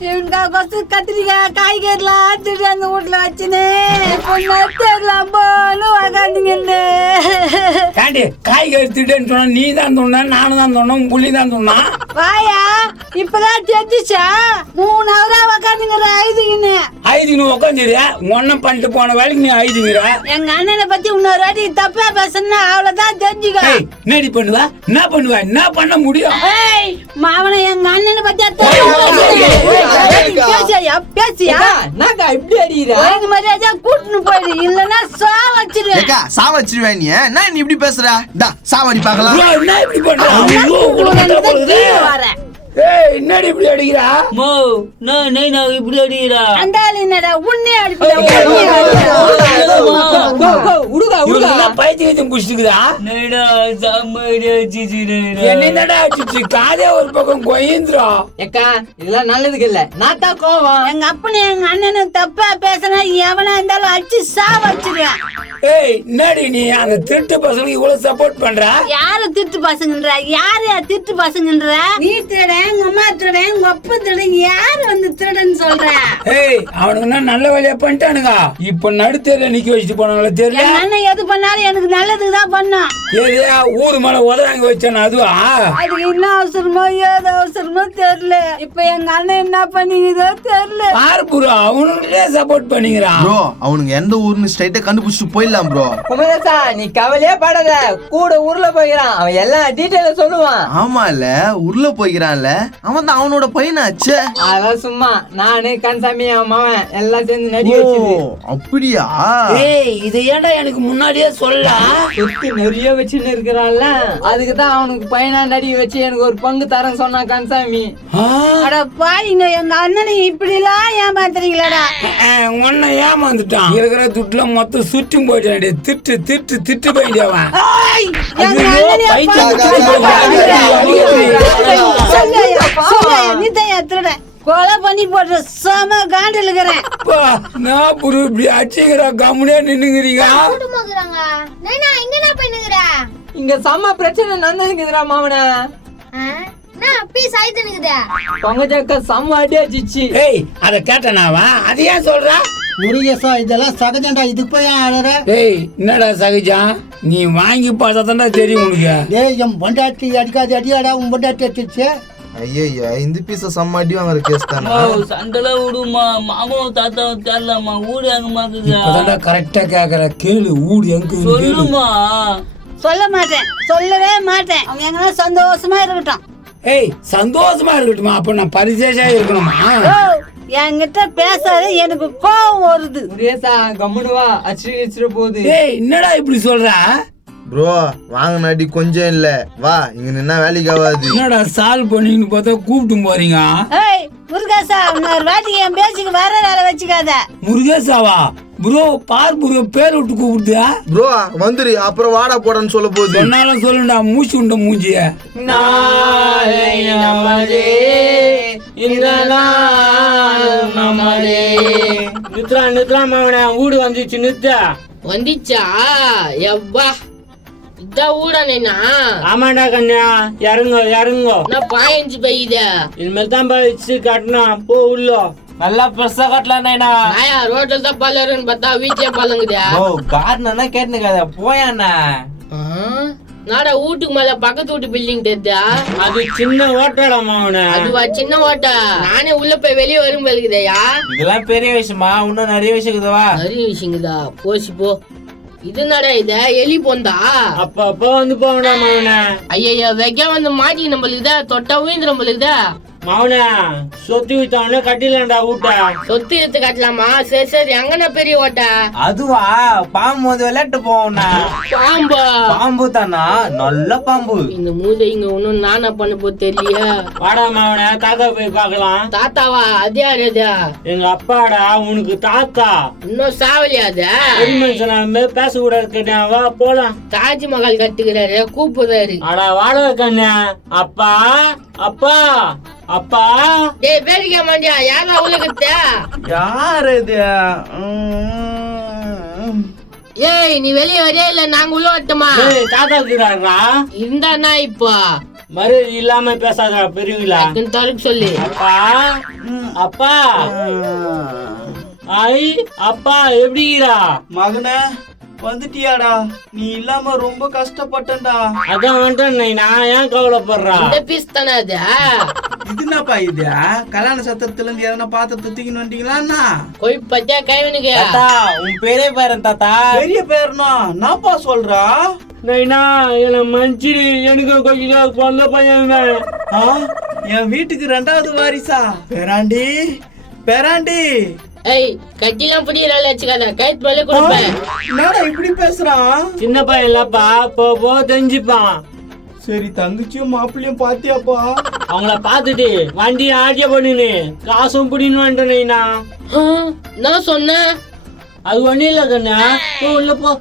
இவனுக்காக கத்திரிக்காய் காய்கறிலாம் ஆத்துட்டு அந்த வீட்டுல வச்சுன்னு காண்டி காய்கறி திட்டேன்னு சொன்னா நீ தான் சொன்ன, நானும் தான் சொன்னோம், புள்ளி தான் சொன்னான். வாயா இப்பதான் தெரிஞ்சிச்சா? 3 ஹவரா உக்காந்துங்கிற ஐதுன்னு உட்காந்துறியா? ஒன்னும் பண்ணிட்டு போன வேலைக்கு நீ ஐதுங்கிற. எங்க அண்ணனை பத்தி இன்னொரு வாட்டி தப்பா பேசுனா அவ்வளவுதான் தெரிஞ்சுக்க. என்னடி பண்ணுவா? என்ன பண்ண முடியும்? மாவன எங்க அண்ணனை பத்தி பேசியா இப்படி அடிக்கிறா? மரியாதையா கூட்டுன்னு போயிடு, இல்லன்னா சாவச்சிருவேன். நீ என்ன நீ இப்படி பேசுற? சாவடி பாக்கலாம். என்ன இப்படி பண்ற? வரேன். என்னடி இப்படி அடிக்கிறா? நான் இப்படி அடிக்கிறா? அந்த ஆளு என்னடா உன்னே அடிப்பா? பைத்தியம் குடிச்சுக்குதா? என்னடா அடிச்சு காதே ஒரு பக்கம் கொய்ந்துரும். ஏக்கா இதெல்லாம் நல்லதுக்கு இல்ல. நான் தான் கோவம். எங்க அப்பனே எங்க அண்ணனு தப்பா பேசினா எவனா இருந்தாலும் அடிச்சு சாவச்சிருவேன். என்னடி நீ அந்த திருட்டு பசங்களுக்கு இவ்வளவு சப்போர்ட் பண்ற? யாரு திருட்டு பசங்கன்ற? யாரு திருட்டு பசங்கன்ற? நீ திருட, உங்க அம்மா திருட, உங்க அப்பா திருட, யாரு வந்து திருடன்னு சொல்ற? அவனுக்கு நல்ல வேலையா பண்ணிட்டானுங்க. இப்ப நடுத்தேர்ல நிக்க வச்சுட்டு போனாங்களா தெரியல. அண்ணன் எது பண்ணாலும் எனக்கு நல்லதுக்கு தான் பண்ணோம். ஏதா ஊரு மேல உதவாங்க வச்சான அதுவா? அதுக்கு என்ன அவசரமோ ஏதோ அவசரமோ தெரியல. இப்ப எங்க அண்ணன் என்ன பண்ணிக்குதோ தெரியல. பாரு ப்ரோ, அவனுங்களே சப்போர்ட் பண்ணிக்கிறான். ப்ரோ அவனுங்க எந்த ஊர்னு ஸ்ட்ரைட்டா கண்டுபிடிச்சிட்டு போயிடலாம் ப்ரோ. குமரேசா நீ கவலையே படாத, கூட ஊர்ல போய்கிறான், அவன் எல்லாம் டீடைலா சொல்லுவான். ஆமா இல்ல ஊர்ல போய்கிறான்ல, அவன் தான் அவனோட பையனாச்சு. அதான் சும்மா நானு கன்சாமி அம்மாவன் எல்லாம் சேர்ந்து நடி வச்சிரு. அப்படியா? இது ஏன்டா எனக்கு முன்னாடியே சொல்லலாம்? நிறைய வச்சுன்னு இருக்கிறான்ல, அதுக்குதான் அவனுக்கு பையனா நடி வச்சு எனக்கு ஒரு பங்கு தரேன்னு சொன்னான் கன்சாமி. அட பாயிங்க, எங்க அண்ணனை இப்படி எல்லாம் ஏமாத்துறீங்களாடா? உன்னை ஏமாந்துட்டான். இருக்கிற துட்டுல மொத்தம் சுற்றும் போயிட்டான். திட்டு திட்டு திட்டு போயிட்டான். கொலை பண்ணி போட்டு சம காண்டில் இருக்கிறேன். நான் புரு இப்படி அடிச்சுக்கிறா கம்முனே நின்னுங்கிறீங்க. இங்க செம்ம பிரச்சனை நடந்துக்குதுடா மாமன. பொங்கஜாக்கா செம்ம அடி அடிச்சு. அத கேட்டனாவா? அது ஏன் சொல்ற? முருகேசா இதெல்லாம் சகஜம்டா, இதுக்கு போய் ஏன் அழற? என்னடா சகஜம்? நீ வாங்கி பார்த்தா தான்டா தெரியும் உனக்கு. என் பொண்டாட்டி அடிக்காது அடியாடா, உன் பொண்டாட்டி அடிச்சிருச்சு. ஐயா இந்த பீஸ செம்ம அடி வாங்குற கேஸ் தானே. சண்டல விடுமா, மாமாவும் தாத்தாவும் தெரியலமா, ஊடு எங்க மாக்குது. இப்பதான்டா கரெக்டா கேக்குற, கேளு ஊடு எங்க சொல்லுமா. சொல்ல மாட்டேன், சொல்லவே மாட்டேன். அவங்க எங்கன்னா சந்தோஷமா இருக்கட்டும். சந்தோஷமா இருக்கட்டுமா? அப்ப நான் பரிசேஷா இருக்கணுமா? என்கிட்ட பேசாத, எனக்கு கோவம் வருது. முருகேசா கம்முனு வா, அச்சிட்டு போகுது. ஏய் என்னடா இப்படி சொல்ற? ப்ரோ வாங்கின அடி கொஞ்சம் இல்ல, வா இங்க நின்னா வேலைக்கு ஆகாது. என்னடா சால்வ் பண்ணின்னு பார்த்தா கூப்பிட்டு போறீங்க? ஏய் முருகேசா, இன்னொரு வாட்டி என் பேச்சுக்கு வர வேலை வச்சுக்காத. முருகேசாவா? ப்ரோ பார் ப்ரோ, பேர் விட்டு கூப்பிடுதா? ப்ரோ வந்துரு, அப்புறம் வாடா போடான்னு சொல்ல போகுது. என்னால சொல்லுடா, மூச்சு உண்ட மூஞ்சிய. நித்ரா மாவன ஊடு வந்துச்சு. நித்ரா வந்துச்சா? எவ்வா இதான் ஊடானேனா? ஆமாண்டா கண்ணா, இறங்கோ. நான் பாயஞ்சு பெய்யுத. இனிமேல் தான் வச்சு காட்டினா போ உள்ள. நல்லா பெருசா கட்டலாம் நைனா. நாயா ரோட்ல தான் பல்லருன்னு பார்த்தா வீட்லயே பல்லங்குதா. ஓ கார்னா கேட்டுக்காத போயாண்ணா. நாடா வீட்டுக்கு மேல பக்கத்து வீட்டு பில்டிங் தெரிஞ்சா? அது சின்ன ஓட்டாடா மாவன. அதுவா சின்ன ஓட்டா? நானே உள்ள போய் வெளியே வரும் போலுக்குதையா? இதெல்லாம் பெரிய விஷயமா? இன்னும் நிறைய விஷயம் இருக்குதா? நிறைய விஷயங்குதா? போச்சு போ. இது நட இத எலி போந்தா? அப்ப வந்து போங்கடா மாவன. ஐயா வெக்க வந்து மாட்டி நம்மளுக்குதா, தொட்டா உயிர்ந்து நம்மளுக்குதா. மாவன சொத்து வித்தாவன கட்டிலண்டா ஊட்ட. சொத்து எடுத்து கட்டலாமா? சரி சரி, அங்கன பெரிய ஓட்டா. அதுவா பாம்பு வந்து விளையாட்டு போவோம்னா. பாம்பா? பாம்பு தானா? நல்ல பாம்பு. இந்த மூதை இங்க ஒண்ணும் நானா பண்ண போ தெரியல. வாடா மாவன, தாத்தா போய் பார்க்கலாம். தாத்தாவா? அது யாரு? எங்க அப்பாடா, உனக்கு தாத்தா. இன்னும் சாவலியா? அது பேசக்கூடாது கண்ணா, வா போலாம். தாஜ்மஹால் கட்டுக்கிறாரு, கூப்பிடுறாரு. அடா வாடா கண்ணா. அப்பா அப்பா அப்பா. டேய் வேடிக்கை மாண்டியா, யாரா உலகத்த? யாரு இது? ஏய் நீ வெளியே வரையா இல்ல நாங்க உள்ள வரட்டுமா? தாத்தா இருக்கிறாரா? இருந்தானா இப்போ? மரியாதை இல்லாம பேசாதா பெரியவங்களா? தருக்கு சொல்லு. அப்பா அப்பா. ஐ அப்பா எப்படிடா? மகனே வந்துட்டியாடா? நீ இல்லாம ரொம்ப கஷ்டப்பட்டேன்டா. அதான் வந்துட்டேன், நான் ஏன் கவலைப்படுறா? இந்த பீஸ் தானே அது? இது என்னப்பா இது? கல்யாண சத்திரத்துல இருந்து எதனா பாத்திரத்தை தூக்கின்னு வந்துட்டீங்களா? போய் பச்சா கைவனுக்கு. உன் பெரிய பேரன் தாத்தா. பெரிய பேரனா? நாப்பா சொல்றா? நைனா என்ன மன்னிச்சிடு, எனக்கு கொஞ்சம் கொல்ல பையன். என் வீட்டுக்கு 2வது வாரிசா? பேராண்டி. ஏய் கட்டிலாம் பிடிக்கிறாள் வச்சுக்காத, கைத்து மேலே கொடுப்பேன். என்னடா இப்படி பேசுறான்? சின்ன பையன் இல்லப்பா, போ தெரிஞ்சுப்பான். சரி தங்கச்சியும் மாப்பிள்ளையும் பாத்தியாப்பா? அவங்கள பாத்துட்டு வண்டி ஆட்டிய பண்ணுன்னு காசும் பிடின்னு வந்துட்டேனா. நான் சொன்னேன் அது ஒண்ணு இல்ல கண்ணா, உள்ள போ.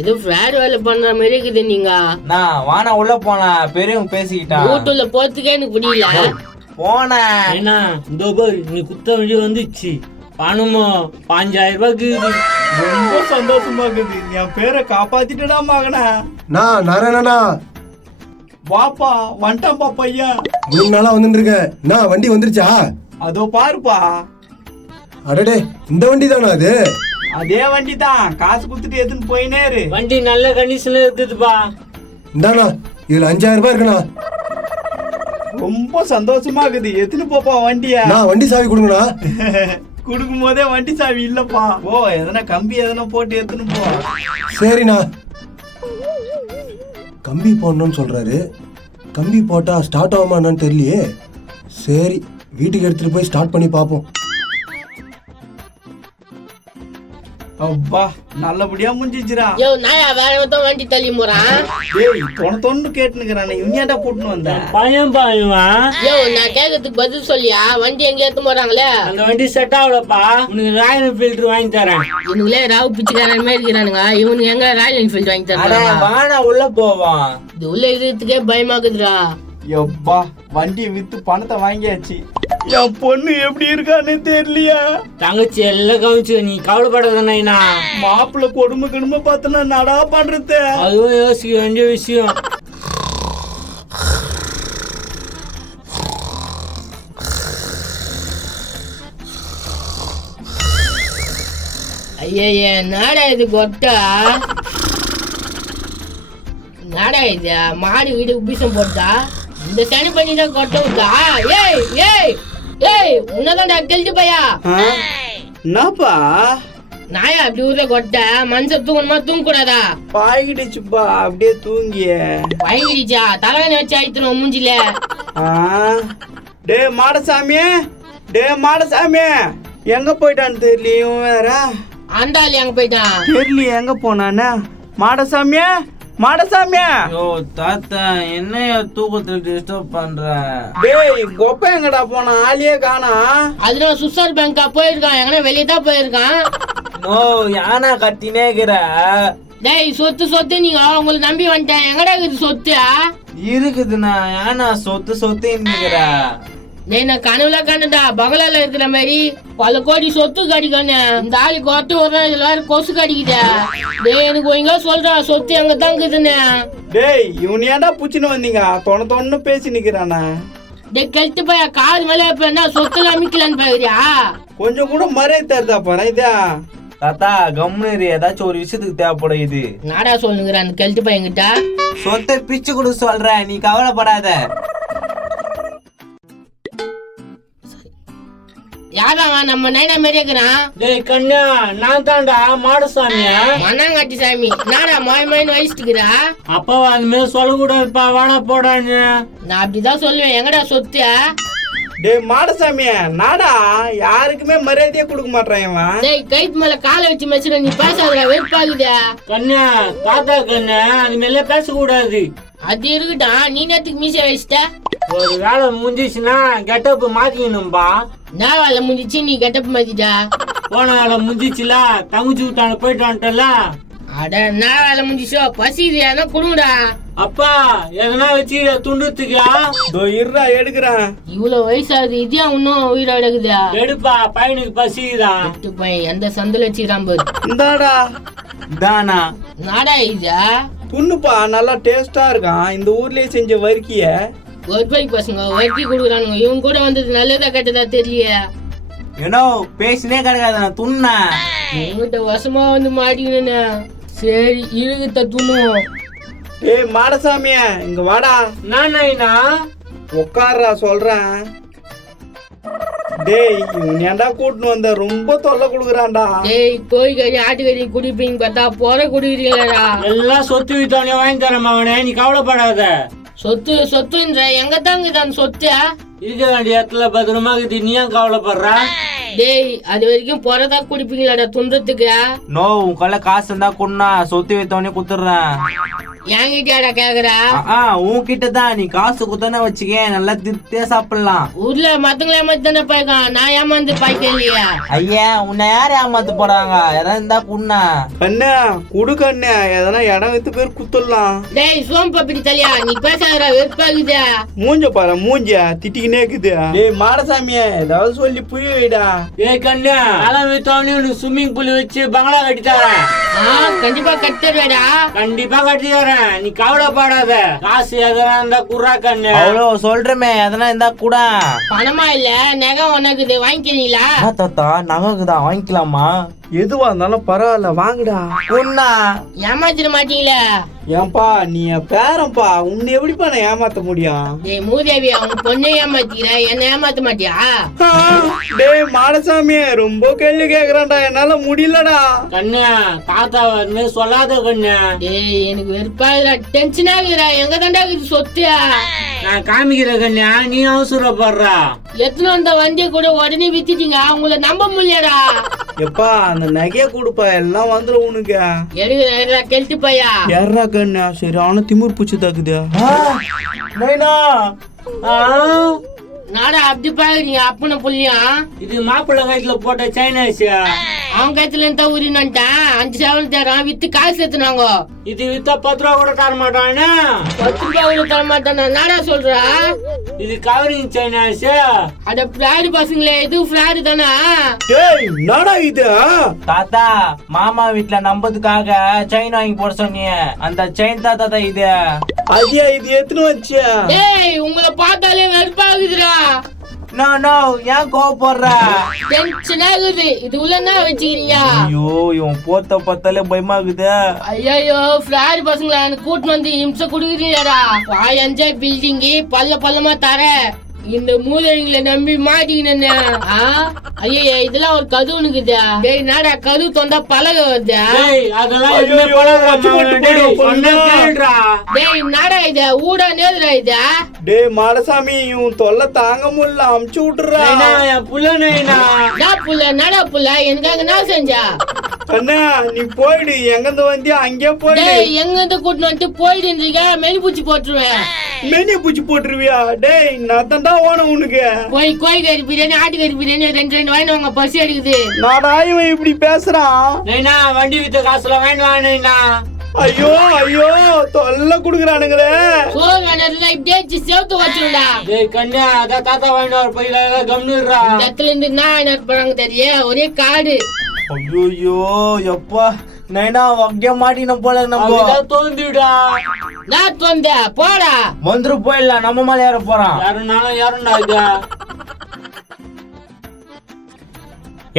ஏதோ ஃப்ராட் வேலை பண்ற மாதிரி இருக்குது. நீங்க நான் வானா உள்ள போனா பெரியவங்க பேசிக்கிட்டான். வீட்டுல போறதுக்கே எனக்கு பிடிக்கல. போன என்ன இந்த பாரு, நீ குத்த வேண்டி வந்துச்சு. பணமோ 5000 ரூபாய்க்கு. ரொம்ப சந்தோஷமா இருக்குது. என் பேரை காப்பாத்திட்டடா மகனா. நாராயணா வாப்பா, வந்துட்டான்பா பையன். 3 நாளா வந்துட்டு இருக்கேன். நான் வண்டி வந்துருச்சா? அதோ பாருப்பா. அடடே, இந்த வண்டி தானா அது? அதே வண்டி தான், காசு குடுத்துட்டு எடுத்துன்னு போயினேரு. வண்டி நல்ல கண்டிஷன்ல இருக்குதுப்பா. இந்தாண்ணா, இதுல 5000 ரூபாய் இருக்குண்ணா. ரொம்ப சந்தோஷமா இருக்குது. எடுத்துன்னு போப்பா வண்டியா. நான் வண்டி சாவி கொடுங்கண்ணா. குடுக்கும் போதே வண்டி சாவி இல்லப்பா. ஓ எதனா கம்பி எதனா போட்டு எடுத்துன்னு போ. சரிண்ணா. கம்பி போடணும்னு சொல்றாரு. கம்பி போட்டா ஸ்டார்ட் ஆகுமான்னு தெரியலையே. சரி, வீட்டுக்கு எடுத்துட்டு போய் ஸ்டார்ட் பண்ணி பார்ப்போம். அப்பா நல்லபடியா முடிஞ்சிச்சுடா. யோ நாயா வேற ஒருத்தன் வண்டி தள்ளி போறான். டேய் தொண்ணு கேட்டுனுக்குறானே, இவன்யாடா கூட்டின்னு வந்த? பையன் பாயுவான். யோ நான் கேட்கறதுக்கு பதில் சொல்லியா? வண்டி எங்க ஏத்து போறாங்களே? அந்த வண்டி செட் ஆகலப்பா. உனக்கு ராயல் என்ஃபீல்டு வாங்கி தரேன். இவனுங்களே ராவு பிச்சுக்காரன் மாதிரி இருக்கிறானுங்க. இவனுக்கு எங்க ராயல் என்ஃபீல்டு வாங்கி தராங்க? வாடா உள்ள போவான். இது உள்ள இருக்கிறதுக்கே பயமாக்குதுடா. எப்பா வண்டியை வித்து பணத்தை வாங்கியாச்சு. என் பொண்ணு எப்படி இருக்கான்னு தெரியலையா? தங்கச்சி எல்லாம் கவனிச்சு, நீ கவலைப்படாதா. மாப்பிள்ள கொடுமை பார்த்தனா நடா பண்றது. அதுவும் யோசிக்க வேண்டிய விஷயம். ஐயா நாடா இது கொட்டா? நாடா இது மாடு வீடு உபிசம் போட்டா? இந்த சனி பண்ணி தான் கொட்ட விட்டா? ஏய் ஏய் ஏய் உன்னதான்டா கெழுத்து பையா. என்னப்பா நாயா அப்படி ஊர்ல கொட்ட? மனுஷன் தூங்கணுமா தூங்க கூடாதா? பாய்கிடுச்சுப்பா, அப்படியே தூங்கிய. பாய்கிடுச்சா? தலைவனை வச்சு ஆயிடுறோம் மூஞ்சில. டே மாடசாமி, டே மாடசாமி எங்க போயிட்டான்னு தெரியல இவன் வேற. அந்த ஆள் எங்க போயிட்டான் தெரியல எங்க போனானே. மாடசாமியா மாடசாமியா. ஓ தாத்தா என்னையா தூக்கத்துல டிஸ்டர்ப் பண்ற? டேய் கொப்ப எங்கடா போனா ஆளியே காணா. அதுல சுசர் பேங்கா போயிருக்கான், எங்கன்னா வெளியே தான் போயிருக்கான். ஓ யானா கத்தினேக்கிற? டேய் சொத்து சொத்து நீங்க உங்களை நம்பி வந்துட்டேன், எங்கடா இருக்குது சொத்து? இருக்குதுண்ணா, யானா சொத்து சொத்து இன்னிக்கிற? டேய் நான் கனவுல கண்டுடா பகலால இருக்கிற மாதிரி பல கோடி சொத்து கடிக்கணும். இந்த ஆளு கொத்து வர இதுல வேற கொசு கடிக்குதா. டேய் எனக்கு ஒழுங்கா சொல்றா சொத்து எங்க தான் இருக்குதுன்னு. டேய் இவன் ஏன்டா புச்சின்னு வந்தீங்க? தொண்ணு பேசி நிக்கிறானா? டேய் கழுத்து போய் காது மேல இப்ப என்ன சொத்துல அமைக்கலான்னு பாக்குறியா? கொஞ்சம் கூட மரியாதை தருதா பாரு இதா. தாத்தா கம்முனு ஏதாச்சும் ஒரு விஷயத்துக்கு தேவைப்படும். இது நாடா சொல்லுங்கிற அந்த கழுத்து பையன்கிட்ட சொத்தை பிச்சு கொடு சொல்ற, நீ கவலைப்படாத. யாராவன் நம்ம நைனா மாரி இருக்கிறான்? டேய் கண்ணா நான் தான்டா மாடசாமியா. மண்ணாங்காட்டி சாமி நாடா மாய் மாயின்னு வயசுக்குறா. அப்பா அந்த மாதிரி சொல்லக்கூடாதுப்பா, வாடா போடான்னு. நான் அப்படிதான் சொல்லுவேன். எங்கடா சொத்து? டேய் மாடசாமியா நாடா யாருக்குமே மரியாதையே கொடுக்க மாட்டான் இவன். டேய் கைத்து மேல காலை வச்சு மச்சிர நீ பேசாதடா, வெறுப்பாகுதா. கண்ணா தாத்தா கண்ணா அது மேல பேசக்கூடாது. அது இருக்குட்டான், நீ நேத்துக்கு மீச வச்சிட்ட. ஒரு வேலை முடிஞ்சிச்சுன்னா கெட்டப் மாத்திக்கணும்பா. நான் வேலை முடிஞ்சிச்சு நீ கெட்டப் மாத்திட்டா. போன வேலை முடிஞ்சிச்சுல தங்குச்சி விட்டான போயிட்டு வந்துட்டல. அட நான் வேலை முடிஞ்சிச்சோ பசிது ஏன்னா கொடுங்கடா. அப்பா எதனா வச்சு துண்டுத்துக்கா. இருடா எடுக்கிறேன். இவ்வளவு வயசாகுது இதே இன்னும் உயிரோட இருக்குதா? எடுப்பா பையனுக்கு பசிதான். பையன் எந்த சந்தில வச்சுக்கிறான் பாரு. இந்தாடா தானா நாடா இதா துண்ணுப்பா நல்லா டேஸ்டா இருக்கான். இந்த ஊர்லயே செஞ்ச வறுக்கிய ஒருபாய் பசங்க வறுக்கி கொடுக்குறானுங்க. இவங்க கூட வந்தது நல்லதா கெட்டதா தெரியலையே. ஏனோ பேசினே கிடைக்காது நான் துண்ணா. உங்ககிட்ட வசமா வந்து மாட்டிக்கணும். சரி இழுகுத்த துண்ணுவோம். ஏய் மாடசாமிய இங்க வாடா. நானா உட்கார்றா சொல்றேன். டேய் இவன் ஏன்டா கூட்டின்னு வந்த? ரொம்ப தொல்லை கொடுக்குறான்டா. டேய் கோழி கறி ஆட்டுக்கறி குடிப்பீங்க பார்த்தா போற குடிக்கிறீங்களா? எல்லாம் சொத்து வித்தவனே வாங்கி தரேன் மகனே, நீ கவலைப்படாத. சொத்து சொத்துன்ற எங்க தாங்க தான் சொத்து இருக்க வேண்டிய இடத்துல பத்திரமா இருக்குது, நீ ஏன் கவலைப்படுற? டேய் அது வரைக்கும் போறதா குடிப்பீங்களாடா துன்றதுக்கு? நோ உன் கையில காசு இருந்தா கொண்டா, சொத்து வைத்தவனே குத்துறேன். என்கிட்டடா கேக்குறா? உன்கிட்ட தான், நீ காசு குத்தன வச்சுக்க நல்லா திருப்தியா சாப்பிடலாம். ஊர்ல மத்தவங்களை ஏமாத்தி தானே பாய்க்கான், நான் ஏமாந்து பாய்க்கலையா? ஐயா உன்னை யாரு ஏமாத்து போறாங்க? யாரா இருந்தா குண்ணா கண்ணா குடு கண்ணா, எதனா இடம் வித்து பேர் குத்துடலாம். டேய் சோம் பப்படி தலையா நீ பேசாதடா, வெறுப்பாகுதா. மூஞ்ச பாரு மூஞ்ச திட்டிக்கினே இருக்குது. டேய் மாடசாமியே ஏதாவது சொல்லி புரிய வைடா. ஏய் கண்ணா அதான் வித்தவனே உனக்கு ஸ்விம்மிங் பூல் வச்சு பங்களா கட்டி தரேன். கண்டிப்பா கட்டிடுவேடா. கண்டிப்பா கட்டி தரேன், நீ கவலைப்படாத. காசு எதனா இருந்தா குர்ரா கண்ணு. அவ்வளவு சொல்றமே எதனா இருந்தா கூட. பணமா இல்ல நகை உனக்குது வாங்கிக்கிறீங்களா? தாத்தா நகைக்குதான் வாங்கிக்கலாமா? எதுவா இருந்தாலும் பரவாயில்ல வாங்குடா. உன்னா ஏமாத்திட மாட்டீங்களா? ஏன்பா நீ என் பேரன்பா, உன்னை எப்படிப்பா நான் ஏமாத்த முடியும்? டேய் மூதேவி அவங்க பொண்ணை ஏமாத்திக்கிற, என்ன ஏமாத்த மாட்டியா? டேய் மாடசாமி ரொம்ப கேள்வி கேக்குறான்டா, என்னால முடியலடா. கண்ணா தாத்தா வந்து சொல்லாத கண்ணா. டேய் எனக்கு வெறுப்பாகுதுடா, டென்ஷன் ஆகுதுடா. எங்க தாண்டா இருக்குது சொத்து? நான் காமிக்கிற கண்ணா, நீ அவசரப்படுறா. எத்தனை வந்த வண்டியை கூட உடனே வித்துட்டீங்க, உங்களை நம்ப முடியலடா. எப்பா அந்த நகைய கொடுப்பா, எல்லாம் வந்துடும் உனக்கு. எடுக்கிறா கெல்ட்டு பையா. யாரா கண்ணா சரியான திமிர் பூச்சி தாக்குது. நாடா அப்படி பாக்குறீங்க அப்பன புள்ளியா? இது மாப்பிள்ளை கைத்துல போட்ட சைனாஸ். அவன் கைத்துல இருந்தா உரினான்ட்டான். 5 சேவல் தரான் வித்து காசு எடுத்துனாங்க. இது வித்தா 10 ரூபா கூட தர மாட்டானே. 10 ரூபா கூட தர மாட்டானா? நாடா சொல்றா? இது கவரிங் சைனாஸ். அட பிளாடு பசங்களே, இது பிளாடு தானா? டேய் நாடா இது? தாத்தா மாமா வீட்ல நம்பதுக்காக செயின் வாங்கி போட சொன்னீங்க, அந்த செயின் தாத்தா தான் இது. அதியா இது எத்தனை வச்சு? டேய் உங்களை பார்த்தாலே வெறுப்பாகுதுடா. நோ நோ ஏன் கோவப்படுற? டென்ஷன் ஆகுது. இது உள்ள என்ன வச்சுக்கிறீங்க? ஐயோ இவன் போத்த பார்த்தாலே பயமாகுது. ஐயோ பிளாடு பசங்களா எனக்கு கூட்டின்னு வந்து இம்சை குடுக்குறீங்கடா. 5 பில்டிங் பள்ளமா தர இந்த மூதேவிகளை நம்பி மாட்டிக்கினே. ஐயோ இதெல்லாம் ஒரு கது உனக்குதா? டேய் நாடா கது தொண்டா பழக வருதா? அதெல்லாம் எதுவுமே பழக. டேய் நாடா இது ஊடா நேதுடா இது டேய் மாடசாமி இவன் தொல்லை தாங்க முடியல அமுச்சு விட்டுறா என் புள்ள நைனா நான் புள்ள நட புள்ள எனக்காக நான் செஞ்சா அண்ணா நீ போயிடு எங்கிருந்து வந்தியா அங்கேயே போயிடு டேய் எங்கிருந்து கூட்டிட்டு வந்து போயிடுன்றீங்க மெனி பூச்சி போட்டுருவேன் மெனி பூச்சி போட்டுருவியா டேய் நான் தான்டா ஓனம் உனக்கு போய் கோழிக்கறி பிரியாணி ஆட்டுக்கறி பிரியாணி ரெண்டு வாங்கிட்டு வாங்க பசி அடிக்குது நாடா இவன் இப்படி பேசுறான் நைனா வண்டி வித்த காசுல வாங்கிட்டு வா நைனா ஐயோ ஐயோ தொல்லை குடுக்குறானுங்களே சோறு வேணாம்ல இப்படியே சேர்த்து வச்சிருந்தா டேய் கண்ணியா அதான் தாத்தா வாங்கிட்டு வர போயில கம்னுறா இடத்துல இருந்து நான் என்ன போறாங்க தெரியல ஒரே காடு ஐயோ எப்பா நைனா வங்கிய மாட்டின போல நம்ம தோந்துடா நான் தோந்த போடா வந்துரு போயிடலாம் நம்ம மேல ஏற போறான் யாருனாலும் யாருண்டா இது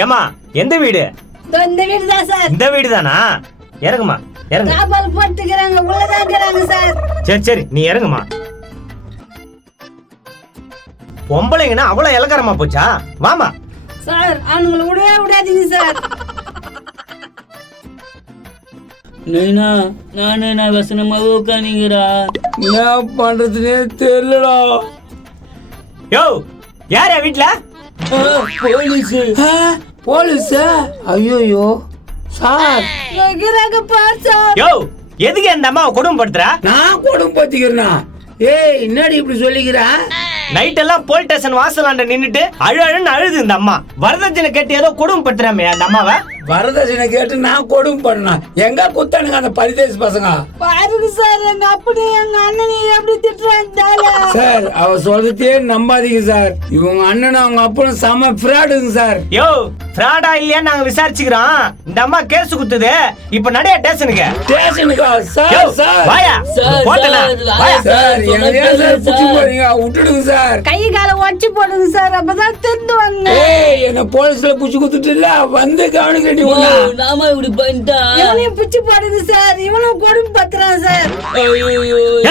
ஏமா எந்த வீடு இந்த வீடு தான் சார். இந்த வீடு தானா? இறங்குமா இறங்கு. தாபால் போட்டுக்கிறாங்க உள்ளதான் இருக்கிறாங்க சார். சரி சரி நீ இறங்குமா. பொம்பளைங்கன்னா அவ்வளவு இலக்காரமா போச்சா? வாமா சார் அவனுங்களை விடவே விடாதீங்க சார். நைனா நானே நான் வசனமாவே உட்காந்துங்கிறா என்ன பண்றதுனே தெரியலடா. யோ யார் வீட்டுல? போலீஸ். போலீஸ்? ஐயோ சார். யோ எதுக்கு அந்த அம்மாவை கொடுமைப்படுத்துற? நான் கொடுமைப்படுத்திக்கிறேனா? ஏய் என்னடி இப்படி சொல்லிக்கிறா? நைட் எல்லாம் போலீஸ் ஸ்டேஷன் வாசலாண்ட நின்னுட்டு அழுன்னு அழுது இந்த அம்மா. வரதட்சணை கேட்டு ஏதோ கொடுமைப்படுத்துறாமே அந்த அம்மாவை. வரதட்சணை கேட்டு நான் கொடுமை பண்ணேன். எங்க குத்தானுங்க அந்த பரிதேச பசங்க? பாருங்க சார் எங்க அப்படி எங்க அண்ணனை எப்படி திட்டுறாங்க சார். அவ சொல்றதே நம்பாதீங்க சார். இவங்க அண்ணனும் அவங்க அப்பனும் செம ஃப்ராடுங்க சார். யோ ஃப்ராடா இல்லையா நாங்க விசாரிச்சுக்கிறோம். இந்த அம்மா கேஸ் குத்துது. இப்ப நடைய ஸ்டேஷனுக்கு. ஸ்டேஷனுக்கா? சார் சார் வாயா போட்டனா வாயா சார். எங்க சார் புடிச்சு போறீங்க? விட்டுடுங்க சார். கை கால ஒச்சி போடுங்க சார் அப்பதான் திருந்துவாங்க. ஏய் என்ன போலீஸ்ல புடிச்சு குத்துட்டுல வந்து கவனிக்க நீ உன்ன. நாம இப்படி பண்ணிட்டா இவனையும் பிச்சு போடுங்க சார். இவனும் கொடுமை பத்துறான் சார். ஐயோ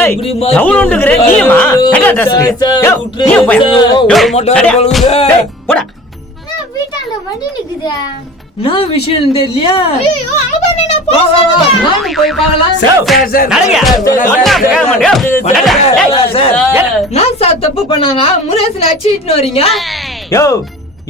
ஏய் இப்படி டவுன்ங்கற நீமா நடைய ஸ்டேஷனுக்கு. யோ நீ போய் யோ மொட்டை போலுங்க. டேய் போடா. நான் வீட்டாண்ட வண்டி நிக்குதா நான் விஷயம் தெரியலையா? ஐயோ அங்க பாரு நான் போறேன் நானும் போய் பார்க்கலாம். சார் சார் நடங்க ஒண்ணா கேட்க மாட்டேன். நான் சார் தப்பு பண்ணாங்க. முரேசன் அடிச்சிட்டு வரீங்க. யோ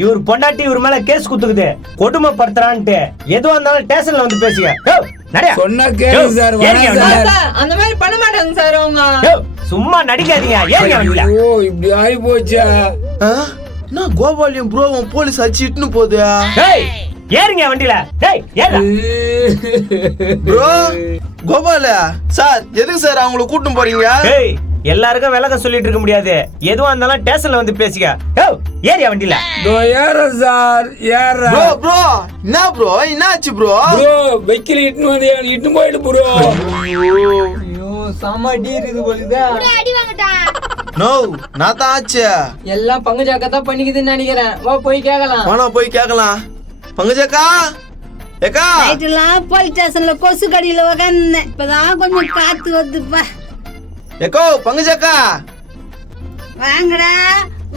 இவர் பொண்டாட்டி இவர் மேல கேஸ் குத்துக்குது. கொடுமைப்படுத்துறான்ட்டு எதுவா இருந்தாலும் ஸ்டேஷன்ல வந்து பேசுங்க. யோ நடைய சொன்னா கேளுங்க சார். வணக்கம் சார். அந்த மாதிரி பண்ண மாட்டாங்க சார் அவங்க. யோ சும்மா நடிக்காதீங்க. ஏங்க வண்டில ஐயோ இப்படி ஆயி போச்சா? நான் கோபாலியம் ப்ரோவும் போலீஸ் அடிச்சிட்டுன்னு போகுது. டேய் ஏறுங்க வண்டில. டேய் ஏறு. ப்ரோ கோபால சார் எதுக்கு சார் அவங்கள கூட்டிட்டு போறீங்க? டேய் எல்லாருக்கும் விளக்கம் சொல்லிட்டு இருக்க முடியாது. எதுவா இருந்தாலும் ஸ்டேஷன்ல வந்து பேசிக்க. யோ ஏறியா வண்டில. தோ ஏற சார் ஏற. ப்ரோ ப்ரோ என்ன ப்ரோ என்னாச்சு ப்ரோ? ப்ரோ வெக்கில இட்டுன்னு வந்து இட்டுன்னு போயிடு ப்ரோ. ஐயோ செம டீர் இது போலுதா. அடி வாங்கடா நோ நான் தான் ஆச்சு. எல்லாம் பங்குஜாக்கா தான் பண்ணிக்குதுன்னு நினைக்கிறேன். வா போய் கேட்கலாம். வாணா போய் கேட்கலாம். பங்கஜக்கா ஏக்கா நைட்டுலாம் போலீஸ் ஸ்டேஷன்ல கொசு கடியில உக்காந்தேன். இப்பதான் கொஞ்சம் காத்து வருதுப்பா. ஏக்கோ பங்கஜக்கா வாங்கடா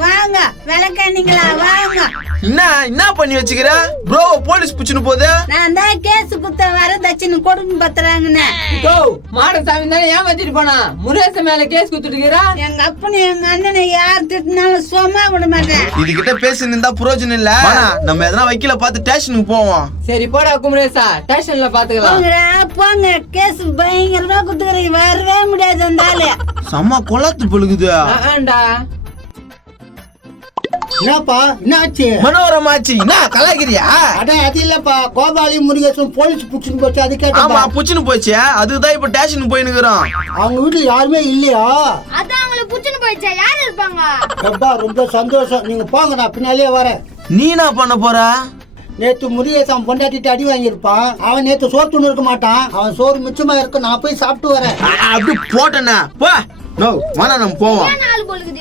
வாங்க விளக்கானீங்களா வாங்க. என்ன பண்ணி வச்சுக்கிற? ப்ரோ போலீஸ் புடிச்சுன்னு போகுது. நான் தான் கேஸ் குத்த வரதட்சணை கொடுமை பத்துறாங்கன்னு. மாடசாமி தானே ஏமாத்திட்டு போனா. முரேசன் மேல கேஸ் குத்துட்டுக்கிறா. எங்க அப்பனு எங்க அண்ணனை யார் திட்டினாலும் சும்மா விட மாட்டேன். இதுகிட்ட பேசி நின்றா பிரயோஜனம் இல்ல. நம்ம எதனா வைக்கல பார்த்து ஸ்டேஷனுக்கு போவோம். சரி போடா குமரேசா ஸ்டேஷன்ல பாத்துக்கலாம். போங்கடா போங்க. கேஸ் பயங்கரமா குத்துக்கிறீங்க. வரவே முடியாது அந்த ஆளு. செம்ம கொளாத்து பொழுகுது. ஆண்டா என்னப்பா என்னாச்சு? மனோரம் ஆச்சு. என்ன கலாய்க்கிறியா? அட அது இல்லப்பா கோபாலி முருகேசன் போலீஸ் புடிச்சுன்னு போச்சு. அது ஆமா கேட்டா புடிச்சுன்னு போச்சு. அதுதான் இப்ப ஸ்டேஷனுக்கு போய் நிக்கிறோம். அவங்க வீட்டுல யாருமே இல்லையா? அதான் அவங்கள புடிச்சுன்னு போயிடுச்சா யார் இருப்பாங்க? அப்பா ரொம்ப சந்தோஷம். நீங்க போங்க நான் பின்னாலே வரேன். நீ என்ன பண்ண போற? நேத்து முருகேசன் பொண்டாட்டிட்டு அடி வாங்கியிருப்பான். அவன் நேத்து சோறு துண்ணு இருக்க மாட்டான். அவன் சோறு மிச்சமா இருக்கு. நான் போய் சாப்பிட்டு வரேன். அப்படி போட்டேன்னா போ. நோ வாணா நம்ம போவோம். நாலு பொழுது